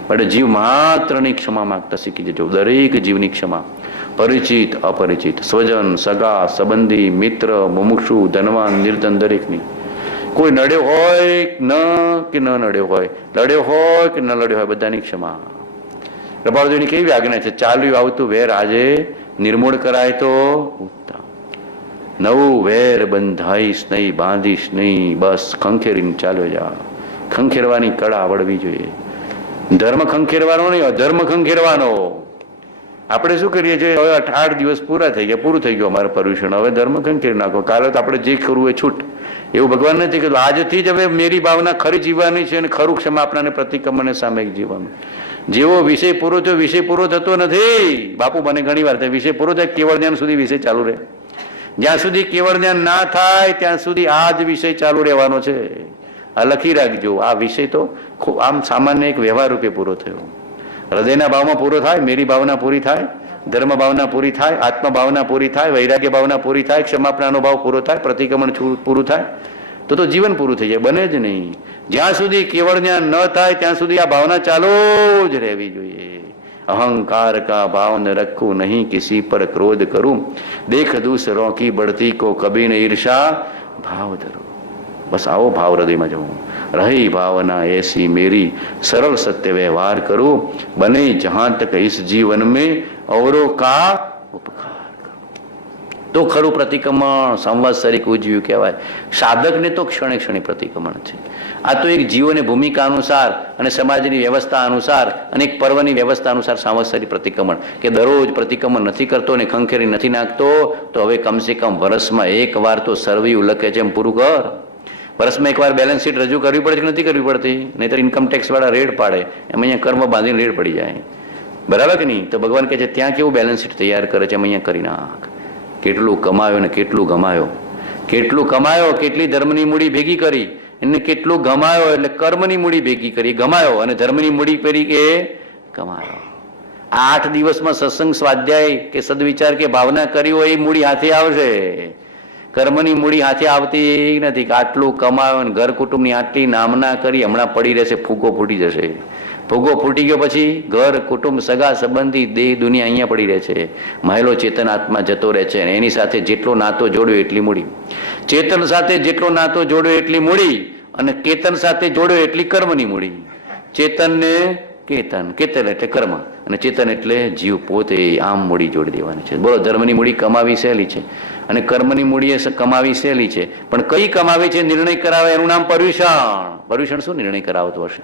એટલે જીવ માત્રની ક્ષમા માગતા શીખી જજો. દરેક જીવની ક્ષમા, પરિચિત અપરિચિત, સ્વજન સગા સંબંધી, મિત્ર, મુમુક્ષુ, ધનવાન નિર્ધન, દરેકની. કોઈ નડ્યો હોય કે ન નડ્યો હોય, લડ્યો હોય કે ન લડ્યો હોય, બધાની ક્ષમા. કૃપાળુજીની કેવી આજ્ઞા છે? ચાલ્યું આવતું વેર આજે નિર્મૂળ કરાય તો ઉત્તમ. નવું વેર બંધાઈશ નહીં, બાંધીશ નહીં, બસ ખંખેરીને ચાલ્યો જા. ખંખેરવાની કળા આવડવી જોઈએ. ધર્મ ખંખેરવાનો નહીં, અધર્મ ખંખેરવાનો. આપણે શું કરીએ છીએ? હવે 8 દિવસ પૂરા થઈ ગયા, પૂરું થઈ ગયું અમારે પર્યુષણ, હવે ધર્મ ખંખેરી નાખો, કાલે તો આપણે જે કરવું એ છૂટ. એવું ભગવાન નથી કીધું. આજથી જ હવે મેરી ભાવના ખરી જીવવાની છે અને ખરું ક્ષમાપનાને પ્રતિક્રમણને સામયિક જીવવાનું. જેવો વિષય પૂરો થયો, વિષય પૂરો થતો નથી. બાપુ મને ઘણી વાર થાય, વિષય પૂરો થાય કેવળ જ્ઞાન સુધી વિષય ચાલુ રહે. જ્યાં સુધી કેવળ જ્ઞાન ના થાય ત્યાં સુધી આ જ વિષય ચાલુ રહેવાનો છે. આ લખી રાખજો. આ વિષય તો આમ સામાન્ય એક વ્યવહાર રૂપે પૂરો થયો. હૃદયના ભાવમાં પૂરો થાય, મેરી ભાવના પૂરી થાય, ધર્મ ભાવના પૂરી થાય, આત્મા ભાવના પૂરી થાય, વૈરાગ્ય ભાવના પૂરી થાય, ક્ષમાપનાનો ભાવ પૂરો થાય, પ્રતિક્રમણ પૂરું થાય, તો જીવન પૂરું થઈ જાય. બને જ નહીં. જ્યાં સુધી કેવળ જ્ઞાન ન થાય ત્યાં સુધી આ ભાવના ચાલુ જ રહેવી જોઈએ. अहंकार का भाव न रखूं, नहीं किसी पर क्रोध करूं, देख दूसरों की बढ़ती को कभी न ईर्षा भाव धरो. बस आओ भाव हृदय में जाऊं. रही भावना ऐसी मेरी, सरल सत्य व्यवहार करूं, बने जहां तक इस जीवन में औरों का उपकार તો ખરું પ્રતિક્રમણ સંવત્સરિક ઉજવ્યું કહેવાય. સાધકને તો ક્ષણે ક્ષણે પ્રતિક્રમણ છે. આ તો એક જીવોની ભૂમિકા અનુસાર અને સમાજની વ્યવસ્થા અનુસાર અને એક પર્વની વ્યવસ્થા અનુસાર સંવત્સરિક પ્રતિક્રમણ, કે દરરોજ પ્રતિક્રમણ નથી કરતો અને ખંખેરી નથી નાખતો તો હવે કમસે કમ વર્ષમાં એક વાર તો સર્વિયું લખે છે એમ પૂરું કર. વર્ષમાં એકવાર બેલેન્સ શીટ રજૂ કરવી પડે કે નથી કરવી પડતી? નહીંતર ઇન્કમ ટેક્સ વાળા રેડ પાડે, એમ અહીંયા કર્મ બાંધીને રેડ પડી જાય. બરાબર કે નહીં? તો ભગવાન કહે છે ત્યાં કેવું બેલેન્સ શીટ તૈયાર કરે છે એમ અહીંયા કરી નાખ. કેટલું કમાયો ને કેટલું ગમાયો, કેટલું કમાયો, કેટલી ધર્મની મૂડી ભેગી કરી, એને કેટલું ગમાયો એટલે કર્મની મૂડી ભેગી કરી, ગમાયો, અને ધર્મની મૂડી કરી એ કમાયો. 8 દિવસમાં સત્સંગ, સ્વાધ્યાય કે સદવિચાર કે ભાવના કરી હોય એ મૂડી હાથે આવશે. કર્મની મૂડી હાથે આવતી નથી કે આટલું કમાયો ને ઘર કુટુંબની આટલી નામના કરી, હમણાં પડી રહેશે, ફૂગો ફૂટી જશે. ફૂગો ફૂટી ગયો પછી ઘર કુટુંબ સગા સંબંધી દેહ દુનિયા અહીંયા પડી રહે છે. મહેલો ચેતન આત્મા જતો રહે છે, અને એની સાથે જેટલો નાતો જોડ્યો એટલી મૂડી. ચેતન સાથે જેટલો નાતો જોડ્યો એટલી મૂડી, અને કેતન સાથે જોડ્યો એટલી કર્મની મૂડી. ચેતનને કેતન, કેતન એટલે કર્મ, અને ચેતન એટલે જીવ પોતે. આમ મૂડી જોડી દેવાની છે. બોલો, ધર્મની મૂડી કમાવી સહેલી છે અને કર્મની મૂડી એ કમાવી સહેલી છે, પણ કઈ કમાવી છે નિર્ણય કરાવે એનું નામ પર્યુષણ. પર્યુષણ શું નિર્ણય કરાવતો હશે?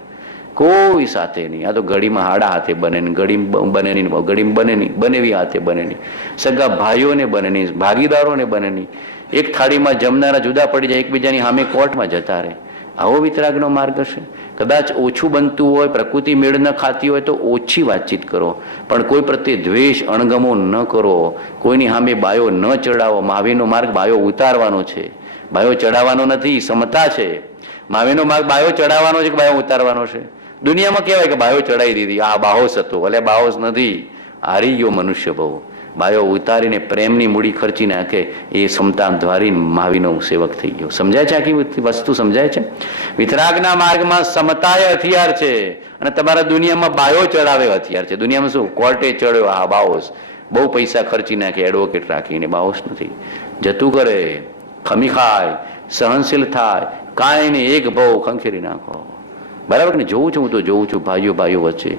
કોઈ સાથે નહીં. આ તો ઘડીમાં હાડા હાથે બને નહીં, ઘડી બને નહીં, ઘડી બને નહીં, બનેવી હાથે બને નહીં, સગા ભાઈઓને બને નહીં, ભાગીદારોને બને નહીં. એક થાળીમાં જમનારા જુદા પડી જાય, એકબીજાની સામે કોર્ટમાં જતા રહે. આવો વિતરાગનો માર્ગ હશે? કદાચ ઓછું બનતું હોય, પ્રકૃતિ મેળ ન ખાતી હોય તો ઓછી વાતચીત કરો, પણ કોઈ પ્રત્યે દ્વેષ અણગમો ન કરો, કોઈની સામે બાયો ન ચડાવો. મહાવીરનો માર્ગ બાયો ઉતારવાનો છે, બાયો ચડાવવાનો નથી. સમતા છે. મહાવીરનો માર્ગ બાયો ચડાવવાનો છે કે બાયો ઉતારવાનો છે? દુનિયામાં કહેવાય કે બાયો ચડાવી દીધી, આ બાહોશ હતો, ભલે બાહોશ નથી, હારી ગયો મનુષ્ય બહુ. બાયો ઉતારીને પ્રેમની મૂડી ખર્ચી નાખે એ ક્ષમતા દ્વારીને મહાવીરનો સેવક થઈ ગયો. સમજાય છે? આખી વસ્તુ સમજાય છે? વિતરાગના માર્ગમાં સમતા એ હથિયાર છે, અને તમારા દુનિયામાં બાયો ચડાવે હથિયાર છે. દુનિયામાં શું? કોર્ટે ચડ્યો, આ બાહોશ, બહુ પૈસા ખર્ચી નાખે એડવોકેટ રાખીને, બાહોશ નથી. જતું કરે, ખમી ખાય, સહનશીલ થાય, કાંઈ ને એક ભાવ ખંખેરી નાખો. બરાબર ને? જોઉં છું, હું તો જોઉં છું, ભાઈઓ ભાઈઓ વચ્ચે,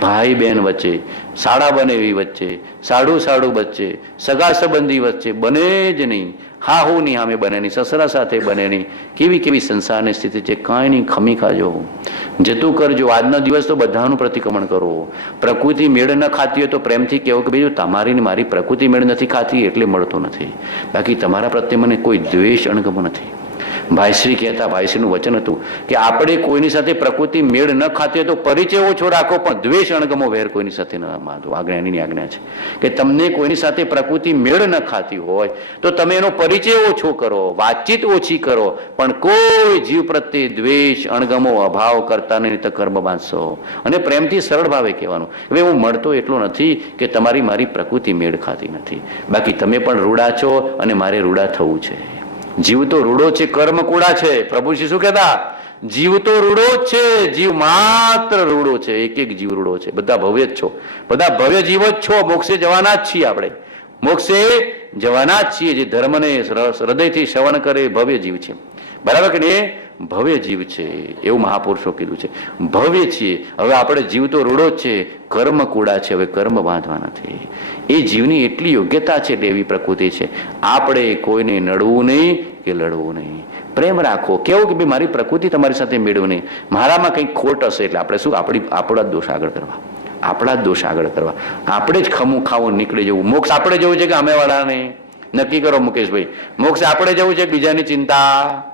ભાઈ બહેન વચ્ચે, સાડા બનેવી વચ્ચે, સાડું સાડું વચ્ચે, સગા સંબંધી વચ્ચે બને જ નહીં. હા હું નહીં સામે બને નહીં, સસરા સાથે બને નહીં. કેવી કેવી સંસારની સ્થિતિ છે. કાંઈ નહીં, ખમી ખાજો, જતું કરજો. આજનો દિવસ તો બધાનું પ્રતિક્રમણ કરો. પ્રકૃતિ મેળ ન ખાતી હોય તો પ્રેમથી કહેવું કે બીજું તમારી ને મારી પ્રકૃતિ મેળ નથી ખાતી એટલે મળતો નથી, બાકી તમારા પ્રત્યે મને કોઈ દ્વેષ અણગમો નથી. ભાઈશ્રી કહેતા, ભાઈશ્રીનું વચન હતું કે આપણે કોઈની સાથે પ્રકૃતિ મેળ ન ખાતી હોય તો પરિચય ઓછો રાખો, પણ દ્વેષ અણગમો વેર કોઈની સાથે ન માનવો. આજ્ઞાની આજ્ઞા છે કે તમને કોઈની સાથે પ્રકૃતિ મેળ ન ખાતી હોય તો તમે એનો પરિચય ઓછો કરો, વાતચીત ઓછી કરો, પણ કોઈ જીવ પ્રત્યે દ્વેષ અણગમો અભાવ કરતા નહીં તો કર્મ બાંધશો. અને પ્રેમથી સરળ ભાવે કહેવાનું, હવે હું મળતો એટલો નથી કે તમારી મારી પ્રકૃતિ મેળ ખાતી નથી, બાકી તમે પણ રૂડા છો અને મારે રૂડા થવું છે. જીવ તો રૂડો છે, કર્મ કુડા છે. પ્રભુજી શું કહેતા? જીવ તો રૂડો જ છે, જીવ માત્ર રૂડો છે. એક એક જીવ રૂડો છે. બધા ભવ્ય જ છો, બધા ભવ્ય જીવ જ છો. મોક્ષે જવાના જ છીએ આપણે, મોક્ષે જવાના જ છીએ. જે ધર્મને હૃદયથી શ્રવણ કરે ભવ્ય જીવ છે. બરાબર કે એ ભવ્ય જીવ છે, એવું મહાપુરુષો કીધું છે. ભવ્ય છીએ. હવે આપણે જીવ તો રૂડો જ છે, કર્મ કુડા છે, હવે કર્મ બાંધવા નથી. એ જીવની એટલી યોગ્યતા છે, એવી પ્રકૃતિ છે. આપણે કોઈને નડવું નહીં કે લડવું નહીં, પ્રેમ રાખો. કેવું કે ભાઈ મારી પ્રકૃતિ તમારી સાથે મેળવું નહીં, મારામાં કંઈક ખોટ હશે એટલે આપણે શું આપણા જ દોષ આગળ કરવા, આપણા જ દોષ આગળ કરવા, આપણે જ ખમું ખાવું નીકળી જવું. મોક્ષ આપણે જવું છે કે સામેવાળાને? નક્કી કરો મુકેશભાઈ, મોક્ષ આપણે જવું છે બીજાની ચિંતા?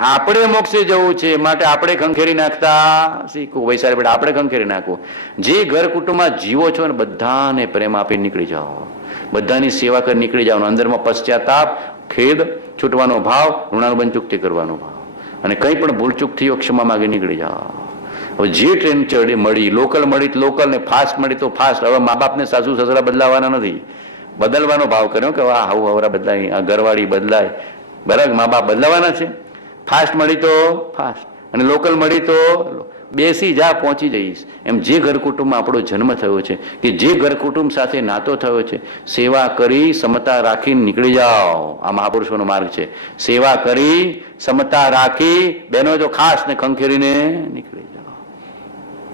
આપણે મોક્ષે જવું છે, માટે આપણે ખંખેરી નાખતા શીખવું. વૈસારી બેટા આપણે ખંખેરી નાખવું. જે ઘર કુટુંબમાં જીવો છો ને બધાને પ્રેમ આપી નીકળી જાઓ, બધાની સેવા કરી નીકળી જાઓ. અંદરમાં પશ્ચાતાપ, ખેદ, છૂટવાનો ભાવ, ઋણાનુબંધ ચૂકતી કરવાનો ભાવ, અને કંઈ પણ ભૂલચૂક થઈ ક્ષમા માગી નીકળી જાઓ. હવે જે ટ્રેન ચડી મળી, લોકલ મળી તો લોકલ, ને ફાસ્ટ મળી તો ફાસ્ટ. હવે મા બાપને સાસુ સસરા બદલાવાના નથી, બદલવાનો ભાવ કર્યો કે વાહ હાવ હવરા બદલાય, આ ઘરવાળી બદલાય. બરાબર, મા બાપ બદલાવાના છે. ફાસ્ટ મળી તો ફાસ્ટ, અને લોકલ મળી તો બેસી જા, પહોંચી જઈશ. એમ જે ઘર કુટુંબમાં આપણો જન્મ થયો છે, કે જે ઘર કુટુંબ સાથે નાતો થયો છે, સેવા કરી સમતા રાખીને નીકળી જાઓ. આ મહાપુરુષોનો માર્ગ છે. સેવા કરી સમતા રાખી બહેનો તો ખાસ ને ખંખેરીને નીકળી જાઓ.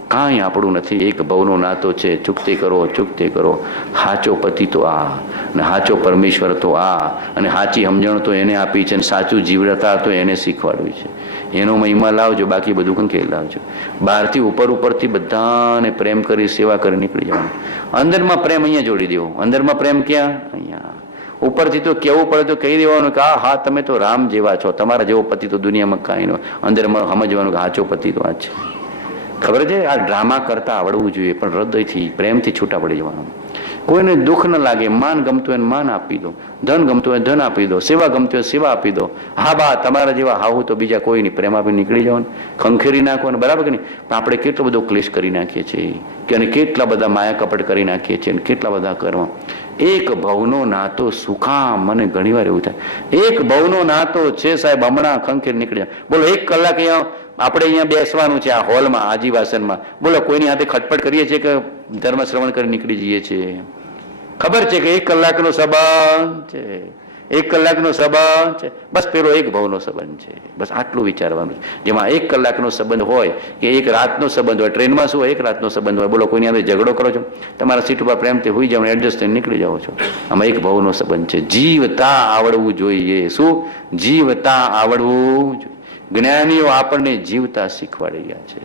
કાંઈ આપણું નથી, એક ભવનો નાતો છે. ચૂકતી કરો, ચૂકતી કરો. હાચો પતિ તો આ, ને હાચો પરમેશ્વર તો આ, અને હાચી સમજણ તો એને આપી છે, અને સાચું જીવતા તો એને શીખવાડ્યું છે. એનો મહિમા લાવજો, બાકી બધું કંકેલ લાવજો. બહારથી ઉપરથી બધાને પ્રેમ કરી સેવા કરી નીકળી જવાનું. અંદરમાં પ્રેમ અહીંયા જોડી દેવો. અંદરમાં પ્રેમ ક્યાં? અહીંયા. ઉપરથી તો કેવું પડે તો કહી દેવાનું કે હા તમે તો રામ જેવા છો, તમારા જેવો પતિ તો દુનિયામાં કાંઈ ન. અંદરમાં સમજવાનું કે હાચો પતિ તો આ છે. ખબર છે? આ ડ્રામા કરતા આવડવું જોઈએ, પણ હૃદયથી પ્રેમથી છૂટા પડી જવાનું. કોઈને દુઃખ ન લાગે, માન ગમતું હોય માન આપી દો, ધન ગમતું હોય ધન આપી દો, સેવા ગમતી હોય સેવા આપી દો. હા બા તમારા જેવા હાવું તો બીજા કોઈ નહીં, પ્રેમ આપી નીકળી જવાનું, ખંખેરી નાખવાનું, બરાબર કે નહીં? પણ આપણે કેટલો બધો ક્લેશ કરી નાખીએ છીએ કે અને કેટલા બધા માયા કપટ કરી નાખીએ છીએ અને કેટલા બધા કર્મ. એક ભવનો નાતો સુખામ. મને ઘણી વાર એવું થાય, એક ભવનો નાતો છે સાહેબ, હમણાં ખંખેર નીકળી જાય. બોલો 1 કલાક અહીંયા આપણે અહીંયા બેસવાનું છે આ હોલમાં, આજીવાસનમાં. બોલો કોઈની હાથે ખટપટ કરીએ છીએ કે ધર્મ શ્રવણ કરી નીકળી જઈએ છીએ? ખબર છે કે 1 કલાકનો સંબંધ છે, 1 કલાકનો સંબંધ છે, બસ પેલો 1 ભવનો સંબંધ છે. બસ આટલું વિચારવાનું છે. જેમાં 1 કલાકનો સંબંધ હોય કે 1 રાતનો સંબંધ હોય, ટ્રેનમાં શું હોય 1 રાતનો સંબંધ હોય. બોલો કોઈની હાથે ઝઘડો કરો છો, તમારા સીટ ઉપર પ્રેમથી હોઈ જાવ, એડજસ્ટ થઈને નીકળી જાઓ છો. આમાં 1 ભવનો સંબંધ છે. જીવતા આવડવું જોઈએ. શું? જીવતા આવડવું જોઈએ. જ્ઞાનીઓ આપણને જીવતા શીખવાડી ગયા છે.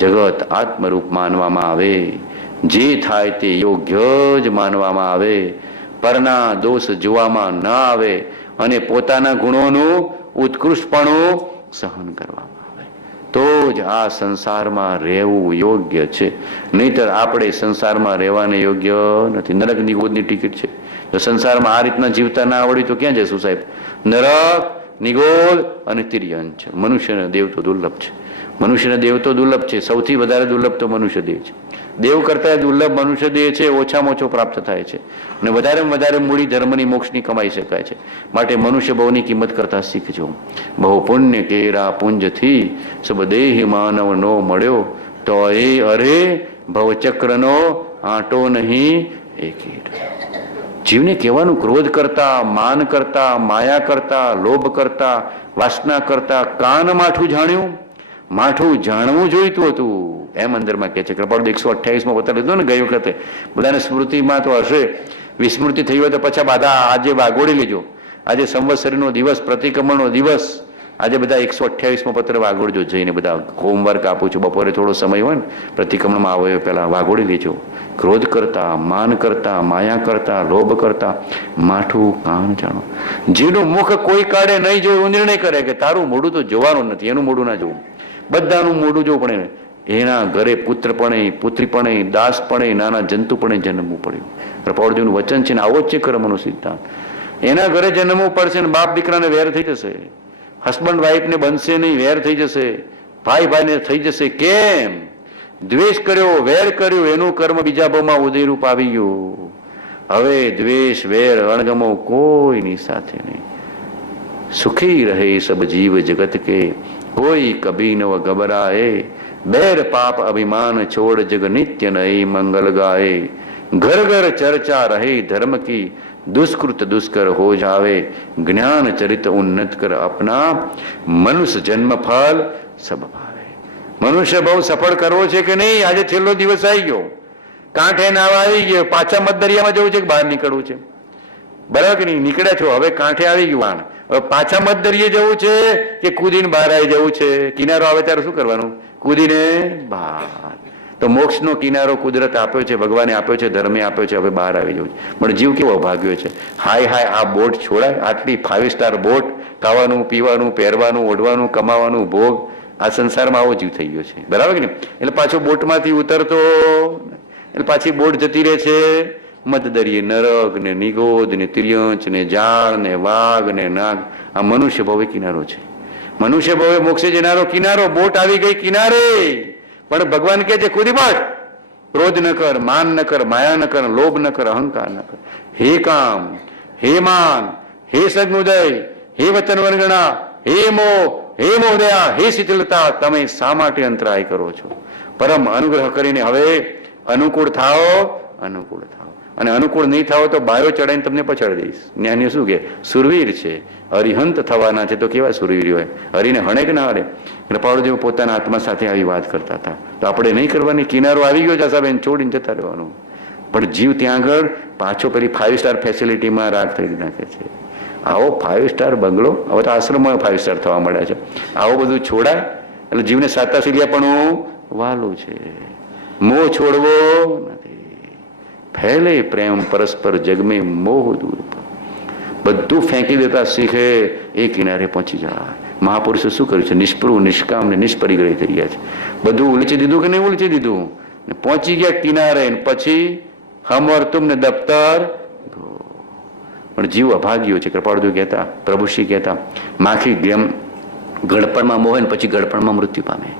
જગત આત્મરૂપ માનવામાં આવે, જે થાય તે યોગ્ય જ માનવામાં આવે, પરના દોષ જોવામાં ન આવે અને પોતાના ગુણોનું ઉત્કૃષ્ટપણું સહન કરવામાં આવે, તો જ આ સંસારમાં રહેવું યોગ્ય છે. નહીતર આપણે સંસારમાં રહેવાને યોગ્ય નથી. નરક નિગોદની ટિકિટ છે. તો સંસારમાં આ રીતના જીવતા ના આવડ્યું તો ક્યાં જશું સાહેબ? નરક, નિગોદ અને તિર્યંચ. મનુષ્યને દેવ તો દુર્લભ છે. મનુષ્યને દેવ તો દુર્લભ છે. સૌથી વધારે દુર્લભ તો મનુષ્ય દેહ છે. દેવ કરતા દુર્લભ મનુષ્ય દેહ છે. ઓછામાં ઓછો પ્રાપ્ત થાય છે અને વધારેમાં વધારે મૂડી ધર્મની મોક્ષની કમાઈ શકાય છે. માટે મનુષ્ય બહુની કિંમત કરતા શીખજો. બહુ પુણ્ય કેરા પુંજથી સબ દેહ માનવ નો મળ્યો, તો એ અરે ભવચક્રનો આંટો નહીં એકી. જીવને કહેવાનું, ક્રોધ કરતા, માન કરતા, માયા કરતા, લોભ કરતા, વાસના કરતા કાન માઠું જાણ્યું. માઠું જાણવું જોઈતું હતું એમ અંદરમાં કહે છે. કૃપાળુ 128માં બતાવી લીધું ને ગઈ વખતે. બધાને સ્મૃતિમાં તો હશે, વિસ્મૃતિ થઈ હોય તો પછી બધા આજે વાગોડી લેજો. આજે સંવત્સરીનો દિવસ, પ્રતિક્રમણનો દિવસ, આજે બધા 128માં પત્ર વાગોડજો જઈને. બધા હોમવર્ક આપું છું, બપોરે થોડો સમય હોય ને પ્રતિક્રમણમાં આવે પહેલા વાગોડી લેજો. ક્રોધ કરતા, માન કરતા, માયા કરતા, લોભ કરતા માઠું કાન જાણો. જેનું મુખ કોઈ કાળે નહીં જોયું નિર્ણય કરે કે તારું મોઢું તો જોવાનું નથી, એનું મોઢું ના જોવું, બધાનું મોઢું જોવું પડે. એના ઘરે પુત્રપણે, પુત્રીપણે, દાસપણે, નાના જંતુપણે જન્મવું પડ્યું. પ્રપાળજીનું વચન છે ને આવો જ છે કર્મનો સિદ્ધાંત. એના ઘરે જન્મવું પડશે ને બાપ દીકરાને વેર થઈ જશે, હસબન્ડ વાઈફને બનશે નહીં, વેર થઈ જશે, ભાઈ ભાઈને થઈ જશે. કેમ? દ્વેષ કર્યો, વેર કર્યો, એનું કર્મ બીજા ભાવમાં ઉદયરૂપ આવી ગયું. હવે દ્વેષ, વેર, અણગમો કોઈની સાથે નહીં. સુખી રહે સબ જીવ જગત કે, કોઈ કભી નવ ગબરાએ. બેર પાપ અભિમાન છોડ જગ નિત્ય નઈ મંગલ ગાए. ઘર ઘર ચર્ચા રહે ધર્મ की, दुष्कृत दुष्कर हो जावे. ज्ञान चरित उन्नत कर अपना, मनुष्य जन्म फल सब भावे. મનુષ્ય બહુ સફળ કરવો છે કે નહીં? આજે છેલ્લો દિવસ આવી ગયો, કાંઠે નાવા આવી ગયો, પાછા મત દરિયામાં જવું છે કે બહાર નીકળવું છે? બરાબર કે નહીં? નીકળ્યા છો, હવે કાંઠે આવી ગયું વાણ, હવે પાછા મત દરિયે જવું છે કે કૂદીને બહાર આવી જવું છે? કિનારો આવે ત્યારે શું કરવાનું? કૂદીને બહાર. તો મોક્ષનો કિનારો કુદરત આપ્યો છે, ભગવાને આપ્યો છે, ધર્મે આપ્યો છે, હવે બહાર આવી જવું છે. પણ જીવ કેવો અભાગ્યો છે. હાય હાય, આ બોટ છોડાય? આટલી 5 સ્ટાર બોટ, ખાવાનું, પીવાનું, પહેરવાનું, ઓઢવાનું, કમાવાનું, ભોગ, આ સંસારમાં આવો જીવ થઈ ગયો છે. બરાબર કે નહીં? એટલે પાછો બોટમાંથી ઉતરતો, એટલે પાછી બોટ જતી રહે છે મધદરિયે. નરક ને નિગોદ ને તિર્યંચ ને જાળ ને વાઘ ને નાગ. આ મનુષ્ય ભાવે કિનારો છે. મનુષ્ય ભાવે મોક્ષે જનારો કિનારો. બોટ આવી ગઈ કિનારે, પણ ભગવાન કહે છે કૂદી પડ. ક્રોધ ન કર, માન ન કર, માયા ન કર, લોભ ન કર, અહંકાર ન કર. હે કામ, હે માન, હે સદનુદય, હે વચન વરગણા, હે મોહ, હે મોહદયા, હે શીતલતા, તમે શા માટે અંતરાય કરો છો? પરમ અનુગ્રહ કરીને હવે અનુકૂળ થાઓ, અનુકૂળ થાઓ. અને અનુકૂળ નહીં થાઓ તો બાયો ચડાઈને તમને પછાડી દઈશ. જ્ઞાનીઓ શું કે સુરવીર છે, હરિહંત થવાના છે. તો કેવા સુરવીર હોય? હરિને હણે કે ના હરે? કૃપાળુદેવ પોતાના આત્મા સાથે આવી વાત કરતા હતા. તો આપણે નહીં કરવાની. કિનારો આવી ગયો છે સાહેબ, છોડીને જતા રહેવાનું. પણ જીવ ત્યાં આગળ પાછો પેલી 5 સ્ટાર ફેસિલિટીમાં રાગ થઈ નાખે છે. આવો 5 સ્ટાર બંગલો, હવે તો આશ્રમમાં 5 સ્ટાર થવા મળ્યા છે. આવું બધું છોડાય. એટલે જીવને સાતા સિલિયા પણ વાલું છે. મોહ છોડવો નથી. ફેલે પ્રેમ પરસ્પર જગમે મોહ દૂર. બધું ફેંકી દેતા શીખે એ કિનારે પહોંચી જાય. મહાપુરુષો શું કર્યું છે? નિષ્પૃહ, નિષ્કામ ને નિષ્પરિગ્રહી થઈ ગયા છે. બધું ઉલચી દીધું કે નહીં ઉલચી દીધું? પહોંચી ગયા કિનારે. પછી હમ ઓર તુમ ને દફતર પણ જીવ અભાગ્યો છે. કૃપાળુદેવ કહેતા, પ્રભુશ્રી કહેતા, માખી જેમ ગળપણમાં મોહે ને પછી ગળપણમાં મૃત્યુ પામે.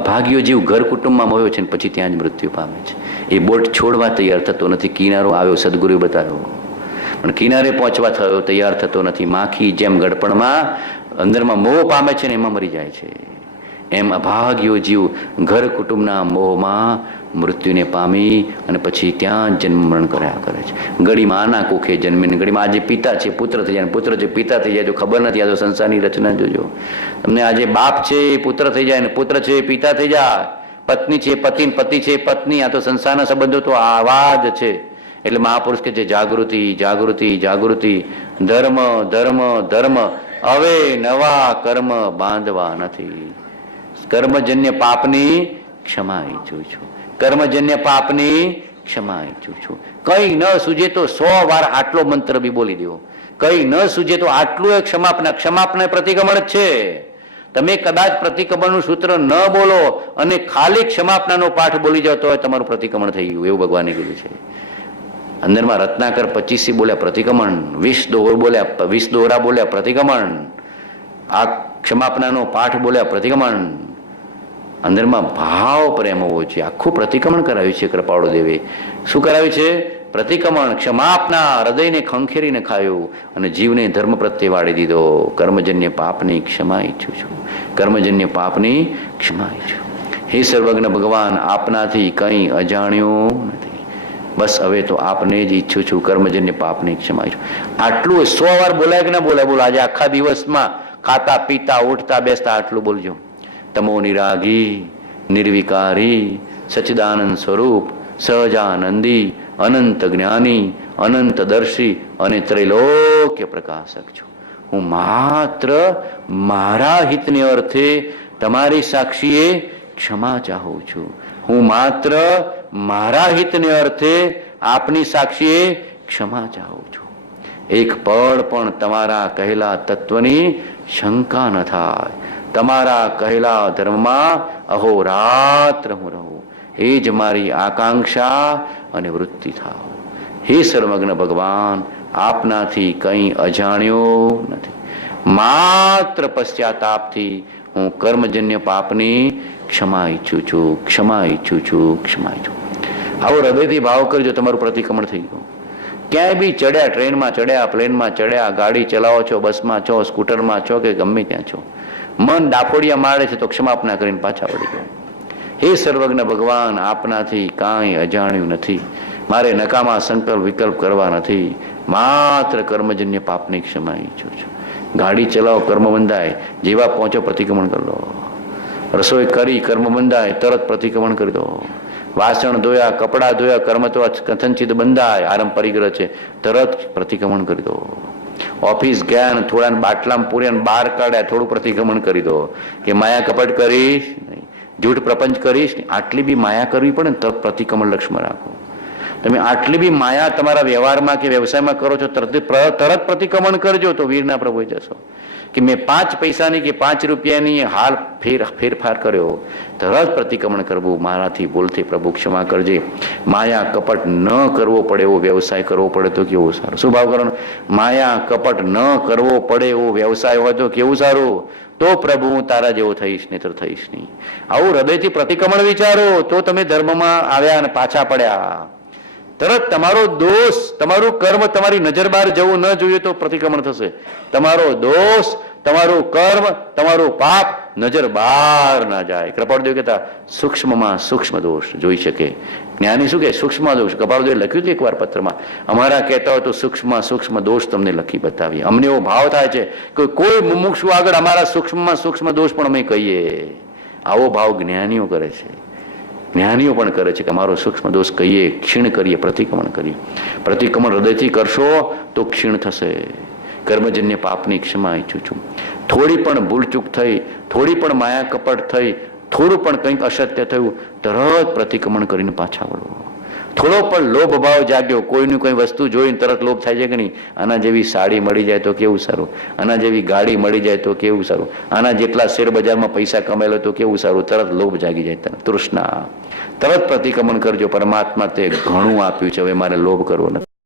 અભાગ્યો જીવ ઘર કુટુંબમાં મોહ્યો છે ને પછી ત્યાં જ મૃત્યુ પામે છે. એ બોટ છોડવા તૈયાર થતો નથી. કિનારો આવ્યો, સદગુરુએ બતાવ્યો, પણ કિનારે પહોંચવા થયો તૈયાર થતો નથી. માખી જેમ ગળપણમાં અંદરમાં મોહ પામે છે ને એમાં મરી જાય છે, એમ અભાગ્યો જીવ ઘર કુટુંબના મોહમાં મૃત્યુને પામી અને પછી ત્યાં જન્મ મરણ કર્યા કરે છે. ગળી માના કોખે જન્મીને ગળીમાં આજે પિતા છે પુત્ર થઈ જાય, પુત્ર છે પિતા થઈ જાય તો ખબર નથી. આ તો સંસારની રચના જોજો તમને. આજે બાપ છે પુત્ર થઈ જાય ને પુત્ર છે પિતા થઈ જાય, પત્ની છે પતિ, પતિ છે પત્ની. આ તો સંસારના સંબંધો તો આવા જ છે. એટલે મહાપુરુષ કે છે જાગૃતિ જાગૃતિ જાગૃતિ, ધર્મ ધર્મ ધર્મ, હવે નવા કર્મ બાંધવા નથી. કર્મજન્ય પાપની ક્ષમા ઈચ્છું છું, કર્મજન્ય પાપની ક્ષમા ઈચ્છું છું. કઈ ન સૂજે તો 100 વાર આટલો મંત્ર બી બોલી દેવો. કઈ ન સૂજે તો આટલું એક ક્ષમાપના. ક્ષમાપના પ્રતિક્રમણ જ છે. તમે કદાચ પ્રતિક્રમણનું સૂત્ર ન બોલો અને ખાલી ક્ષમાપનાનો પાઠ બોલી જાઓ તો તમારું પ્રતિક્રમણ થઈ ગયું, એવું ભગવાને કીધું છે. અંદરમાં રત્નાકર 25 બોલ્યા પ્રતિક્રમણ, 20 દોહર બોલ્યા, 20 દોહરા બોલ્યા પ્રતિક્રમણ, આ ક્ષમાપનાનો પાઠ બોલ્યા પ્રતિક્રમણ. અંદરમાં ભાવ પ્રેમ હોવો જોઈએ. આખું પ્રતિક્રમણ કરાવ્યું છે કૃપાળુ દેવે. શું કરાવ્યું છે? પ્રતિક્રમણ, ક્ષમાપના. હૃદયને ખંખેરીને ખાયું અને જીવને ધર્મ પ્રત્યે વાળી દીધો. કર્મજન્ય પાપની ક્ષમા ઈચ્છું છું, કર્મજન્ય પાપની ક્ષમા ઈચ્છું. હે સર્વજ્ઞ ભગવાન, આપનાથી કંઈ અજાણ્યું નથી. બસ હવે તો આપને જ ઈચ્છું છું, કર્મજન્ય પાપની ક્ષમા ઈચ્છું. આટલું 100 વાર બોલાય કે ના બોલાય? બોલો. આજે આખા દિવસમાં ખાતા પીતા ઉઠતા બેસતા આટલું બોલજો. તમો નિરાગી નિર્વિકારી સચ્ચિદાનંદ સ્વરૂપ સહજાનંદી અનંત જ્ઞાની અનંત દર્શી અને ત્રૈલોક્ય પ્રકાશક છું. હું માત્ર મારા હિતને અર્થે તમારી સાક્ષીએ ક્ષમા ચાહું છું. હું માત્ર મારા હિતને અર્થે આપની સાક્ષીએ ક્ષમા ચાહું છું. એક પળ પણ તમારા કહેલા તત્વની શંકા ન થાય. તમારા કહેલા ધર્મમાં અહોરાત્ર હું રહું, એ જ મારી આકાંક્ષા અને વૃત્તિ થાવ. હે સર્વજ્ઞ ભગવાન, આપનાથી કંઈ અજાણ્યો નથી. માત્ર પશ્ચાતાપથી હું કર્મજન્ય પાપની ક્ષમા ઈચ્છું છું, ક્ષમા ઈચ્છું છું, ક્ષમા ઈચ્છું. આવો હૃદયથી ભાવ કરજો, તમારું પ્રતિક્રમણ થઈ ગયું. ક્યાંય બી ચડ્યા, ટ્રેનમાં ચડ્યા, પ્લેનમાં ચડ્યા, ગાડી ચલાવો છો, બસમાં છો, સ્કૂટરમાં છો કે ગમે ત્યાં છો, મન ડાફોડિયા મારે છે તો ક્ષમાપના કરીને પાછા વળી ગયો. હે સર્વજ્ઞ ભગવાન, આપનાથી કાંઈ અજાણ્યું નથી. મારે નકામા સંકલ્પ વિકલ્પ કરવા નથી. માત્ર કર્મજન્ય પાપની ક્ષમા ઈચ્છું છું. ગાડી ચલાવો, કર્મ બંધાય, જેવા પહોંચો પ્રતિક્રમણ કરી દો. રસોઈ કરી, કર્મ બંધાય, તરત પ્રતિક્રમણ કરી દો. વાસણ ધોયા, કપડાં ધોયા, કર્મ તો કથનચિત બંધાય, આરંભ પરિગ્રહ છે, તરત પ્રતિક્રમણ કરી દો. ઓફિસ ગયા ને થોડા બાટલામાં પૂર્યા બહાર કાઢ્યા, થોડું પ્રતિક્રમણ કરી દો કે માયા કપટ કરીશ નહીં, જૂઠ પ્રપંચ કરીશ નહીં. આટલી બી માયા કરવી પડે ને તો પ્રતિક્રમણ લક્ષ્યમાં રાખો. તમે આટલી બી માયા તમારા વ્યવહારમાં કે વ્યવસાયમાં કરો છો, તરત પ્રતિક્રમણ કરજો તો વીરના પ્રભુ જશો. કે મેં 5 પૈસાની કે 5 રૂપિયાની હાલ ફેરફાર કર્યો, તરત પ્રતિક્રમણ કરવું. મારાથી ભૂલથી પ્રભુ ક્ષમા કરજે. માયા કપટ ન કરવો પડે એવો વ્યવસાય કરવો પડે તો કેવું સારું. શું ભાવ કરવાનો? માયા કપટ ન કરવો પડે એવો વ્યવસાય હોય તો કેવું સારું. તો પ્રભુ હું તારા જેવો થઈશ, નહીતર થઈશ નહીં. આવું હૃદયથી પ્રતિક્રમણ વિચારો તો તમે ધર્મમાં આવ્યા અને પાછા પડ્યા. તરત તમારો દોષ, તમારું કર્મ તમારી નજર બહાર જવું ન જોઈએ તો પ્રતિક્રમણ થશે. તમારો દોષ, તમારું કર્મ, તમારું પાપ નજર બહાર ના જાય. કૃપાળુદેવ કહેતા સૂક્ષ્મમાં સૂક્ષ્મ દોષ જોઈ શકે. જ્ઞાની શું કે? સૂક્ષ્મ દોષ. કૃપાળુદેવ લખ્યું હતું એકવાર પત્રમાં. અમારા કહેતા હોય તો સૂક્ષ્મમાં સૂક્ષ્મ દોષ તમને લખી બતાવીએ. અમને એવો ભાવ થાય છે કે કોઈ મુમુક્ષુ આગળ અમારા સૂક્ષ્મમાં સૂક્ષ્મ દોષ પણ અમે કહીએ. આવો ભાવ જ્ઞાનીઓ કરે છે, જ્ઞાનીઓ પણ કરે છે કે અમારો સૂક્ષ્મ દોષ કહીએ, ક્ષીણ કરીએ, પ્રતિક્રમણ કરીએ. પ્રતિક્રમણ હૃદયથી કરશો તો ક્ષીણ થશે. કર્મજન્ય પાપની ક્ષમા ઈચ્છું છું. થોડી પણ ભૂલચૂક થઈ, થોડી પણ માયા કપટ થઈ, થોડું પણ કંઈક અસત્ય થયું, તરત પ્રતિક્રમણ કરીને પાછા વળો. થોડો પણ લોભ ભાવ જાગ્યો, કોઈની કોઈ વસ્તુ જોઈને તરત લોભ થાય છે કે નહીં? આના જેવી સાડી મળી જાય તો કેવું સારું, આના જેવી ગાડી મળી જાય તો કેવું સારું, આના જેટલા શેર બજારમાં પૈસા કમાયેલો તો કેવું સારું, તરત લોભ જાગી જાય. તરત તૃષ્ણા, તરત પ્રતિક્રમણ કરજો, પરમાત્મા તે ઘણું આપ્યું છે, હવે મારે લોભ કરવો નથી.